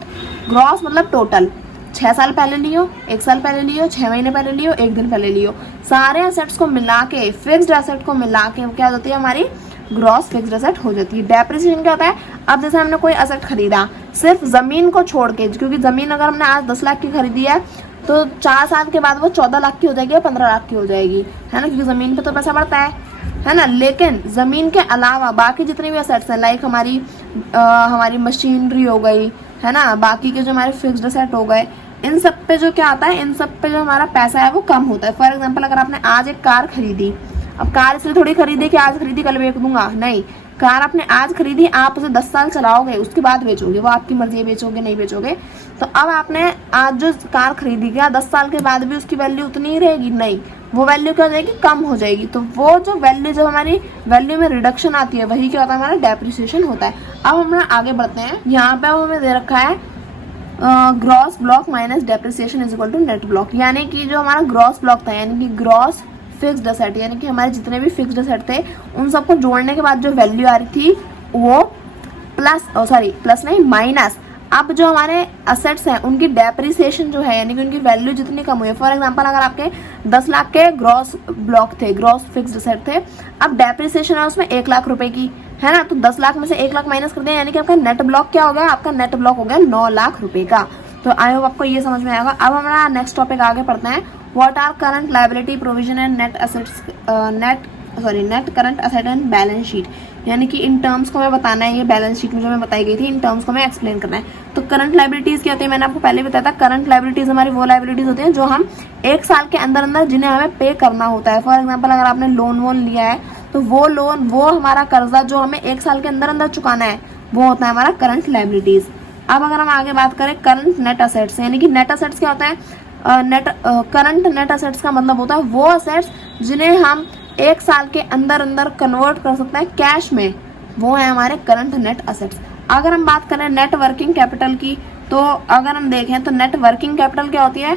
ग्रॉस मतलब टोटल, 6 साल पहले लियो, 1 साल पहले लियो, 6 महीने पहले लियो, 1 दिन पहले लियो, सारे एसेट्स को मिला के, फिक्स्ड एसेट को मिला के क्या होती है हमारी ग्रॉस फिक्स्ड एसेट हो जाती है। डेप्रिसिएशन क्या होता है, अब जैसे हमने कोई एसेट खरीदा सिर्फ ज़मीन को छोड़ के, क्योंकि ज़मीन अगर हमने आज 10 लाख की खरीदी है तो 4 साल के बाद वो 14 लाख की हो जाएगी या 15 लाख की हो जाएगी, है ना, क्योंकि ज़मीन पे तो पैसा बढ़ता है ना। लेकिन ज़मीन के अलावा बाकी जितने भी एसेट्स हैं, लाइक हमारी मशीनरी हो गई, है ना, बाकी के जो हमारे फिक्स्ड एसेट हो गए, इन सब पे जो क्या आता है, इन सब पे जो हमारा पैसा है वो कम होता है। फॉर एग्जांपल, अगर आपने आज एक कार खरीदी, अब कार इसलिए थोड़ी खरीदी कि आज खरीदी कल बेच दूंगा, नहीं, कार आपने आज खरीदी, आप उसे 10 साल चलाओगे, उसके बाद बेचोगे, वो आपकी मर्जी है, बेचोगे नहीं बेचोगे। तो अब आपने आज जो कार खरीदी, क्या 10 साल के बाद भी उसकी वैल्यू उतनी ही रहेगी, नहीं, वो वैल्यू क्या हो जाएगी, कम हो जाएगी। तो वो जो वैल्यू, जब हमारी वैल्यू में रिडक्शन आती है, वही क्या होता है, हमारा डेप्रिसिएशन होता है। अब हम आगे बढ़ते हैं, यहाँ पे हमें दे रखा है gross block minus depreciation is equal to net block, यानी कि जो हमारा ग्रॉस ब्लॉक था, यानी कि ग्रॉस फिक्स्ड एसेट, यानी कि हमारे जितने भी फिक्स्ड एसेट थे उन सबको जोड़ने के बाद जो वैल्यू आ रही थी वो प्लस नहीं, माइनस अब जो हमारे असेट्स हैं उनकी डेप्रिसिएशन जो है, यानी कि उनकी वैल्यू जितनी कम हुई है। फॉर एग्जांपल, अगर आपके 10 लाख के ग्रॉस ब्लॉक थे, ग्रॉस फिक्स्ड एसेट थे, अब डेप्रिसिएशन है उसमें 1 लाख रुपए की, है ना, तो 10 लाख में से 1 लाख माइनस कर दिया, यानी कि आपका नेट ब्लॉक क्या हो गया, आपका नेट ब्लॉक हो गया 9 लाख रुपए का। तो आई होप आपको ये समझ में आएगा। अब हमारा नेक्स्ट टॉपिक आगे पढ़ते हैं, what are current liability, provision and net current asset and balance sheet, यानी कि इन टर्म्स को हमें बताना है, ये बैलेंस शीट में जो हमें बताई गई थी, इन टर्म्स को हमें एक्सप्लेन करना है। तो करंट लायबिलिटीज़ क्या होती है, मैंने आपको पहले बताया था, करंट लायबिलिटीज़ हमारी वो लायबिलिटीज़ होती हैं जो हम 1 साल के अंदर अंदर जिन्हें हमें पे करना होता है। फॉर एग्जाम्पल, अगर आपने लोन लिया है तो वो हमारा कर्जा जो हमें 1 साल के अंदर अंदर चुकाना है वो होता है हमारा करंट लायबिलिटीज़। अब अगर हम आगे बात करें करंट नेट असेट्स, यानी कि नेट असेट्स क्या होता है, करंट नेट असेट्स का मतलब होता है वो असेट्स जिन्हें हम 1 साल के अंदर अंदर कन्वर्ट कर सकते हैं कैश में, वो है हमारे करंट नेट असेट्स। अगर हम बात करें नेट वर्किंग कैपिटल की, तो अगर हम देखें तो नेट वर्किंग कैपिटल क्या होती है,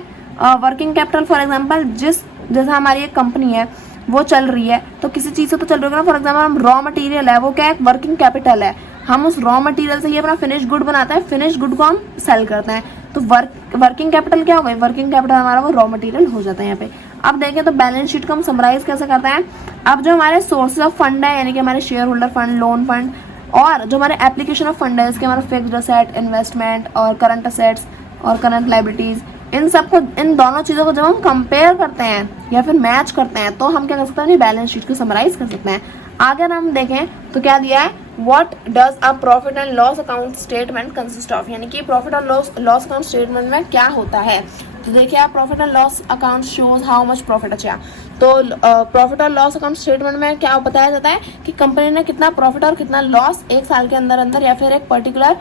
वर्किंग कैपिटल फॉर एग्जांपल जैसे हमारी एक कंपनी है वो चल रही है, तो किसी चीज़ से तो चल रही है ना। फॉर एग्जांपल, हम रॉ मटेरियल है, वो क्या है, वर्किंग कैपिटल है, हम उस रॉ मटेरियल से ही अपना फिनिश गुड बनाते हैं, फिनिश गुड को हम सेल करते हैं, तो वर्किंग कैपिटल क्या हो गई, वर्किंग कैपिटल हमारा वो रॉ मटेरियल हो जाता है यहाँ पे। अब देखें तो बैलेंस शीट को हम समराइज कैसे करते हैं। अब जो हमारे सोर्सेज ऑफ फंड है, यानी कि हमारे share holder fund, loan fund, और जो हमारे एप्लीकेशन ऑफ फंड है, इसके हमारा फिक्स्ड असेट, इन्वेस्टमेंट और करंट असेट्स और करंट लायबिलिटीज, इन दोनों चीज़ों को जब हम कंपेयर करते हैं या फिर मैच करते हैं तो हम क्या कर सकते हैं, बैलेंस शीट को समराइज कर सकते हैं। अगर हम देखें तो क्या दिया है, what does a profit and loss account statement consist of, यानी कि प्रॉफिट और लॉस अकाउंट स्टेटमेंट में क्या होता है। तो देखिए आप profit and loss account shows how much profit. अच्छा, तो प्रॉफिट और लॉस अकाउंट स्टेटमेंट में क्या बताया जाता है कि कंपनी ने कितना प्रॉफिट और कितना लॉस एक साल के अंदर अंदर या फिर एक पर्टिकुलर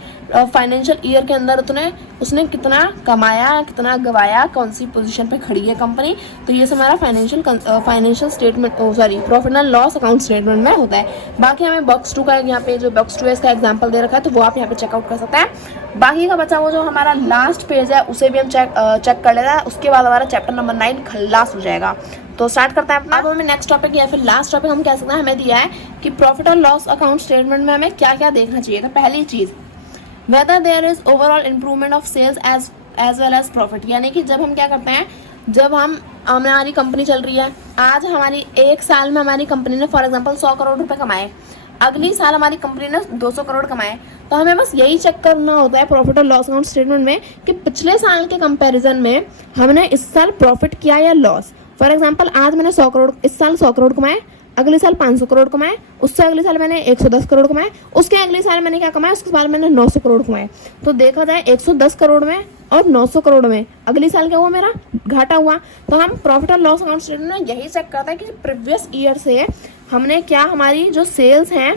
फाइनेंशियल ईयर के अंदर उसने कितना कमाया, कितना गवाया, कौन सी पोजीशन पे खड़ी है कंपनी। तो ये सब हमारा financial statement profit and loss account statement में होता है। बाकी हमें बॉक्स 2 का यहाँ पे जो बॉक्स 2 है इसका एग्जाम्पल दे रखा है, तो वो आप यहाँ पे चेकआउट कर सकते हैं। बाकी का बचा वो जो हमारा लास्ट पेज है उसे भी हम चेक कर लेना है। उसके बाद हमारा चैप्टर नंबर 9 खल्लास हो जाएगा। तो स्टार्ट करते हैं अपना। अब हमें नेक्स्ट टॉपिक या फिर लास्ट टॉपिक हम कह सकते हैं, हमें दिया है कि प्रॉफिट और लॉस अकाउंट स्टेटमेंट में हमें क्या क्या देखना चाहिए। तो पहली चीज, whether there is overall improvement of sales as well as profit. यानी कि जब हम क्या करते हैं, जब हमारी कंपनी चल रही है, आज हमारी एक साल में हमारी कंपनी ने फॉर एग्जांपल 100 करोड़ रुपए कमाए, अगली साल हमारी कंपनी ने 200 करोड़ कमाए, तो हमें बस यही चेक करना होता है प्रॉफिट और लॉस अकाउंट स्टेटमेंट में कि पिछले साल के कंपैरिजन में हमने इस साल प्रॉफिट किया या लॉस। फॉर एग्जांपल आज मैंने 100 करोड़, इस साल 100 करोड़ कमाए, अगले साल 500 करोड़ कमाए, उससे अगले साल मैंने 110 करोड़ कमाए, उसके अगले साल मैंने क्या कमाया, उसके साल मैंने 900 करोड़ कमाए। तो देखा जाए 110 करोड़ में और 900 करोड़ में अगली साल क्या हुआ, मेरा घाटा हुआ। तो हम प्रॉफिट और लॉस अकाउंट स्टेटमेंट में यही चेक करते हैं कि प्रीवियस ईयर से हमने क्या, हमारी जो सेल्स हैं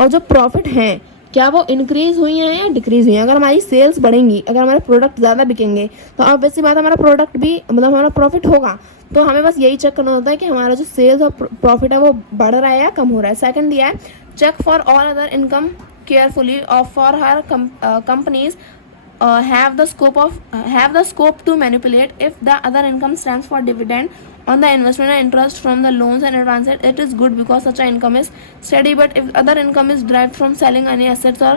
और जो प्रॉफिट हैं क्या वो इंक्रीज हुई हैं या डिक्रीज हुई हैं। अगर हमारी सेल्स बढ़ेंगी, अगर हमारे प्रोडक्ट ज़्यादा बिकेंगे तो ऑब्वियस सी बात हमारा प्रोडक्ट भी मतलब हमारा प्रॉफिट होगा। तो हमें बस यही चेक करना होता है कि हमारा जो सेल्स और प्रॉफिट है वो बढ़ रहा है या कम हो रहा है। सेकंड दिया है, check for all other income carefully of for her companies have the scope to manipulate if the other income stands for dividend on the investment and interest from the loans and advances. It is good because such a income is steady, but if other income is derived from selling any assets or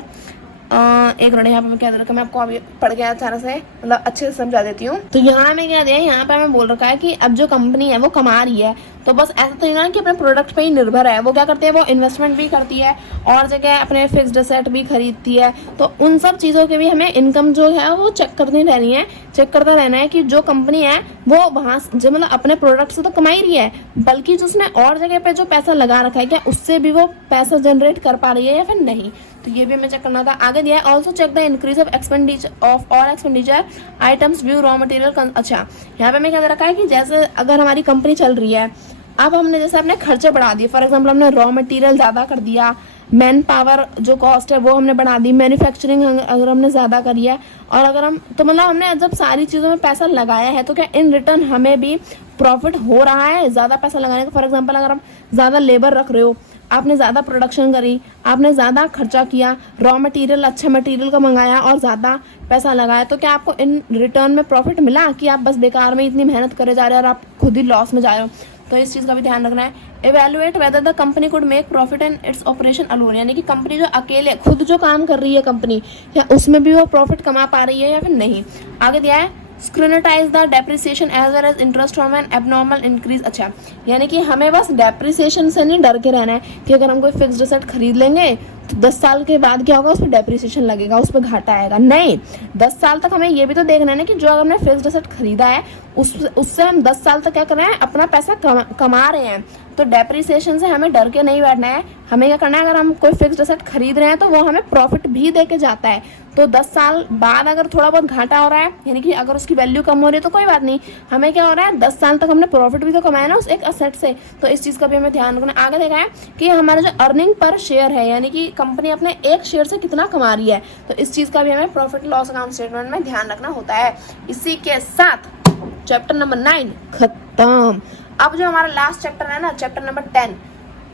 एक minute यहाँ पे मैं क्या दे रखा, मैं आपको अभी पढ़ के तरह से मतलब अच्छे से समझा देती हूँ। तो यहाँ में क्या दिया है, यहाँ पे हमें बोल रखा है कि अब जो कंपनी है वो कमा रही है, तो बस ऐसा तो नहीं ना कि अपने प्रोडक्ट पे ही निर्भर है। वो क्या करती है, वो इन्वेस्टमेंट भी करती है और जगह अपने फिक्स्ड एसेट भी खरीदती है। तो उन सब चीज़ों के भी हमें इनकम जो है वो चेक करती रहनी है, चेक करता रहना है कि जो कंपनी है वो वहाँ जो मतलब अपने प्रोडक्ट से तो कमा ही रही है, बल्कि जो उसने और जगह पे जो पैसा लगा रखा है क्या उससे भी वो पैसा जनरेट कर पा रही है या फिर नहीं। तो ये भी हमें चेक करना था। आगे दिया है, also check the increase of expenditure of all expenditure items view raw material. अच्छा, यहाँ पे हमें क्या दे रखा है कि जैसे अगर हमारी कंपनी चल रही है, अब हमने जैसे अपने खर्चे बढ़ा दिए, फॉर एग्जांपल हमने रॉ मटेरियल ज़्यादा कर दिया, मैन पावर जो कॉस्ट है वो हमने बढ़ा दी, मैन्युफैक्चरिंग अगर हमने ज़्यादा करी है, और अगर हम तो मतलब हमने जब सारी चीज़ों में पैसा लगाया है तो क्या इन रिटर्न हमें भी प्रॉफिट हो रहा है ज़्यादा पैसा लगाने का। फॉर एग्जांपल अगर हम ज़्यादा लेबर रख रहे हो, आपने ज़्यादा प्रोडक्शन करी, आपने ज़्यादा खर्चा किया, रॉ मटेरियल अच्छे मटेरियल का मंगाया और ज़्यादा पैसा लगाया, तो क्या आपको इन रिटर्न में प्रॉफिट मिला कि आप बस बेकार में इतनी मेहनत करे जा रहे हो और आप खुद ही लॉस में जा रहे हो। तो इस चीज़ का भी ध्यान रखना है। Evaluate whether the company could make profit in its operation alone. यानी कि कंपनी जो अकेले खुद जो काम कर रही है कंपनी, या उसमें भी वो प्रॉफिट कमा पा रही है या फिर नहीं। आगे दिया है, scrutinise the depreciation as well as interest from an abnormal increase. अच्छा, यानी कि हमें बस डेप्रिसिएशन से नहीं डर के रहना है कि अगर हम कोई फिक्स्ड एसेट खरीद लेंगे तो 10 साल के बाद क्या होगा, उस पर डेप्रिसिएशन लगेगा, उस पर घाटा आएगा। नहीं, 10 साल तक हमें ये भी तो देखना है ना कि जो अगर हमने फिक्स्ड एसेट खरीदा है उससे हम 10 साल तक क्या कर रहे हैं, अपना पैसा कमा रहे हैं। तो डेप्रिसिएशन से हमें डर के नहीं बैठना है। हमें क्या करना है, अगर हम कोई फिक्स्ड एसेट खरीद रहे हैं तो वो हमें प्रॉफिट भी दे के जाता है। तो 10 साल बाद अगर थोड़ा बहुत घाटा हो रहा है, यानी कि अगर उसकी वैल्यू कम हो रही है तो कोई बात नहीं, हमें क्या हो रहा है 10 साल तक हमने प्रॉफिट भी तो कमाया ना उस एक एसेट से। तो इस चीज़ का भी हमें ध्यान रखना है। आगे देखा है कि हमारा जो अर्निंग पर शेयर है, यानी कि कंपनी अपने एक शेयर से कितना कमा रही है, तो इस चीज़ का भी हमें प्रॉफिट लॉस अकाउंट स्टेटमेंट में ध्यान रखना होता है। इसी के साथ चैप्टर नंबर 9 खत्म। अब जो हमारा लास्ट चैप्टर है ना, चैप्टर नंबर 10,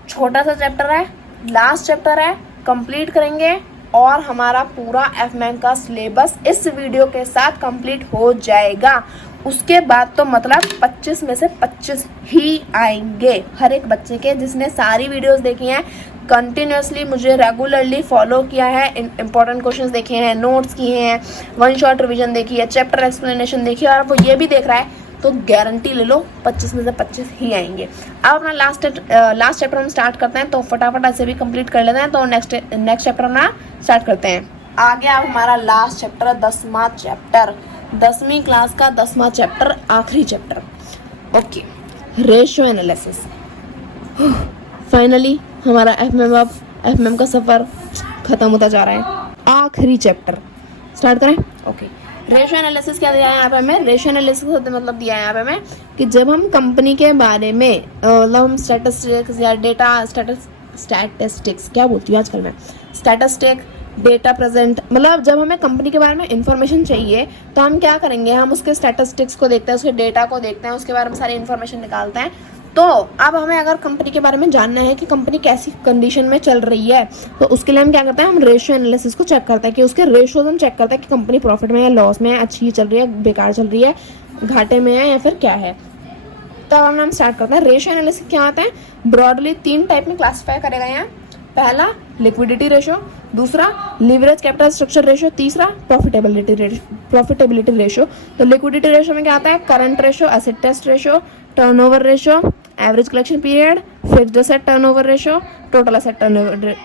छोटा सा चैप्टर है, लास्ट चैप्टर है, कंप्लीट करेंगे और हमारा पूरा एफएमएम का सिलेबस इस वीडियो के साथ कंप्लीट हो जाएगा। उसके बाद तो मतलब 25 में से 25 ही आएंगे हर एक बच्चे के, जिसने सारी वीडियोस देखी हैं, कंटिन्यूसली मुझे रेगुलरली फॉलो किया है, इंपॉर्टेंट क्वेश्चंस देखे हैं, नोट्स किए हैं, वन शॉट रिवीजन देखी है, चैप्टर एक्सप्लेनेशन देखी है, और वो ये भी देख रहा है, तो गारंटी ले लो 25 में से 25 ही आएंगे। अब अपना लास्ट चैप्टर हम स्टार्ट करते हैं, तो फटाफट ऐसे भी कंप्लीट कर लेते हैं। तो नेक्स्ट चैप्टर अपना स्टार्ट करते हैं। आगे अब हमारा लास्ट चैप्टर है 10वां चैप्टर, 10वीं क्लास का 10वां चैप्टर, आखिरी chapter. Okay, ratio analysis. Finally हमारा एफएमएम का सफ़र ख़त्म होता जा रहा है। आखिरी चैप्टर स्टार्ट करें। ओके, रेशियो एनालिसिस क्या दिया है यहाँ पे हमें, रेशियो एनालिसिस मतलब दिया है यहाँ पे हमें कि जब हम कंपनी के बारे में मतलब हम स्टैटिस्टिक्स या डेटा स्टैटिस्टिक्स क्या बोलती हूँ आजकल मैं, स्टैटिस्टिक डेटा प्रेजेंट, मतलब जब हमें कंपनी के बारे में इंफॉर्मेशन चाहिए तो हम क्या करेंगे, हम उसके स्टैटिस्टिक्स को देखते हैं, उसके डेटा को देखते हैं, उसके बारे में सारी इन्फॉर्मेशन निकालते हैं। तो अब हमें अगर कंपनी के बारे में जानना है कि कंपनी कैसी कंडीशन में चल रही है, तो उसके लिए हम क्या करते हैं, हम रेशियो एनालिसिस को चेक करते हैं कि उसके रेशियोज हम चेक करते हैं कि कंपनी प्रॉफिट में है, लॉस में है, अच्छी चल रही है, बेकार चल रही है, घाटे में है या फिर क्या है। तो अब हम स्टार्ट करते हैं। रेशियो एनालिसिस क्या होता है, ब्रॉडली 3 टाइप में क्लासीफाई करेगा यहाँ। पहला लिक्विडिटी रेशियो, दूसरा लीवरेज कैपिटल स्ट्रक्चर रेशियो, तीसरा प्रॉफिटेबिलिटी रेशियो। तो लिक्विडिटी रेशियो में क्या आता है, current ratio, asset test ratio, turnover ratio, average collection period, fixed asset turnover ratio, total asset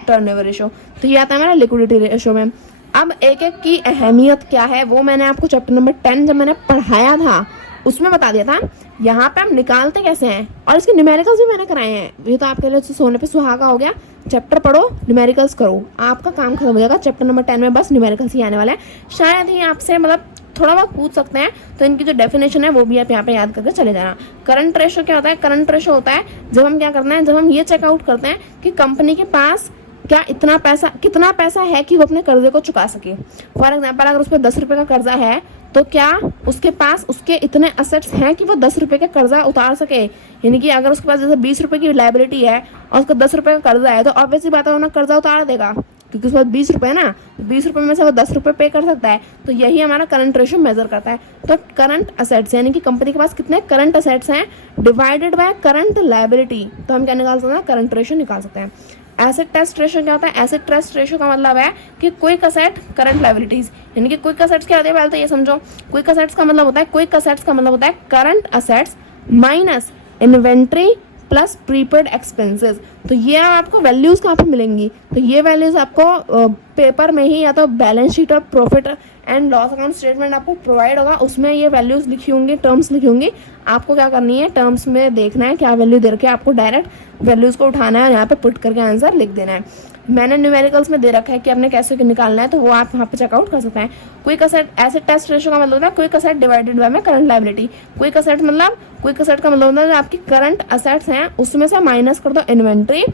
turnover ratio. तो ये आता है हमारा लिक्विडिटी रेशियो में। अब एक एक की अहमियत क्या है वो मैंने आपको चैप्टर नंबर 10 जब मैंने पढ़ाया था उसमें बता दिया था। यहाँ पे हम निकालते कैसे हैं और इसके न्यूमेरिकल्स भी मैंने कराए हैं। ये तो आपके लिए सोने पे सुहागा हो गया, चैप्टर पढ़ो, न्यूमेरिकल्स करो, आपका काम खत्म हो जाएगा। चैप्टर नंबर 10 में बस न्यूमेरिकल्स ही आने वाला है। शायद ही आपसे मतलब थोड़ा बहुत पूछ सकते हैं, तो इनकी जो डेफिनेशन है वो भी आप यहाँ पे याद करके चले जाना। करंट रेशो क्या होता है, करंट रेशो होता है जब हम क्या करते हैं, जब हम ये चेकआउट करते हैं कि कंपनी के पास क्या कितना पैसा है कि वो अपने कर्जे को चुका सके। फॉर एग्जाम्पल अगर उस पर 10 रुपये का कर्जा है तो क्या उसके पास उसके इतने असेट्स हैं कि वो 10 रुपये का कर्जा उतार सके। यानी कि अगर उसके पास जैसे 20 रुपये की लायबिलिटी है और उसका 10 रुपये का कर्जा है तो ऑब्वियसली बात है वो कर्जा उतार देगा, क्योंकि उसके पास 20 रुपये है ना, तो 20 रुपये में से वो 10 रुपये पे कर सकता है। तो यही हमारा करंट रेशियो मेजर करता है। तो करंट असेट्स यानी कि कंपनी के पास कितने करंट असेट्स हैं डिवाइडेड बाय करंट लायबिलिटी, तो हम क्या निकाल सकते हैं, करंट रेशियो निकाल सकते हैं। एसेट टेस्ट रेशियो क्या होता है, एसेट टेस्ट रेशियो का मतलब है कि क्विक असेट करंट लायबिलिटीज, यानी कि क्विक असेट्स क्या होते हैं, पहले तो ये समझो। क्विक असेट्स का मतलब होता है, क्विक असेट्स का मतलब होता है current assets minus inventory plus prepaid expenses. तो ये आपको वैल्यूज कहाँ पे मिलेंगी, तो ये वैल्यूज आपको पेपर में ही या तो बैलेंस शीट और profit and loss account statement आपको प्रोवाइड होगा, उसमें ये वैल्यूज लिखी होंगी, टर्म्स लिखी होंगी। आपको क्या करनी है, टर्म्स में देखना है क्या वैल्यू दे रखे, आपको डायरेक्ट वैल्यूज को उठाना है और यहाँ पे पुट करके आंसर लिख देना है। मैंने न्यूमेरिकल्स में दे रखा है कि आपने कैसे निकालना है, तो वो आप वहाँ पे चेकआउट कर सकते हैं। Quick asset asset test ratio का मतलब होता है क्विक असेट डिवाइडेड बाय में करंट लायबिलिटी। क्विक असेट का मतलब होता है जो आपकी करंट असेट्स हैं उसमें से माइनस कर दो इन्वेंट्री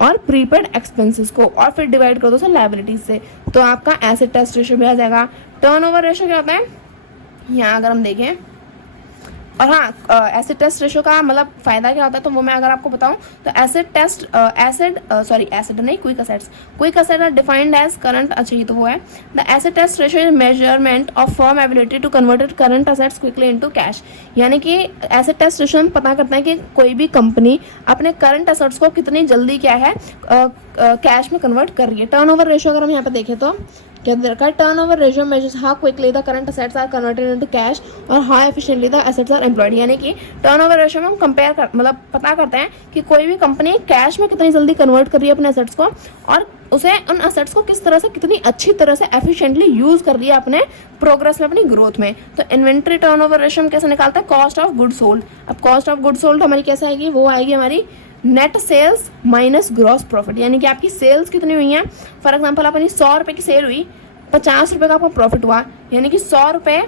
और प्रीपेड एक्सपेंसेस को और फिर डिवाइड कर दो उसे लायबिलिटीज से, तो आपका एसेट टेस्ट रेशियो भी आ जाएगा। टर्नओवर रेशियो क्या होता है, यहाँ अगर हम देखें, और हाँ एसिड टेस्ट रेशियो का मतलब फायदा क्या होता है, तो वो मैं अगर आपको बताऊं तो quick asset are defined as current, अच्छा तो वो है the acid test ratio is measurement of firm ability to convert current assets quickly into cash. यानी कि एसिड टेस्ट रेशियो में पता करता है कि कोई भी कंपनी अपने करंट असेट्स को कितनी जल्दी क्या है कैश में कन्वर्ट कर रही है। टर्नओवर रेशियो अगर हम यहाँ पे देखें तो क्या दे रखा है, turnover ratio measures how quickly the current assets are converted into cash और how efficiently the assets are employed. यानी कि टर्नओवर रेशियो में हम मतलब पता करते हैं कि कोई भी कंपनी कैश में कितनी जल्दी कन्वर्ट कर रही है अपने असेट्स को और उसे उन असेट्स को किस तरह से कितनी अच्छी तरह से एफिशिएंटली यूज कर रही है अपने प्रोग्रेस में, अपनी ग्रोथ में। तो इन्वेंट्री टर्नओवर रेशियो हम कैसे निकालते हैं, कॉस्ट ऑफ गुड सोल्ड। अब कॉस्ट ऑफ गुड सोल्ड हमारी कैसे आएगी, वो आएगी हमारी net sales minus gross profit. यानी कि आपकी सेल्स कितनी हुई है, फॉर एग्जाम्पल अपनी 100 रुपये की सेल हुई, 50 रुपये का आपको प्रॉफिट हुआ, यानी कि 100 रुपये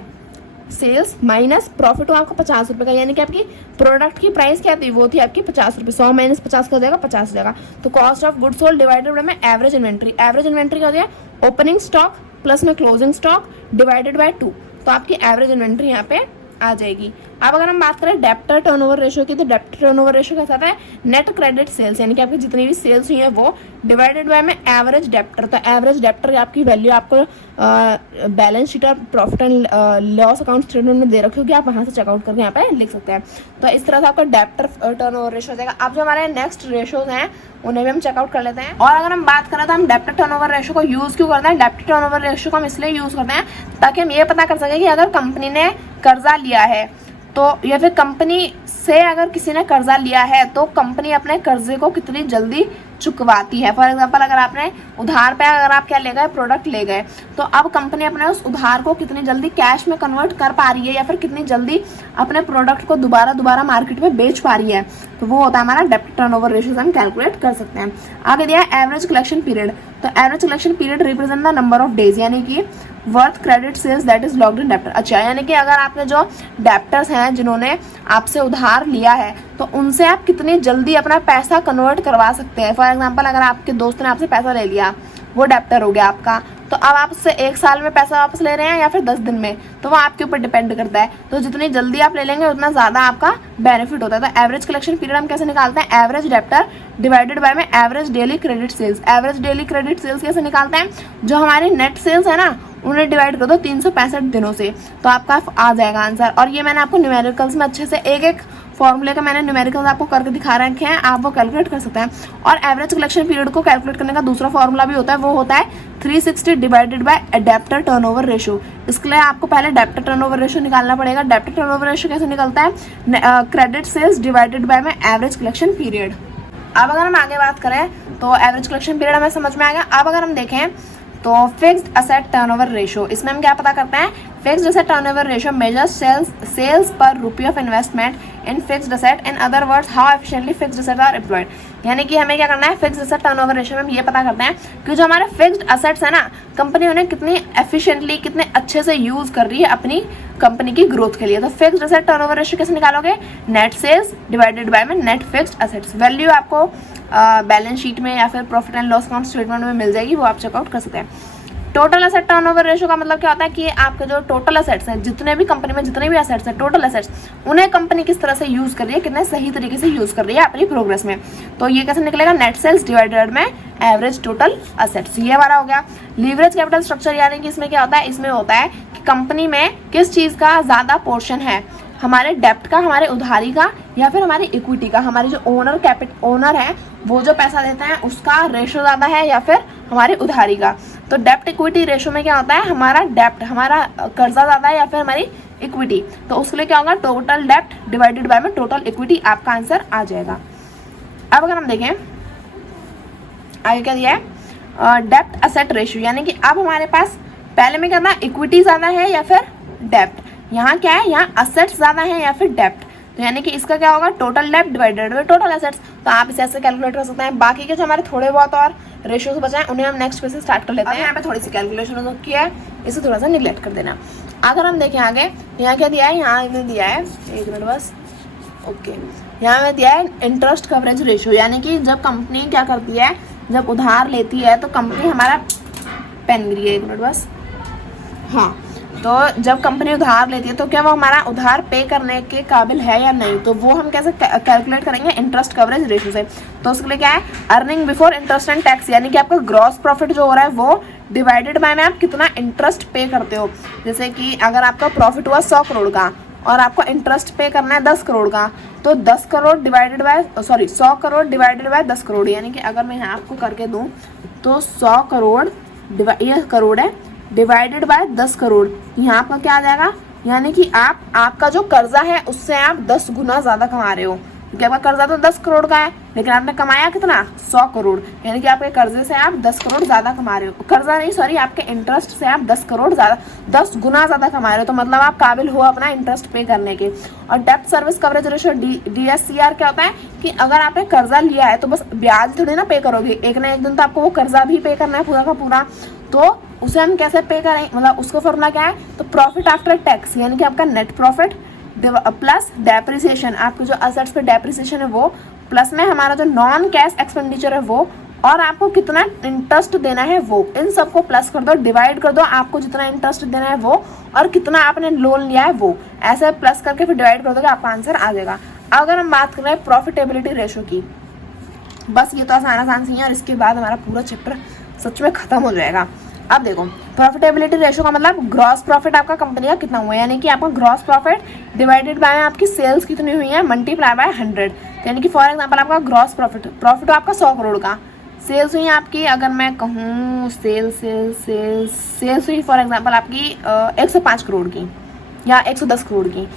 सेल्स माइनस प्रॉफिट हुआ आपको 50 रुपये का। यानी कि आपकी प्रोडक्ट की प्राइस क्या थी, वो थी आपकी 50 रुपये, 100 माइनस 50 का हो जाएगा 50 हो जाएगा। तो cost of good sold divided by में एवरेज इन्वेंट्री, एवरेज इन्वेंट्री क्या होती है, ओपनिंग स्टॉक प्लस में क्लोजिंग स्टॉक डिवाइडेड बाय 2, तो आपकी एवरेज इन्वेंट्री यहाँ पे आ जाएगी। अब अगर हम बात करें डेप्टर टर्नओवर रेशियो की, तो डेप्टर टर्नओवर रेशियो कैसा आता है, नेट क्रेडिट सेल्स, यानी कि आपकी जितनी भी सेल्स हुई है वो डिवाइडेड बाय में एवरेज डेप्टर। तो एवरेज डेप्टर आपकी वैल्यू आपको बैलेंस शीट और profit and loss account statement में दे रखी होगी, आप वहाँ से चेकआउट करके यहाँ पे लिख सकते हैं। तो इस तरह से आपका डेप्टर टर्नओवर रेशियो हो जाएगा। अब जो हमारे नेक्स्ट रेशियोज हैं उन्हें भी हम चेकआउट कर लेते हैं। और अगर हम बात करें तो हम डेप्टर टर्नओवर रेशियो को यूज क्यों करते हैं, डेप्टर टर्नओवर रेशियो को हम इसलिए यूज करते हैं ताकि हम ये पता कर सकें कि अगर कंपनी ने कर्जा लिया है तो या फिर कंपनी से अगर किसी ने कर्जा लिया है तो कंपनी अपने कर्जे को कितनी जल्दी चुकवाती है। फॉर एग्जांपल अगर आपने उधार पे अगर आप क्या ले गए, प्रोडक्ट ले गए, तो अब कंपनी अपने उस उधार को कितनी जल्दी कैश में कन्वर्ट कर पा रही है या फिर कितनी जल्दी अपने प्रोडक्ट को दोबारा मार्केट में बेच पा रही है, तो वो होता है हमारा डेप्ट टर्नओवर रेशियो। हम कैलकुलेट कर सकते हैं। आगे दिया है एवरेज कलेक्शन पीरियड। तो average collection period represent the number of days, यानी कि worth credit sales that is locked in debtor. अच्छा, यानी कि अगर आपने जो डेप्टर्स हैं जिन्होंने आपसे उधार लिया है तो उनसे आप कितनी जल्दी अपना पैसा कन्वर्ट करवा सकते हैं। फॉर एग्जांपल, अगर आपके दोस्त ने आपसे पैसा ले लिया, वो डेप्टर हो गया आपका, तो अब आप उससे 1 साल में पैसा वापस ले रहे हैं या फिर 10 दिन में, तो वो आपके ऊपर डिपेंड करता है। तो जितनी जल्दी आप ले लेंगे उतना ज़्यादा आपका बेनिफिट होता है। तो एवरेज कलेक्शन पीरियड हम कैसे निकालते हैं, एवरेज डेप्टर डिवाइडेड बाय में average daily credit sales. Average daily credit sales कैसे निकालते हैं, जो हमारी नेट सेल्स है ना उन्हें डिवाइड कर दो 365 दिनों से, तो आपका आ जाएगा आंसर। और ये मैंने आपको न्यूमेरिकल्स में अच्छे से एक एक फॉर्मूले का मैंने न्यूमेरिकल्स आपको करके दिखा रखे हैं, आप वो कैलकुलेट कर सकते हैं। और एवरेज कलेक्शन पीरियड को कैलकुलेट करने का दूसरा फॉर्मूला भी होता है, वो होता है 360 divided by debtor turnover ratio. इसके लिए आपको पहले डेप्टर टर्नओवर रेशियो निकालना पड़ेगा। डेप्टर टर्नओवर रेशियो कैसे निकलता है, क्रेडिट सेल्स डिवाइडेड बाय में एवरेज कलेक्शन पीरियड। अब अगर हम आगे बात करें तो एवरेज कलेक्शन पीरियड हमें समझ में आ गया। अब अगर हम देखें तो फिक्स्ड असेट टर्नओवर रेशियो, इसमें हम क्या पता करते हैं, fixed asset turnover ratio measures sales per rupee of investment in fixed asset, in other words how efficiently fixed asset are employed. यानी कि हमें क्या करना है, फिक्स्ड असेट टर्नओवर रेशियो में हम ये पता करते हैं कि जो हमारे फिक्स्ड असेट्स है ना, कंपनी उन्हें कितनी एफिशिएंटली कितने अच्छे से यूज कर रही है अपनी कंपनी की ग्रोथ के लिए। तो फिक्स्ड असेट टर्नओवर रेशियो कैसे निकालोगे, नेट सेल्स डिवाइडेड बाय में नेट फिक्स्ड असेट्स। वैल्यू आपको बैलेंस शीट में या फिर profit and loss account statement में मिल जाएगी, वो आप चेकआउट कर सकते हैं। टोटल असेट टर्नओवर रेशियो का मतलब क्या होता है कि आपके जो टोटल असेट्स हैं, जितने भी कंपनी में जितने भी असेट्स हैं, टोटल असेट्स, उन्हें कंपनी किस तरह से यूज कर रही है, कितने सही तरीके से यूज कर रही है अपनी प्रोग्रेस में। तो ये कैसे निकलेगा, नेट सेल्स डिवाइडेड में एवरेज टोटल असेट्स। ये हमारा हो गया लीवरेज कैपिटल स्ट्रक्चर, यानी कि इसमें क्या होता है, इसमें होता है कि कंपनी में किस चीज का ज्यादा पोर्शन है, हमारे डेप्ट का, हमारे उधारी का, या फिर हमारी इक्विटी का। हमारे जो ओनर है वो जो पैसा देते हैं उसका रेशो ज्यादा है या फिर हमारी उधारी का। तो डेप्ट इक्विटी रेशो में क्या होता है, हमारा डेप्ट, हमारा कर्जा ज्यादा है या फिर हमारी इक्विटी, तो उसके लिए क्या होगा, टोटल डेप्ट डिवाइडेड बाय में टोटल इक्विटी, आपका आंसर आ जाएगा। अब अगर हम देखें आगे क्या दिया है, डेप्ट असेट रेशियो, यानी कि अब हमारे पास पहले में क्या था, इक्विटी ज्यादा है या फिर डेप्ट, यहाँ क्या है, यहाँ असेट्स ज्यादा है या फिर डेप्ट। तो यानी कि इसका क्या होगा, टोटल डेप्ट डिवाइडेड बाय टोटल असेट्स। तो आप इसे ऐसे कैलकुलेट कर सकते हैं। बाकी के जो हमारे थोड़े बहुत और रेशियोज बचे हैं उन्हें हम नेक्स्ट पे से स्टार्ट कर लेते हैं। यहाँ पे थोड़ी सी कैलकुलेशन किया है, इसे थोड़ा सा निगलेक्ट कर देना। अगर हम देखें आगे, यहाँ क्या दिया है, यहाँ इन्हें दिया है, एक मिनट बस, ओके, यहाँ में दिया है इंटरेस्ट कवरेज रेशियो, यानी कि जब कंपनी क्या करती है, जब उधार लेती है तो कंपनी हमारा, पेन गिरी है, एक मिनट बस, हाँ, तो जब कंपनी उधार लेती है तो क्या वो हमारा उधार पे करने के काबिल है या नहीं, तो वो हम कैसे कैलकुलेट करेंगे, इंटरेस्ट कवरेज रेशियो से। तो उसके लिए क्या है, earning before interest and tax, यानी कि आपका ग्रॉस प्रॉफिट जो हो रहा है वो डिवाइडेड बाय में आप कितना इंटरेस्ट पे करते हो। जैसे कि अगर आपका प्रॉफिट हुआ 100 करोड़ का और आपको इंटरेस्ट पे करना है 10 करोड़ का, तो 10 crore divided by 100 crore divided by 10 crore, यानी कि अगर मैं यहाँ आपको करके दूँ तो 100 करोड़ ये करोड़ है डिवाइडेड बाय 10 करोड़, यहाँ पर क्या आ जाएगा, यानी कि आपका जो कर्जा है उससे आप 10 गुना ज्यादा कमा रहे हो। क्योंकि आपका कर्जा तो 10 करोड़ का है लेकिन आपने कमाया कितना, 100 करोड़, यानी कि आपके कर्जे से आप 10 करोड़ ज्यादा कमा रहे हो। कर्जा नहीं, सॉरी, आपके इंटरेस्ट से आप 10 करोड़ ज्यादा, 10 गुना ज्यादा कमा रहे हो। तो मतलब आप काबिल हो अपना इंटरेस्ट पे करने के। और डेप्ट सर्विस कवरेज रेशियो DSCR क्या होता है कि अगर आपने कर्जा लिया है तो बस ब्याज थोड़ी ना पे करोगे, एक ना एक दिन तो आपको वो कर्जा भी पे करना है पूरा का पूरा। तो उसे हम कैसे पे करें, मतलब उसका फॉर्मूला क्या है, तो प्रॉफिट आफ्टर टैक्स, यानी कि आपका नेट प्रॉफिट प्लस डेप्रिसिएशन, आपके जो असेट्स पे डेप्रिसिएशन है वो, प्लस में हमारा जो नॉन कैश एक्सपेंडिचर है वो, और आपको कितना इंटरेस्ट देना है वो, इन सबको प्लस कर दो, डिवाइड कर दो, आपको जितना इंटरेस्ट देना है वो और कितना आपने लोन लिया है वो, ऐसे प्लस करके फिर डिवाइड कर दोगे, आपका आंसर आ जाएगा। अगर हम बात कर रहे हैं प्रॉफिटेबिलिटी रेशियो की, बस ये तो आसान सी है और इसके बाद हमारा पूरा चैप्टर सच में खत्म हो जाएगा। अब देखो, प्रॉफिटेबिलिटी रेशियो का मतलब ग्रॉस प्रॉफिट आपका कंपनी का कितना हुआ है, यानी कि आपका ग्रॉस प्रॉफिट डिवाइडेड बाय आपकी सेल्स कितनी हुई है, मल्टीप्लाई बाय 100। यानी कि फॉर एग्जांपल आपका ग्रॉस प्रॉफिट हो आपका 100 करोड़ का, सेल्स हुई आपकी, अगर मैं कहूँ सेल्स हुई फॉर एग्जांपल आपकी 105 करोड़ की या 110 करोड़ की,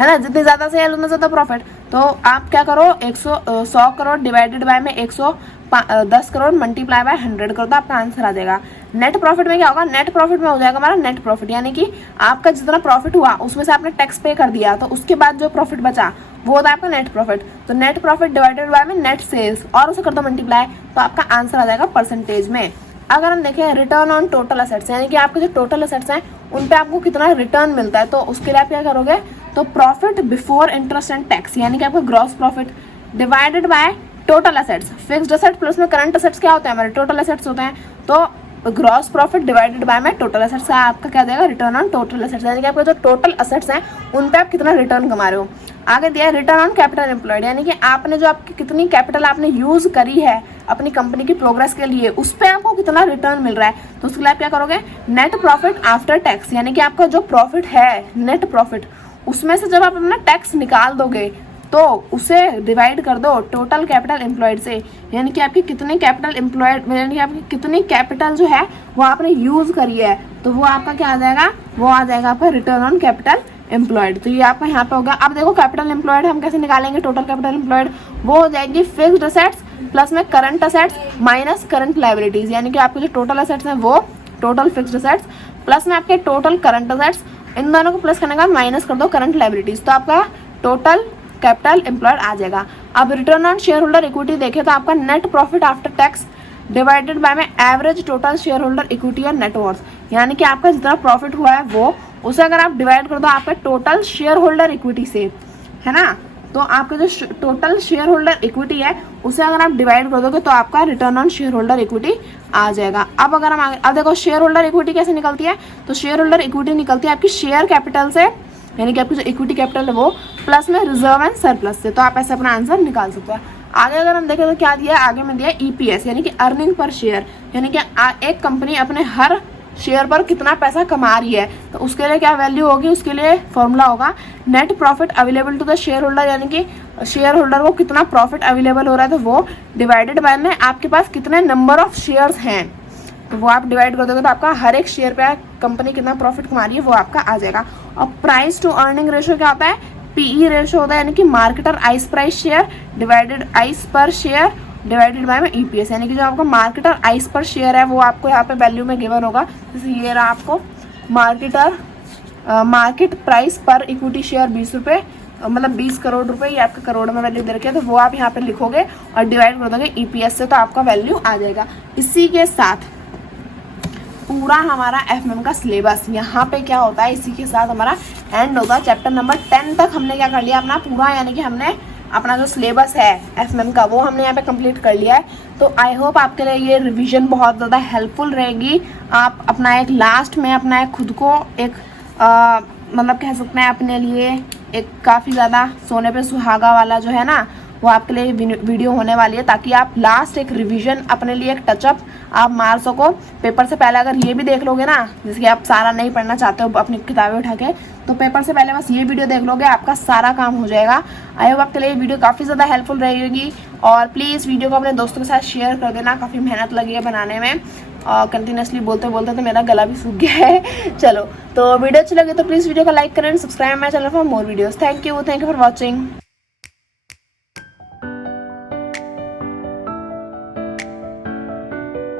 है ना, जितनी ज़्यादा सेल उतना ज़्यादा प्रॉफिट। तो आप क्या करो, 100 करोड़ डिवाइडेड बाय में 110 करोड़ मल्टीप्लाई बाय 100 कर दो, आपका आंसर आ जाएगा। नेट प्रॉफिट में क्या होगा, नेट प्रॉफिट में हो जाएगा हमारा नेट प्रॉफिट, यानी कि आपका जितना प्रॉफिट हुआ उसमें से आपने टैक्स पे कर दिया तो उसके बाद जो प्रॉफिट बचा वो होता है आपका नेट प्रॉफिट। तो नेट प्रॉफिट डिवाइडेड बाय में नेट सेल्स और उसे कर दो मल्टीप्लाई, तो आपका आंसर आ जाएगा परसेंटेज में। अगर हम देखें रिटर्न ऑन टोटल असेट्स, यानी कि आपके जो टोटल असेट्स हैं उन पे आपको कितना रिटर्न मिलता है, तो उसके लिए आप क्या करोगे, तो profit before interest and tax, यानी कि आपका gross profit divided by total assets. Fixed asset plus में करंट असेट्स क्या होते हैं, हमारे टोटल असेट्स होते हैं, तो ग्रॉस प्रॉफिट डिवाइडेड बाय में टोटल असेट्स का आपका क्या देगा, रिटर्न ऑन टोटल असेट्स, यानी कि आपके जो टोटल असेट्स हैं उन पे आप कितना रिटर्न कमा रहे हो। आगे दिया है रिटर्न ऑन कैपिटल एम्प्लॉयड, यानी कि आपने जो आपकी कितनी कैपिटल आपने यूज करी है अपनी कंपनी की प्रोग्रेस के लिए, उस पर आपको कितना रिटर्न मिल रहा है, तो उसके लिए आप क्या करोगे, नेट प्रॉफिट आफ्टर टैक्स, यानी कि आपका जो प्रॉफिट है नेट प्रॉफिट, उसमें से जब आप अपना टैक्स निकाल दोगे तो उसे डिवाइड कर दो टोटल कैपिटल एम्प्लॉयड से, यानी कि आपकी कितनी कैपिटल एम्प्लॉयड, यानी कि आपकी कितनी कैपिटल जो है वो आपने यूज करी है, तो वो आपका क्या आ जाएगा, वो आ जाएगा आपका रिटर्न ऑन कैपिटल एम्प्लॉयड। तो ये आपका यहाँ पे होगा। अब देखो कैपिटल एम्प्लॉयड हम कैसे निकालेंगे, टोटल कैपिटल एम्प्लॉयड वो हो जाएगी फिक्स्ड असेट्स प्लस में current assets minus current liabilities, यानी कि आपके जो टोटल असेट्स हैं वो टोटल फिक्स्ड असेट्स प्लस में आपके टोटल करंट असेट्स, इन दोनों को प्लस करने का माइनस कर दो करंट लायबिलिटीज, तो आपका टोटल कैपिटल एम्प्लॉयड आ जाएगा। अब return on share holder equity देखें तो आपका net profit after tax divided by में average total share holder equity और नेटवर्थ, यानी कि आपका जितना प्रॉफिट हुआ है वो उसे अगर आप डिवाइड कर दो आपके टोटल शेयर होल्डर इक्विटी से, है ना, तो आपका जो टोटल शेयर होल्डर इक्विटी है उसे अगर आप डिवाइड कर दोगे तो आपका return on share holder equity आ जाएगा। अब अगर हम आगे, अब देखो शेयर होल्डर इक्विटी कैसे निकलती है, तो शेयर होल्डर इक्विटी निकलती है आपकी शेयर कैपिटल से, यानी कि आपकी जो इक्विटी कैपिटल है वो प्लस में रिजर्व एंड सरप्लस से, तो आप ऐसे अपना आंसर निकाल सकते हो। आगे अगर हम देखें तो क्या दिया है, आगे में दिया ईपीएस, यानी कि अर्निंग पर शेयर, यानी कि एक कंपनी अपने हर शेयर पर कितना पैसा कमा रही है, तो उसके लिए क्या वैल्यू होगी, उसके लिए फॉर्मूला होगा net profit available to the share holder, यानी कि शेयर होल्डर को कितना प्रॉफिट अवेलेबल हो रहा है, तो वो डिवाइडेड बाय में आपके पास कितने नंबर ऑफ शेयर्स हैं, तो वो आप डिवाइड कर दोगे तो आपका हर एक शेयर पे कंपनी कितना प्रॉफिट कमा रही है वो आपका आ जाएगा। और प्राइस टू अर्निंग रेशियो क्या होता है, पीई रेशियो होता है, यानी कि marketer ice price share divided ice पर शेयर डिवाइडेड बाय में ईपीएस, यानी कि जो आपका मार्केटर आइस पर शेयर है वो आपको यहाँ पे वैल्यू में गिवन होगा, जैसे ये रहा आपको मार्केट प्राइस पर इक्विटी शेयर 20 रुपये, मतलब 20 करोड़ रुपए, ये आपका करोड़ में वैल्यू दे रखी है, तो वो आप यहाँ पे लिखोगे और डिवाइड कर दोगे ईपीएस से, तो आपका वैल्यू आ जाएगा। इसी के साथ पूरा हमारा एफएम का सिलेबस यहाँ पे क्या होता है, इसी के साथ हमारा एंड होगा। चैप्टर नंबर 10 तक हमने क्या कर लिया अपना पूरा, यानी कि हमने अपना जो सिलेबस है एफएम का वो हमने यहाँ पे कंप्लीट कर लिया है। तो आई होप आपके लिए ये रिवीजन बहुत ज़्यादा हेल्पफुल रहेगी। आप अपना एक लास्ट में अपना एक खुद को एक मतलब कह सकते हैं अपने लिए एक काफ़ी ज़्यादा सोने पे सुहागा वाला जो है ना वो आपके लिए वीडियो होने वाली है, ताकि आप लास्ट एक रिवीजन अपने लिए एक टचअप आप मार सको पेपर से पहले। अगर ये भी देख लोगे ना, जैसे कि आप सारा नहीं पढ़ना चाहते हो अपनी किताबें उठा के, तो पेपर से पहले बस ये वीडियो देख लोगे, आपका सारा काम हो जाएगा। आई होप आपके लिए ये वीडियो काफ़ी ज़्यादा हेल्पफुल रहेगी, और प्लीज़ वीडियो को अपने दोस्तों के साथ शेयर कर देना। काफ़ी मेहनत लगी है बनाने में, और कंटिन्यूसली बोलते बोलते तो मेरा गला भी सूख गया है। चलो, तो वीडियो अच्छी लगे तो प्लीज़ वीडियो को लाइक करें, subscribe my channel for more videos. Thank you for watching.